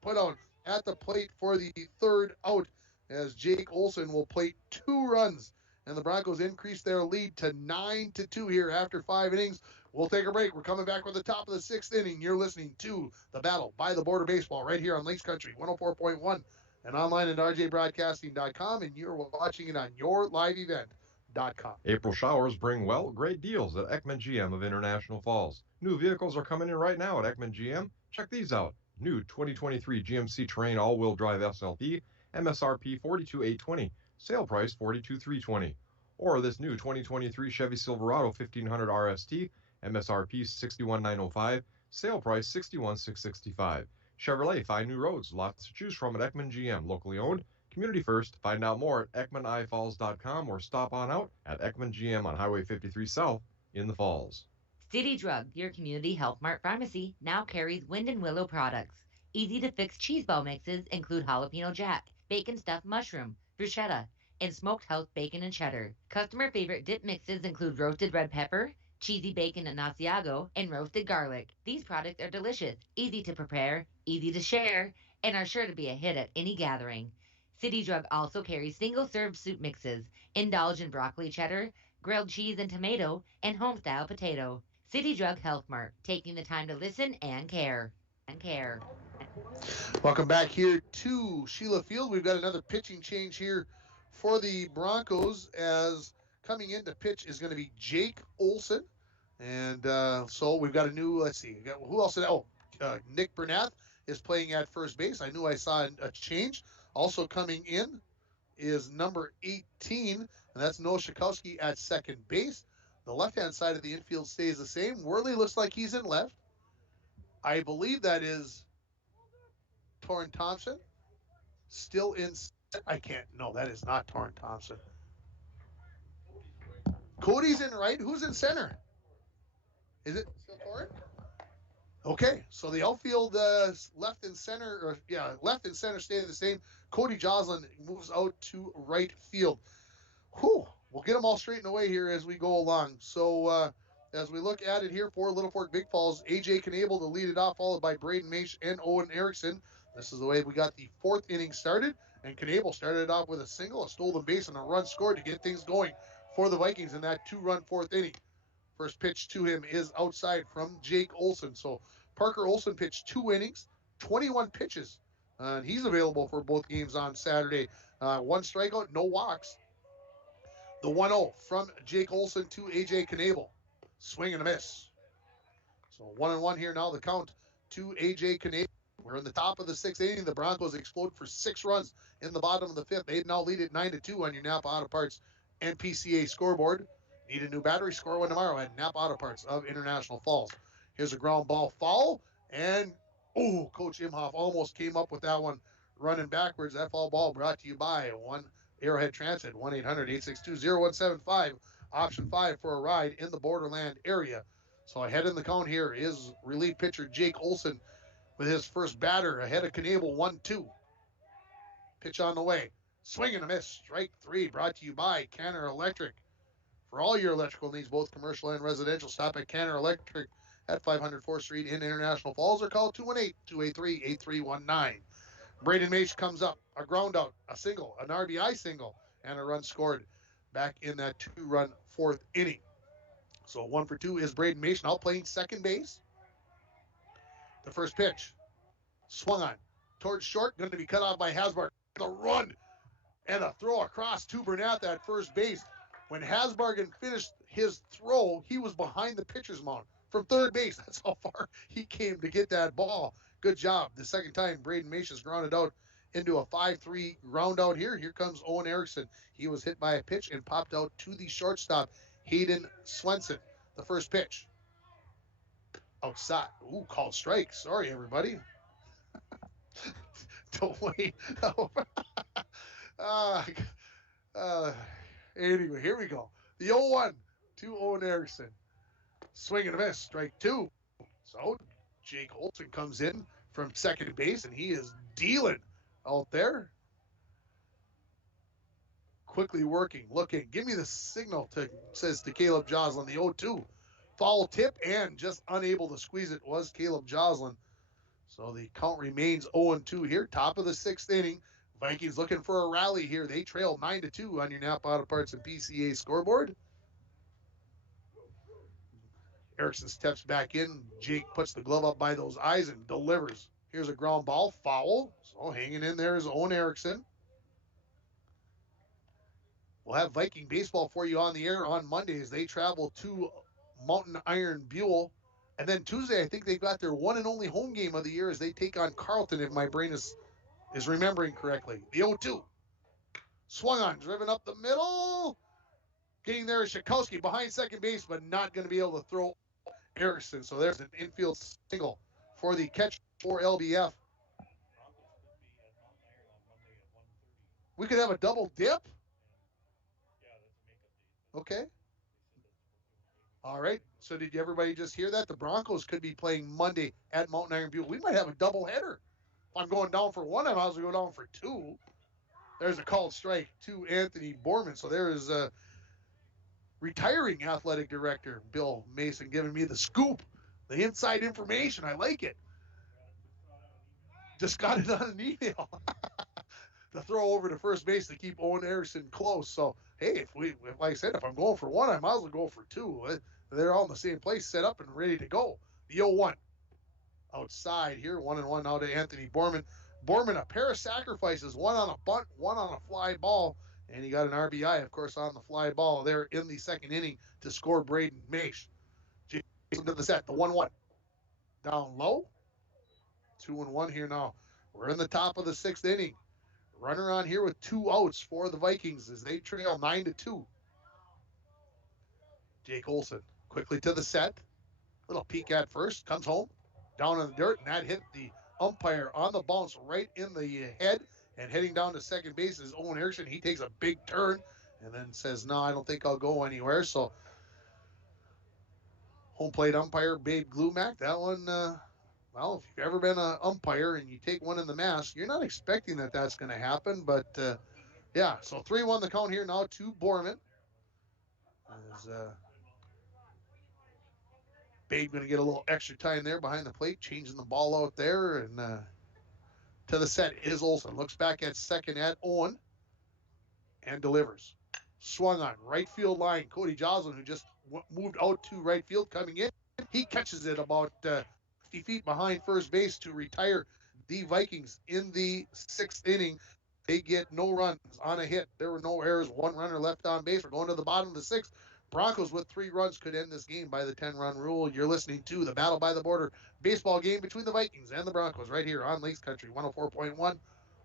put out at the plate for the 3rd out, as Jake Olson will plate 2 runs. And the Broncos increase their lead to 9-2 here after 5 innings. We'll take a break. We're coming back with the top of the 6th inning. You're listening to the Battle by the Border Baseball right here on Lakes Country 104.1 and online at rjbroadcasting.com, and you're watching it on yourliveevent.com. April showers bring, well, great deals at Ekman GM of International Falls. New vehicles are coming in right now at Ekman GM. Check these out. New 2023 GMC Terrain all-wheel drive SLP, MSRP $42,820. Sale price $42,320. Or this new 2023 Chevy Silverado 1500 RST, MSRP $61,905. Sale price $61,665. Chevrolet, find new roads, lots to choose from at Ekman GM. Locally owned, community first. Find out more at EkmanIFalls.com or stop on out at Ekman GM on Highway 53 South in the Falls. City Drug, your community health mart pharmacy, now carries Wind and Willow products. Easy to fix cheese ball mixes include jalapeno jack, bacon stuffed mushroom, bruschetta, and smoked house bacon and cheddar. Customer favorite dip mixes include roasted red pepper, cheesy bacon and Asiago, and roasted garlic. These products are delicious, easy to prepare, easy to share, and are sure to be a hit at any gathering. City Drug also carries single-serve soup mixes, indulge in broccoli cheddar, grilled cheese and tomato, and home-style potato. City Drug Health Mart, taking the time to listen and care. Welcome back here to Sheila Field. We've got another pitching change here for the Broncos, as coming in to pitch is going to be Jake Olson. And so we've got a new, let's see, who else? Nick Bernath is playing at first base. I knew I saw a change. Also coming in is number 18, and that's Noah Shakowski at second base. The left-hand side of the infield stays the same. Worley looks like he's in left. I believe that is Torrin Thompson. Still in. No, that is not Torrin Thompson. Cody's in right. Who's in center? Is it still Torrin? Okay, so the outfield left and center stay the same. Cody Joslin moves out to right field. Whew. We'll get them all straightened away here as we go along. So as we look at it here for Littlefork Big Falls, AJ Knable to lead it off, followed by Braden Maish and Owen Erickson. This is the way we got the fourth inning started, and Knable started it off with a single, a stolen base, and a run scored to get things going for the Vikings in that two-run fourth inning. First pitch to him is outside from Jake Olson. So Parker Olson pitched 2 innings, 21 pitches. And he's available for both games on Saturday. 1 strikeout, no walks. The 1-0 from Jake Olson to AJ Knable. Swing and a miss. So 1-1 here now, the count to AJ Knable. We're in the top of the 6th inning. The Broncos explode for 6 runs in the bottom of the 5th. They now lead it 9-2 on your Napa Auto Parts and PCA scoreboard. Need a new battery? Score one tomorrow at Napa Auto Parts of International Falls. Here's a ground ball foul, and Coach Imhoff almost came up with that one running backwards. That foul ball brought to you by Arrowhead Transit, 1-800-862-0175, option 5 for a ride in the Borderland area. So ahead in the count here is relief pitcher Jake Olson with his first batter ahead of Knable, 1-2. Pitch on the way. Swing and a miss. Strike 3 brought to you by Canner Electric. For all your electrical needs, both commercial and residential, stop at Canner Electric at 500 4th Street in International Falls, or call 218-283-8319. Braden Maish comes up, a ground out, a single, an RBI single, and a run scored back in that 2-run 4th inning. So 1 for 2 is Braden Maish, now playing second base. The first pitch, swung on, towards short, going to be cut off by Hasbar. The run and a throw across to Bernath at first base. When Hasbargen finished his throw, he was behind the pitcher's mound from third base. That's how far he came to get that ball. Good job. The second time, Braden Maish has grounded out into a 5-3 ground out here. Here comes Owen Erickson. He was hit by a pitch and popped out to the shortstop, Hayden Swenson. The first pitch. Outside. Ooh, called strike. Sorry, everybody. Don't wait. Anyway, here we go. The 0-1 to Owen Erickson. Swing and a miss, strike 2. So Jake Olson comes in from second base, and he is dealing out there. Quickly working, looking. Give me the signal, says to Caleb Joslin. The 0-2. Foul tip, and just unable to squeeze it was Caleb Joslin. So the count remains 0-2 here, top of the 6th inning. Vikings looking for a rally here. They trail 9-2 on your Napa Auto Parts and PCA scoreboard. Erickson steps back in. Jake puts the glove up by those eyes and delivers. Here's a ground ball, foul. So hanging in there is Owen Erickson. We'll have Viking baseball for you on the air on Mondays. They travel to Mountain Iron Buell. And then Tuesday, I think they've got their one and only home game of the year as they take on Carleton, if my brain is remembering correctly. The 0-2. Swung on, driven up the middle. Getting there is Shakowski behind second base, but not going to be able to throw Erickson. So there's an infield single for the catch for LBF. We could have a double dip. Okay. All right. So did everybody just hear that? The Broncos could be playing Monday at Mountain Iron Butte. We might have a double header. If I'm going down for one, I might as well go down for two. There's a called strike to Anthony Borman. So there is a retiring athletic director, Bill Mason, giving me the scoop, the inside information. I like it. Just got it on an email. To throw over to first base to keep Owen Erickson close. So, hey, like I said, if I'm going for one, I might as well go for two. They're all in the same place, set up and ready to go. The 0-1 outside here, 1-1 now to Anthony Borman. Borman, a pair of sacrifices, one on a bunt, one on a fly ball, and he got an RBI, of course, on the fly ball there in the second inning to score Braden Maish. Jason to the set, the 1-1. Down low. 2-1 here now. We're in the top of the sixth inning. Runner on here with 2 outs for the Vikings as they trail 9-2. Jake Olson quickly to the set. Little peek at first. Comes home. Down in the dirt. And that hit the umpire on the bounce right in the head. And heading down to second base is Owen Erickson. He takes a big turn and then says, no, I don't think I'll go anywhere. So home plate umpire Babe Glumack. That one, well, if you've ever been an umpire and you take one in the mask, you're not expecting that that's going to happen. But, yeah, so 3-1 the count here now to Borman. As Babe going to get a little extra time there behind the plate, changing the ball out there. And to the set is Olson. Looks back at second at Owen and delivers. Swung on right field line. Cody Joslin, who just moved out to right field, coming in. He catches it about 50 feet behind first base to retire the Vikings in the sixth inning. They get no runs on a hit. There were no errors. One runner left on base. We're going to the bottom of the sixth. Broncos with 3 runs could end this game by the 10-run rule. You're listening to the Battle by the Border baseball game between the Vikings and the Broncos right here on Lakes Country 104.1,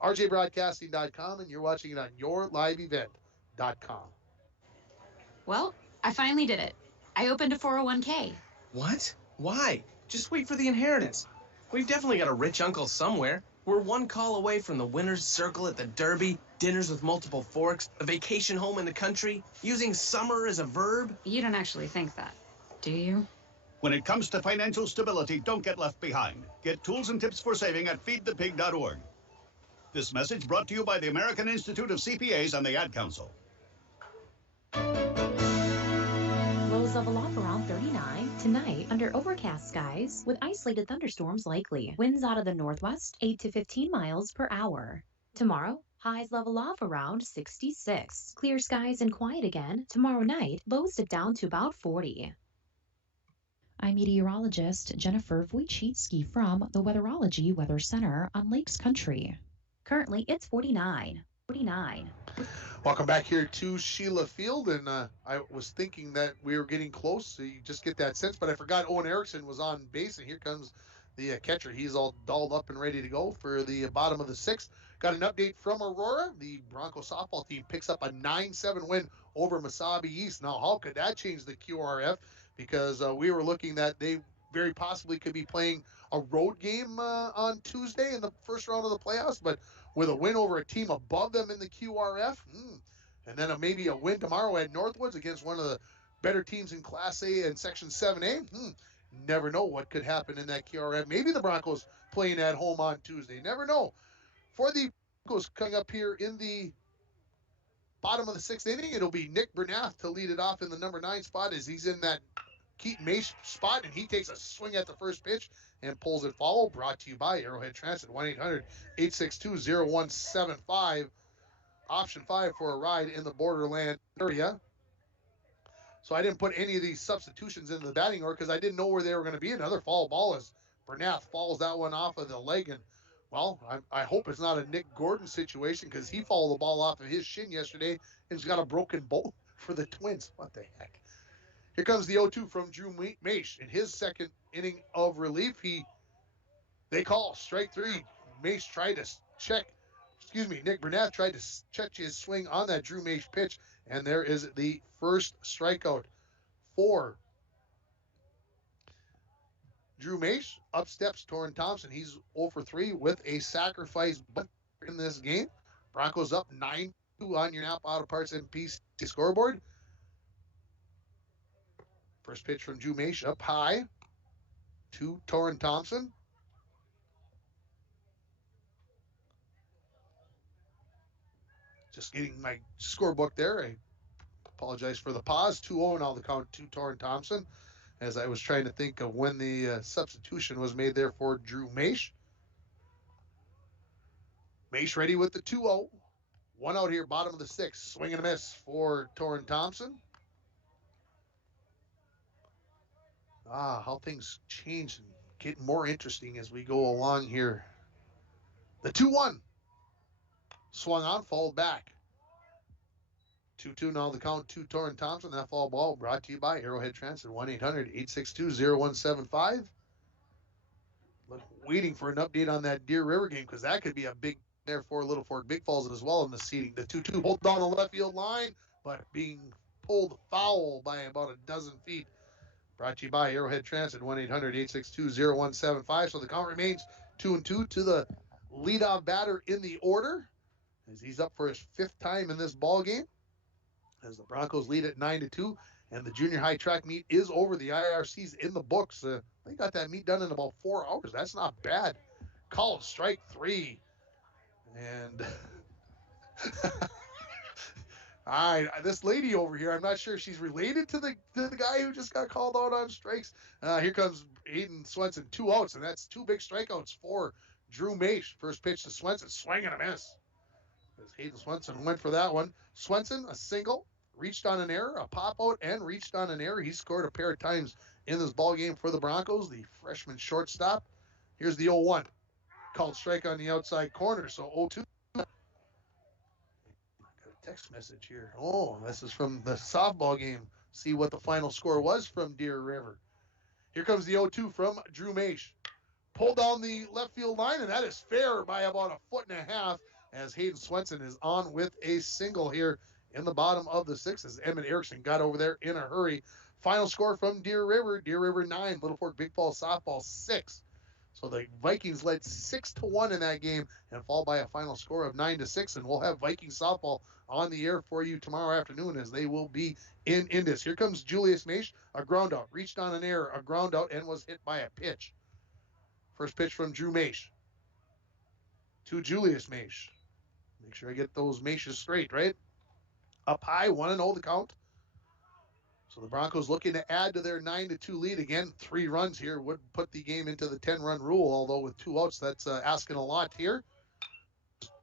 rjbroadcasting.com, and you're watching it on yourliveevent.com. Well, I finally did it. I opened a 401k. What? Why? Just wait for the inheritance. We've definitely got a rich uncle somewhere. We're one call away from the winner's circle at the Derby, dinners with multiple forks, a vacation home in the country, using summer as a verb. You don't actually think that, do you? When it comes to financial stability, don't get left behind. Get tools and tips for saving at feedthepig.org. This message brought to you by the American Institute of CPAs and the Ad Council. Lows level off around 39. Tonight, under overcast skies with isolated thunderstorms likely. Winds out of the northwest, 8 to 15 miles per hour. Tomorrow, highs level off around 66. Clear skies and quiet again. Tomorrow night, lows dip down to about 40. I'm meteorologist Jennifer Wojcicki from the Weatherology Weather Center on Lakes Country. Currently, it's 49. Welcome back here to Sheila Field, and I was thinking that we were getting close, so you just get that sense, but I forgot Owen Erickson was on base, and here comes the catcher. He's all dolled up and ready to go for the bottom of the sixth. Got an update from Aurora. The Broncos softball team picks up a 9-7 win over Mesabi East. Now, how could that change the QRF? Because we were looking that they very possibly could be playing a road game on Tuesday in the first round of the playoffs, but with a win over a team above them in the QRF, and then maybe a win tomorrow at Northwoods against one of the better teams in Class A and Section 7A, never know what could happen in that QRF. Maybe the Broncos playing at home on Tuesday. Never know. For the Broncos coming up here in the bottom of the sixth inning, it'll be Nick Bernath to lead it off in the number 9 spot as he's in that Keaton Mace spot, and he takes a swing at the first pitch and pulls it foul. Brought to you by Arrowhead Transit, 1-800-862-0175. Option 5 for a ride in the Borderland area. So I didn't put any of these substitutions into the batting order because I didn't know where they were going to be. Another foul ball as Bernath falls that one off of the leg. And, well, I hope it's not a Nick Gordon situation because he fouled the ball off of his shin yesterday and he's got a broken bone for the Twins. What the heck? Here comes the 0-2 from Drew Maish in his second inning of relief. They call strike 3. Maish tried to Nick Bernath tried to check his swing on that Drew Maish pitch, and there is the first strikeout for Drew Mace. Up steps Torrin Thompson. He's 0 for 3 with a sacrifice bunt in this game. Broncos up 9-2 on your Napa Auto Parts and PC scoreboard. First pitch from Drew Mace up high to Torrin Thompson. Just getting my scorebook there. I apologize for the pause. 2-0 now the count to Torrin Thompson, as I was trying to think of when the substitution was made there for Drew Mace. Mace ready with the 2-0. One out here, bottom of the sixth. Swing and a miss for Torrin Thompson. How things change and get more interesting as we go along here. The 2-1. Swung on, fouled back. 2-2 now the count to Torrin Thompson. That foul ball brought to you by Arrowhead Transit, 1-800-862-0175. Waiting for an update on that Deer River game, because that could be a big there for Littlefork Big Falls as well in the seating. The 2-2 pulled down the left field line, but being pulled foul by about a dozen feet. Brought to you by Arrowhead Transit, 1-800-862-0175. So the count remains 2-2 to the leadoff batter in the order, as he's up for his 5th time in this ball game, as the Broncos lead at 9-2, and the junior high track meet is over. The IRC's in the books. They got that meet done in about 4 hours. That's not bad. Called strike 3. And all right, this lady over here, I'm not sure if she's related to the guy who just got called out on strikes. Here comes Hayden Swenson, 2 outs, and that's 2 big strikeouts for Drew Mace. First pitch to Swenson, swing and a miss. As Hayden Swenson went for that one. Swenson, a single, reached on an error, a pop out, and reached on an error. He scored a pair of times in this ball game for the Broncos, the freshman shortstop. Here's the 0-1. Called strike on the outside corner, so 0-2. Got a text message here. Oh, this is from the softball game. See what the final score was from Deer River. Here comes the 0-2 from Drew Mace. Pulled down the left field line, and that is fair by about 1.5 feet, as Hayden Swenson is on with a single here in the bottom of the 6th, as Emmett Erickson got over there in a hurry. Final score from Deer River 9, Littlefork Big Falls softball 6. So the Vikings led 6-1 in that game and fall by a final score of 9-6. And we'll have Vikings softball on the air for you tomorrow afternoon, as they will be in Indus. Here comes Julius Mace, a ground out, reached on an error, a ground out, and was hit by a pitch. First pitch from Drew Mace to Julius Mace. Make sure I get those Maces straight, right? Up high, 1-0 the count. So the Broncos looking to add to their 9-2 lead. Again, 3 runs here would put the game into the 10-run rule, although with 2 outs, that's asking a lot here.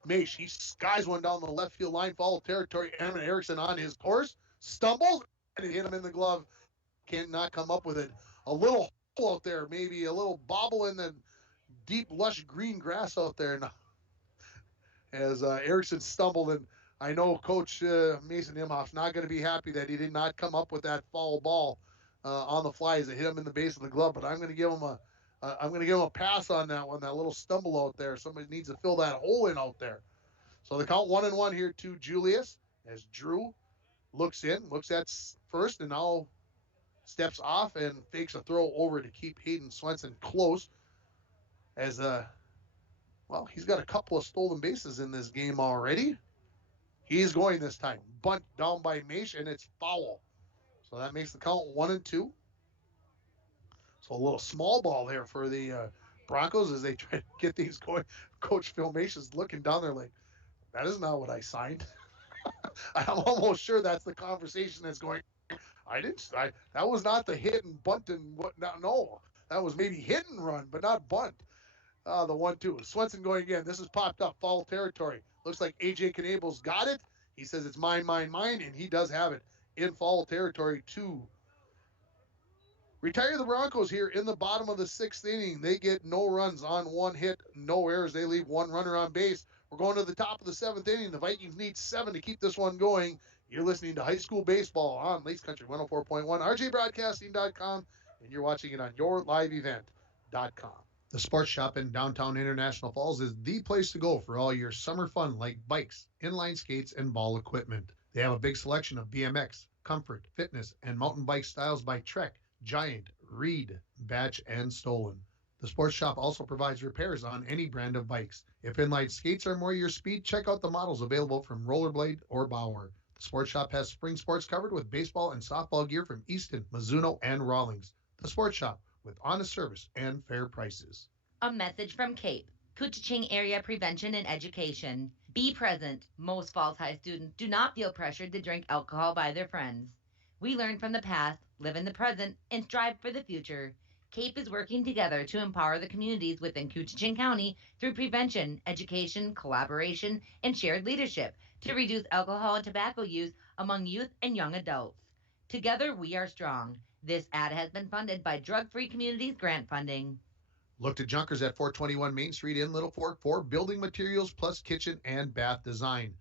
Mace, he skies one down the left field line, foul territory. Emmett Erickson on his course, stumbles, and it hit him in the glove. Cannot come up with it. A little hole out there, maybe a little bobble in the deep, lush green grass out there. As Erickson stumbled, and I know Coach Mason Imhoff's not going to be happy that he did not come up with that foul ball on the fly as it hit him in the base of the glove. But I'm going to give him a pass on that one. That little stumble out there. Somebody needs to fill that hole in out there. So the count 1-1 here to Julius, as Drew looks in, looks at first, and now steps off and fakes a throw over to keep Hayden Swenson close. As he's got a couple of stolen bases in this game already. He's going this time. Bunt down by Mace, and it's foul. So that makes the count 1-2. So a little small ball there for the Broncos as they try to get things going. Coach Phil Mace is looking down there like, that is not what I signed. I'm almost sure that's the conversation that's going. That was not the hit and bunt and what. No, that was maybe hit and run, but not bunt. The 1-2. Swenson going again. This is popped up. Foul territory. Looks like A.J. Knabel's got it. He says it's mine, and he does have it in foul territory to retire the Broncos here in the bottom of the 6th inning. They get no runs on 1 hit, no errors. They leave 1 runner on base. We're going to the top of the 7th inning. The Vikings need 7 to keep this one going. You're listening to High School Baseball on Lakes Country 104.1, rjbroadcasting.com, and you're watching it on yourliveevent.com. The Sports Shop in downtown International Falls is the place to go for all your summer fun like bikes, inline skates, and ball equipment. They have a big selection of BMX, comfort, fitness, and mountain bike styles by Trek, Giant, Reed, batch, and stolen. The sports shop also provides repairs on any brand of bikes. If inline skates are more your speed, check out the models available from Rollerblade or Bauer. The sports shop has spring sports covered with baseball and softball gear from Easton, Mizuno, and Rawlings. The sports shop with honest service and fair prices. A message from CAPE, Couchiching Area Prevention and Education. Be present. Most Falls High students do not feel pressured to drink alcohol by their friends. We learn from the past, live in the present, and strive for the future. CAPE is working together to empower the communities within Couchiching County through prevention, education, collaboration, and shared leadership to reduce alcohol and tobacco use among youth and young adults. Together, we are strong. This ad has been funded by Drug Free Communities grant funding. Look to Junkers at 421 Main Street in Littlefork for building materials plus kitchen and bath design.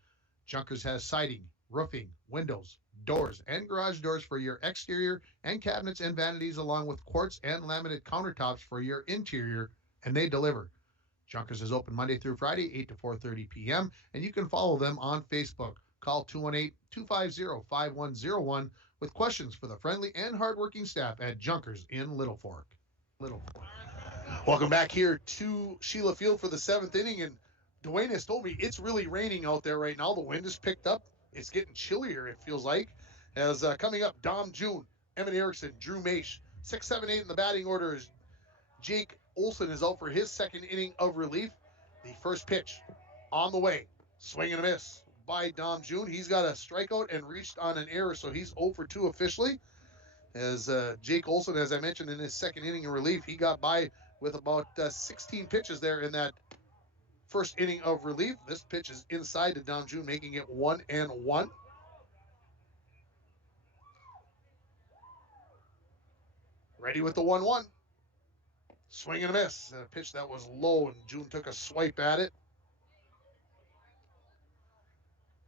Junkers has siding, roofing, windows, doors, and garage doors for your exterior and cabinets and vanities, along with quartz and laminate countertops for your interior, and they deliver. Junkers is open Monday through Friday, 8 to 4:30 p.m., and you can follow them on Facebook. Call 218-250-5101 with questions for the friendly and hardworking staff at Junkers in Littlefork. Welcome back here to Sheila Field for the 7th inning, and Dwayne has told me it's really raining out there right now. The wind has picked up. It's getting chillier, it feels like. As coming up, Dom June, Emmett Erickson, Drew Maish. 6, 7, 8 in the batting order is Jake Olson is out for his 2nd inning of relief. The first pitch on the way. Swing and a miss by Dom June. He's got a strikeout and reached on an error, so he's 0 for 2 officially. As Jake Olson, as I mentioned, in his 2nd inning of relief, he got by with about 16 pitches there in that first inning of relief. This pitch is inside to Dom June, making it 1-1. Ready with the 1-1. Swing and a miss. A pitch that was low, and June took a swipe at it.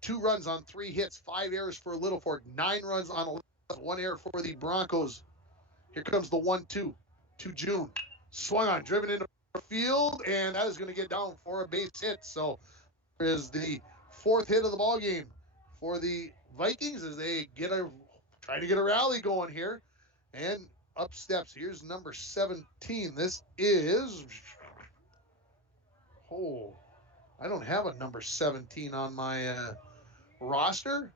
2 runs on 3 hits, 5 errors for Littlefork, 9 runs on 1 error for the Broncos. Here comes the 1-2 to June. Swung on, driven into field, and that is going to get down for a base hit. So there is the 4th hit of the ball game for the Vikings as they try to get a rally going here. And up steps. Here's number 17. This is, I don't have a number 17 on my roster.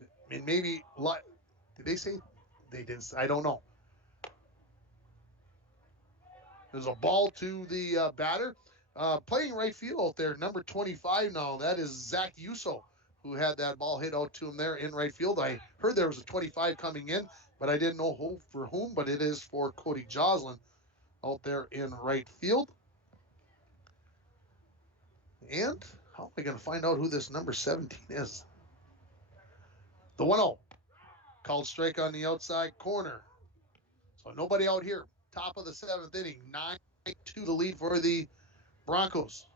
I mean, maybe, did they say they didn't? I don't know. There's a ball to the batter. Playing right field out there, number 25 now. That is Zach Yuso, who had that ball hit out to him there in right field. I heard there was a 25 coming in, but I didn't know who for whom, but it is for Cody Joslin out there in right field. And how am I going to find out who this number 17 is? The 1-0. Called strike on the outside corner. So nobody out here. Top of the 7th inning. 9-2 the lead for the Broncos.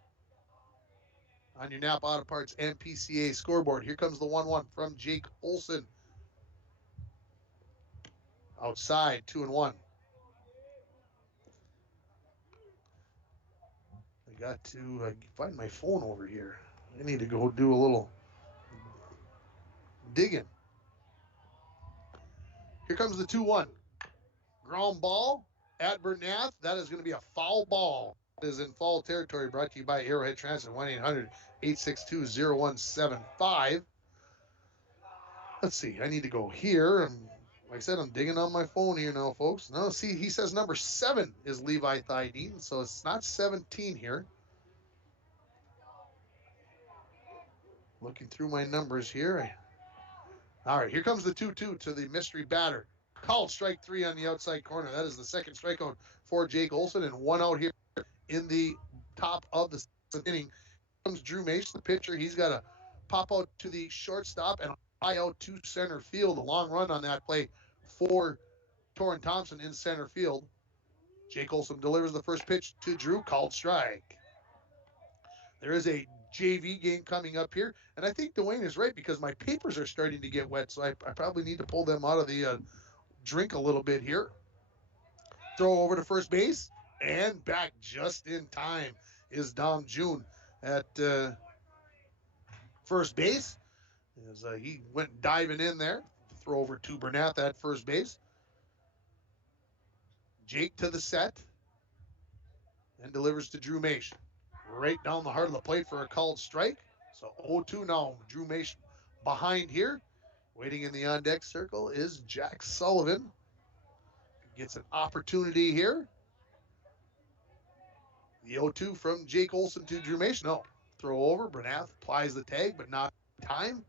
On your Napa Auto Parts MPCA scoreboard. Here comes the 1-1 from Jake Olson. Outside, 2-1. I got to find my phone over here. I need to go do a little digging. Here comes the 2-1. Ground ball at Bernath. That is going to be a foul ball. It is in foul territory, brought to you by Arrowhead Transit, 1-800-862-0175. Let's see. I need to go here. Like I said, I'm digging on my phone here now, folks. No, see, he says number 7 is Levi Thydeen, so it's not 17 here. Looking through my numbers here. All right, here comes the 2-2 to the mystery batter. Called strike 3 on the outside corner. That is the 2nd strikeout for Jake Olson, and 1 out here in the top of the 7th inning. Here comes Drew Maish, the pitcher. He's got to pop out to the shortstop and fly out to center field. A long run on that play for Torrin Thompson in center field. Jake Olson delivers the first pitch to Drew, called strike. There is a JV game coming up here, and I think Dwayne is right because my papers are starting to get wet, so I probably need to pull them out of the drink a little bit here. Throw over to first base, and back just in time is Dom June at first base. As he went diving in there. Throw over to Bernath at first base. Jake to the set and delivers to Drew Maish. Right down the heart of the plate for a called strike. So 0-2 now. Drew Maish behind here. Waiting in the on-deck circle is Jack Sullivan. Gets an opportunity here. The 0-2 from Jake Olson to Drew Maish. No. Throw over. Bernath applies the tag, but not time.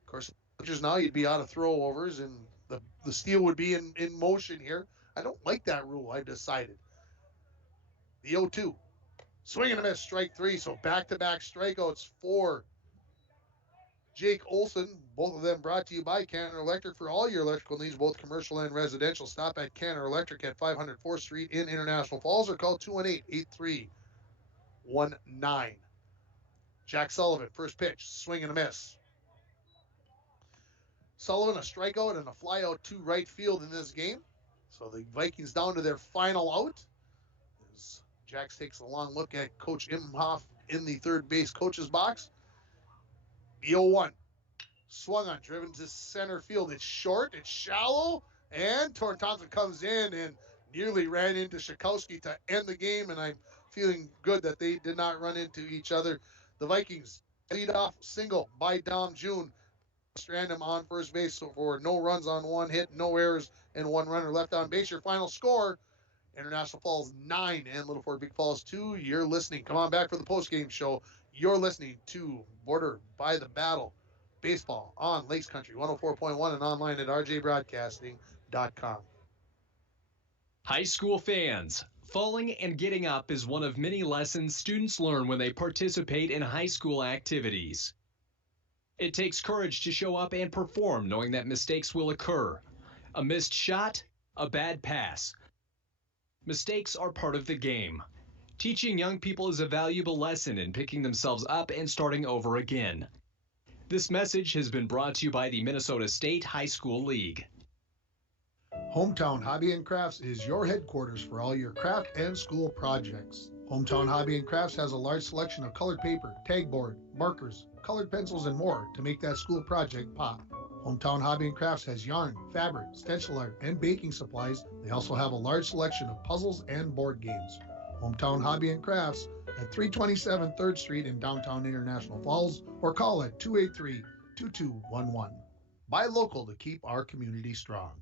Of course, just now you'd be out of throwovers, and the steal would be in motion here. I don't like that rule, I've decided. The 0-2. Swing and a miss, strike three. So back-to-back strikeouts for Jake Olson. Both of them brought to you by Canada Electric. For all your electrical needs, both commercial and residential, stop at Canada Electric at 500 4th Street in International Falls or call 218-8319. Jack Sullivan, first pitch, swing and a miss. Sullivan, a strikeout and a flyout to right field in this game. So the Vikings down to their final out. As Jax takes a long look at Coach Imhoff in the third base coach's box. The 0-1. Swung on, driven to center field. It's short, it's shallow, and Torrin Thompson comes in and nearly ran into Shakowski to end the game, and I'm feeling good that they did not run into each other. The Vikings lead off single by Dom June. Strandham on first base for no runs on one hit, no errors, and one runner left on base. Your final score, International Falls 9 and Littlefork Big Falls 2. You're listening. Come on back for the postgame show. You're listening to Border by the Battle Baseball on Lakes Country 104.1 and online at rjbroadcasting.com. High school fans, falling and getting up is one of many lessons students learn when they participate in high school activities. It takes courage to show up and perform knowing that mistakes will occur. A missed shot, a bad pass. Mistakes are part of the game. Teaching young people is a valuable lesson in picking themselves up and starting over again. This message has been brought to you by the Minnesota State High School League. Hometown Hobby and Crafts is your headquarters for all your craft and school projects. Hometown Hobby and Crafts has a large selection of colored paper, tag board, markers, colored pencils, and more to make that school project pop. Hometown Hobby and Crafts has yarn, fabric, stencil art, and baking supplies. They also have a large selection of puzzles and board games. Hometown Hobby and Crafts at 327 3rd Street in downtown International Falls or call at 283-2211. Buy local to keep our community strong.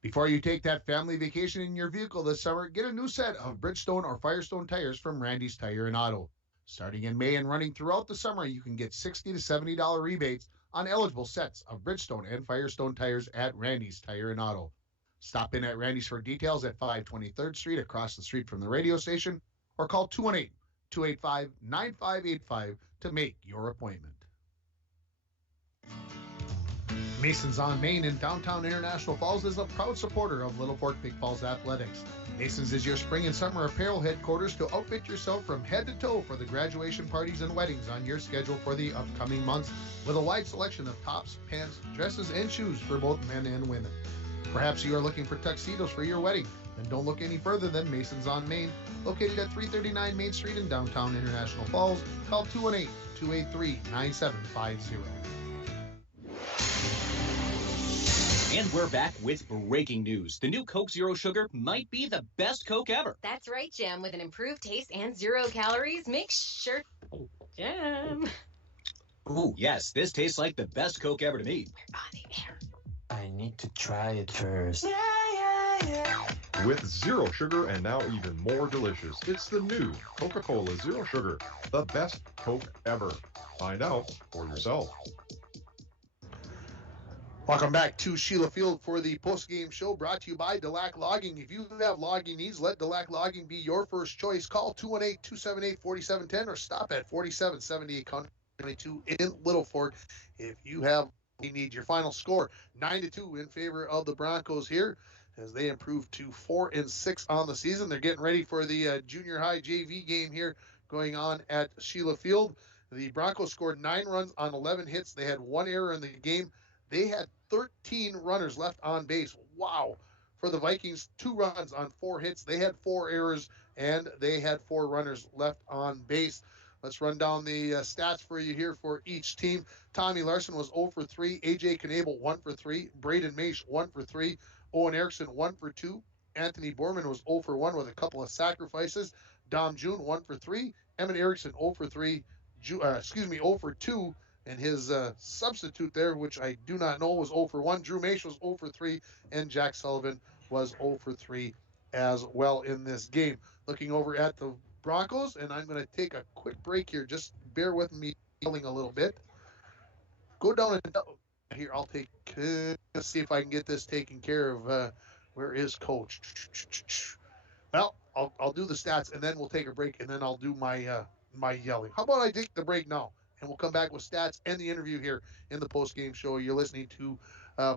Before you take that family vacation in your vehicle this summer, get a new set of Bridgestone or Firestone tires from Randy's Tire and Auto. Starting in May and running throughout the summer, you can get $60 to $70 rebates on eligible sets of Bridgestone and Firestone tires at Randy's Tire and Auto. Stop in at Randy's for details at 520 3rd Street across the street from the radio station or call 218-285-9585 to make your appointment. Masons on Main in downtown International Falls is a proud supporter of Littlefork Big Falls Athletics. Masons is your spring and summer apparel headquarters to outfit yourself from head to toe for the graduation parties and weddings on your schedule for the upcoming months with a wide selection of tops, pants, dresses, and shoes for both men and women. Perhaps you are looking for tuxedos for your wedding? Then don't look any further than Masons on Main, located at 339 Main Street in downtown International Falls. Call 218-283-9750. And we're back with breaking news. The new Coke Zero Sugar might be the best Coke ever. That's right, Jim. With an improved taste and 0 calories, make sure... Jim. Ooh, yes, this tastes like the best Coke ever to me. We're on the air. I need to try it first. With zero sugar and now even more delicious, it's the new Coca-Cola Zero Sugar, the best Coke ever. Find out for yourself. Welcome back to Sheila Field for the post-game show brought to you by Delac Logging. If you have logging needs, let Delac Logging be your first choice. Call 218-278-4710 or stop at 4778 Country 22 in Littlefork if you have need. Your final score 9-2 in favor of the Broncos here as they improve to 4-6 on the season. They're getting ready for the junior high JV game here going on at Sheila Field. The Broncos scored 9 runs on 11 hits. They had 1 error in the game. They had 13 runners left on base. Wow. For the Vikings, 2 runs on 4 hits. They had 4 errors, and they had 4 runners left on base. Let's run down the stats for you here for each team. Tommy Larson was 0 for 3. A.J. Knable, 1 for 3. Braden Maish, 1 for 3. Owen Erickson 1 for 2. Anthony Borman was 0 for 1 with a couple of sacrifices. Dom June 1 for 3. Emmett Erickson 0 for 3. 0 for 2. And his substitute there, which I do not know, was 0 for 1. Drew Maish was 0 for 3. And Jack Sullivan was 0 for 3 as well in this game. Looking over at the Broncos, and I'm going to take a quick break here. Just bear with me yelling a little bit. Go down and here. I'll take. Let's see if I can get this taken care of. Where is Coach? Well, I'll do the stats, and then we'll take a break, and then I'll do my my yelling. How about I take the break now, and we'll come back with stats and the interview here in the post-game show. You're listening to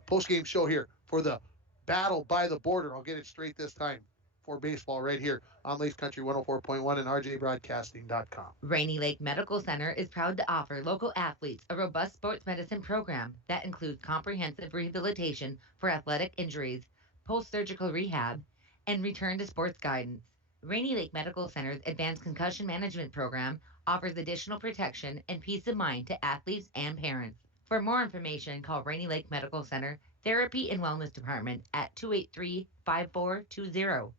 post-game show here for the Battle by the Border. I'll get it straight this time for baseball right here on Lace Country 104.1 and rjbroadcasting.com. Rainy Lake Medical Center is proud to offer local athletes a robust sports medicine program that includes comprehensive rehabilitation for athletic injuries, post-surgical rehab, and return to sports guidance. Rainy Lake Medical Center's advanced concussion management program offers additional protection and peace of mind to athletes and parents. For more information, call Rainy Lake Medical Center Therapy and Wellness Department at 283-5420.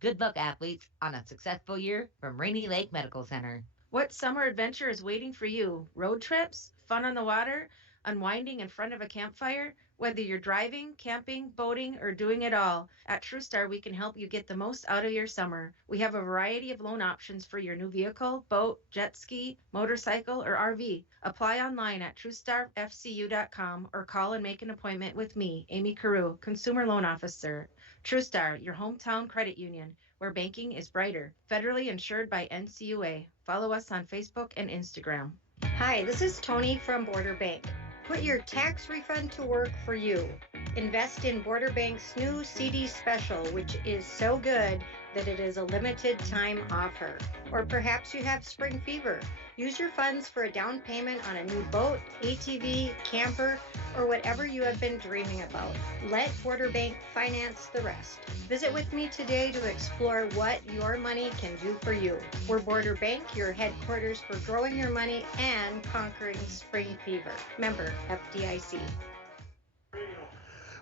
Good luck, athletes, on a successful year from Rainy Lake Medical Center. What summer adventure is waiting for you? Road trips? Fun on the water? Unwinding in front of a campfire? Whether you're driving, camping, boating, or doing it all, at TrueStar we can help you get the most out of your summer. We have a variety of loan options for your new vehicle, boat, jet ski, motorcycle, or RV. Apply online at TrueStarFCU.com or call and make an appointment with me, Amy Carew, Consumer Loan Officer. TrueStar, your hometown credit union, where banking is brighter. Federally insured by NCUA. Follow us on Facebook and Instagram. Hi, this is Tony from Border Bank. Put your tax refund to work for you. Invest in Border Bank's new CD special, which is so good that it is a limited time offer. Or perhaps you have spring fever. Use your funds for a down payment on a new boat, ATV, camper, or whatever you have been dreaming about. Let Border Bank finance the rest. Visit with me today to explore what your money can do for you. We're Border Bank, your headquarters for growing your money and conquering spring fever. Member FDIC.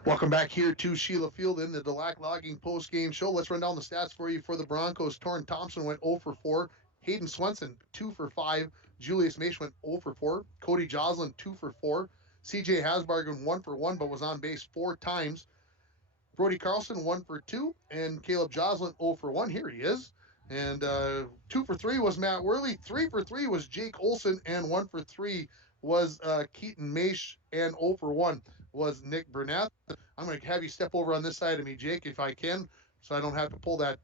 Welcome back here to Sheila Field in the Delac Logging post-game show. Let's run down the stats for you for the Broncos. Torrin Thompson went 0 for 4. Hayden Swenson, 2 for 5. Julius Maish went 0 for 4. Cody Joslin, 2 for 4. CJ Hasbargen, 1 for 1, but was on base 4 times. Brody Carlson, 1 for 2. And Caleb Joslin, 0 for 1. Here he is. And 2 for 3 was Matt Worley. 3 for 3 was Jake Olson. And 1 for 3 was Keaton Maish. And 0 for 1 was Nick Burnett. I'm going to have you step over on this side of me, Jake, if I can, so I don't have to pull that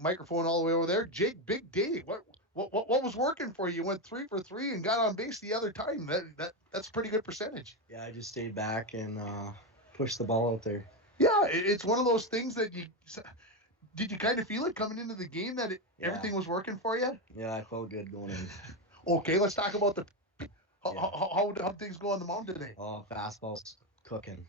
microphone all the way over there. Jake, big day. What was working for you? You went 3 for 3 and got on base the other time. That's a pretty good percentage. Yeah, I just stayed back and pushed the ball out there. Yeah, it's one of those things that did you kind of feel it coming into the game that everything was working for you? Yeah, I felt good going in. Okay, let's talk about how things go on the mound today. Oh, fastball's cooking.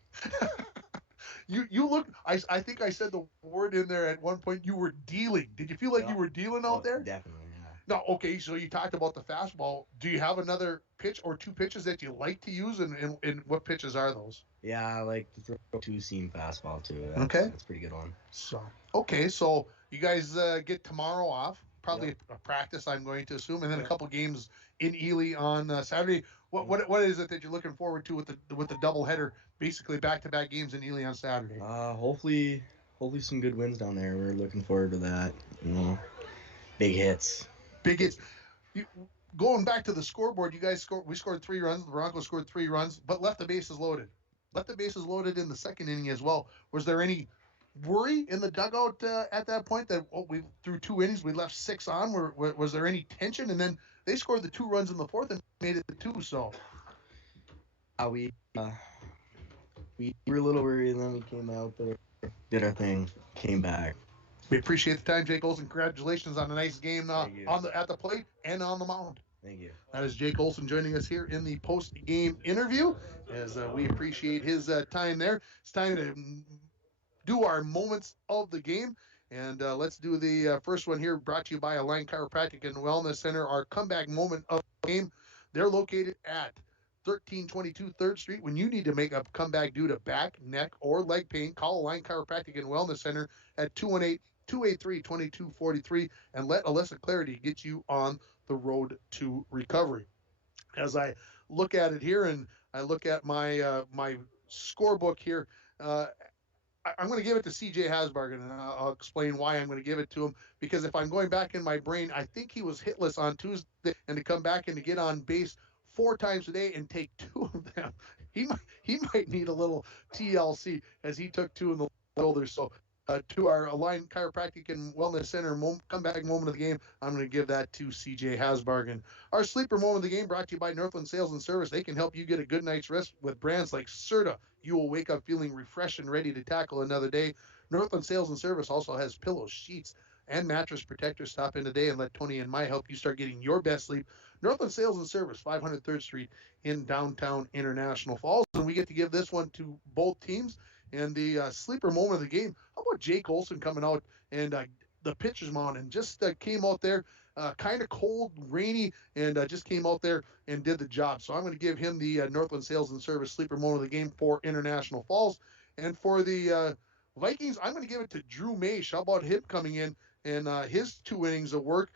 You look. I think I said the word in there at one point. You were dealing. Did you feel like you were dealing out there? Definitely. No, okay, so you talked about the fastball. Do you have another pitch or 2 pitches that you like to use, and what pitches are those? Yeah, I like to throw 2-seam fastball, too. Okay. That's a pretty good one. So you guys get tomorrow off, probably a practice, I'm going to assume, and then a couple games in Ely on Saturday. What is it that you're looking forward to with the doubleheader, basically back-to-back games in Ely on Saturday? Hopefully some good wins down there. We're looking forward to that. Big hits. Big hits. Going back to the scoreboard, you guys we scored 3 runs. The Broncos scored 3 runs, but left the bases loaded. Left the bases loaded in the second inning as well. Was there any worry in the dugout at that point that we through 2 innings we left 6 on? Was there any tension? And then they scored the 2 runs in the fourth and made it 2. So we were a little worried, and then we came out there, did our thing, came back. We appreciate the time, Jake Olson. Congratulations on a nice game at the plate and on the mound. Thank you. That is Jake Olson joining us here in the post-game interview, as we appreciate his time there. It's time to do our moments of the game, and let's do the first one here, brought to you by Align Chiropractic and Wellness Center. Our comeback moment of the game. They're located at 1322 3rd Street. When you need to make a comeback due to back, neck, or leg pain, call Align Chiropractic and Wellness Center at 218-283-2243 and let Alyssa Clarity get you on the road to recovery. As I look at it here and I look at my my scorebook here, I'm going to give it to CJ Hasbargen, and I'll explain why I'm going to give it to him. Because if I'm going back in my brain, I think he was hitless on Tuesday, and to come back and to get on base 4 times a day and take 2 of them, he might need a little TLC, as he took 2 in the shoulder. So to our Align Chiropractic and Wellness Center comeback moment of the game, I'm going to give that to CJ Hasbargen. Our sleeper moment of the game brought to you by Northland Sales and Service. They can help you get a good night's rest with brands like Serta. You will wake up feeling refreshed and ready to tackle another day. Northland Sales and Service also has pillows, sheets, and mattress protectors. Stop in today and let Tony and Mai help you start getting your best sleep. Northland Sales and Service, 500 3rd Street in downtown International Falls. And we get to give this one to both teams. And the sleeper moment of the game, how about Jake Olson coming out and the pitcher's mound and just came out there kind of cold, rainy, and just came out there and did the job. So I'm going to give him the Northland Sales and Service sleeper moment of the game for International Falls. And for the Vikings, I'm going to give it to Drew Maish. How about him coming in and his 2 innings of work?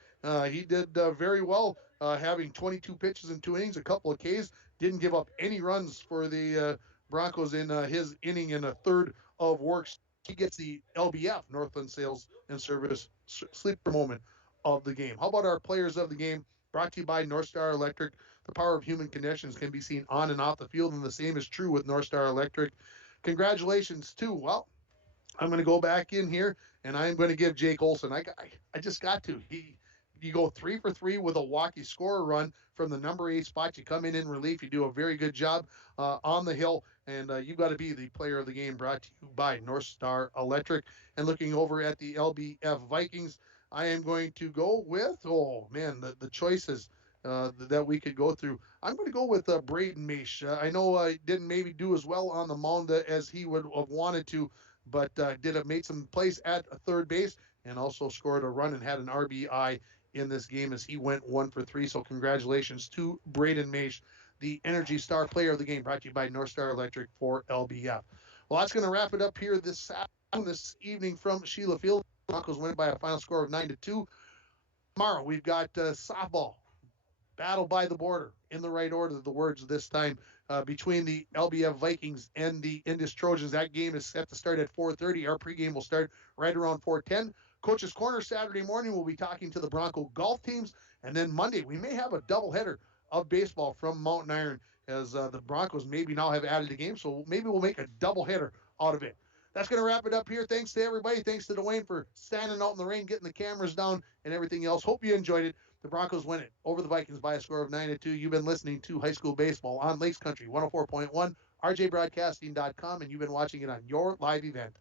He did very well, having 22 pitches in 2 innings, a couple of Ks, didn't give up any runs for the Broncos in his inning and a third of work. He gets the LBF, Northland Sales and Service sleeper moment of the game. How about our players of the game? Brought to you by North Star Electric. The power of human connections can be seen on and off the field, and the same is true with North Star Electric. Congratulations to, well, I'm going to go back in here, and I'm going to give Jake Olson. I just got to. You go 3 for 3 with a walk. You score a run from the number 8 spot. You come in relief. You do a very good job on the hill, and you've got to be the player of the game, brought to you by North Star Electric. And looking over at the LBF Vikings, I am going to go with, oh, man, the choices that we could go through. I'm going to go with Braden Maish. I know I didn't maybe do as well on the mound as he would have wanted to, but made some plays at third base and also scored a run and had an RBI in this game as he went 1 for 3. So congratulations to Braden Maish, the Energy Star player of the game, brought to you by North Star Electric for LBF. Well, that's going to wrap it up here this evening from Sheila Field. Broncos win by a final score of 9-2. Tomorrow we've got softball, battle by the border, in the right order of the words this time, between the LBF Vikings and the Indus Trojans. That game is set to start at 4:30. Our pregame will start right around 4:10. Coach's Corner Saturday morning, we'll be talking to the Bronco golf teams. And then Monday, we may have a doubleheader of baseball from Mountain Iron, as the Broncos maybe now have added a game. So maybe we'll make a doubleheader out of it. That's going to wrap it up here. Thanks to everybody. Thanks to Dwayne for standing out in the rain, getting the cameras down, and everything else. Hope you enjoyed it. The Broncos win it over the Vikings by a score of 9-2. You've been listening to High School Baseball on Lakes Country 104.1, rjbroadcasting.com, and you've been watching it on your live event.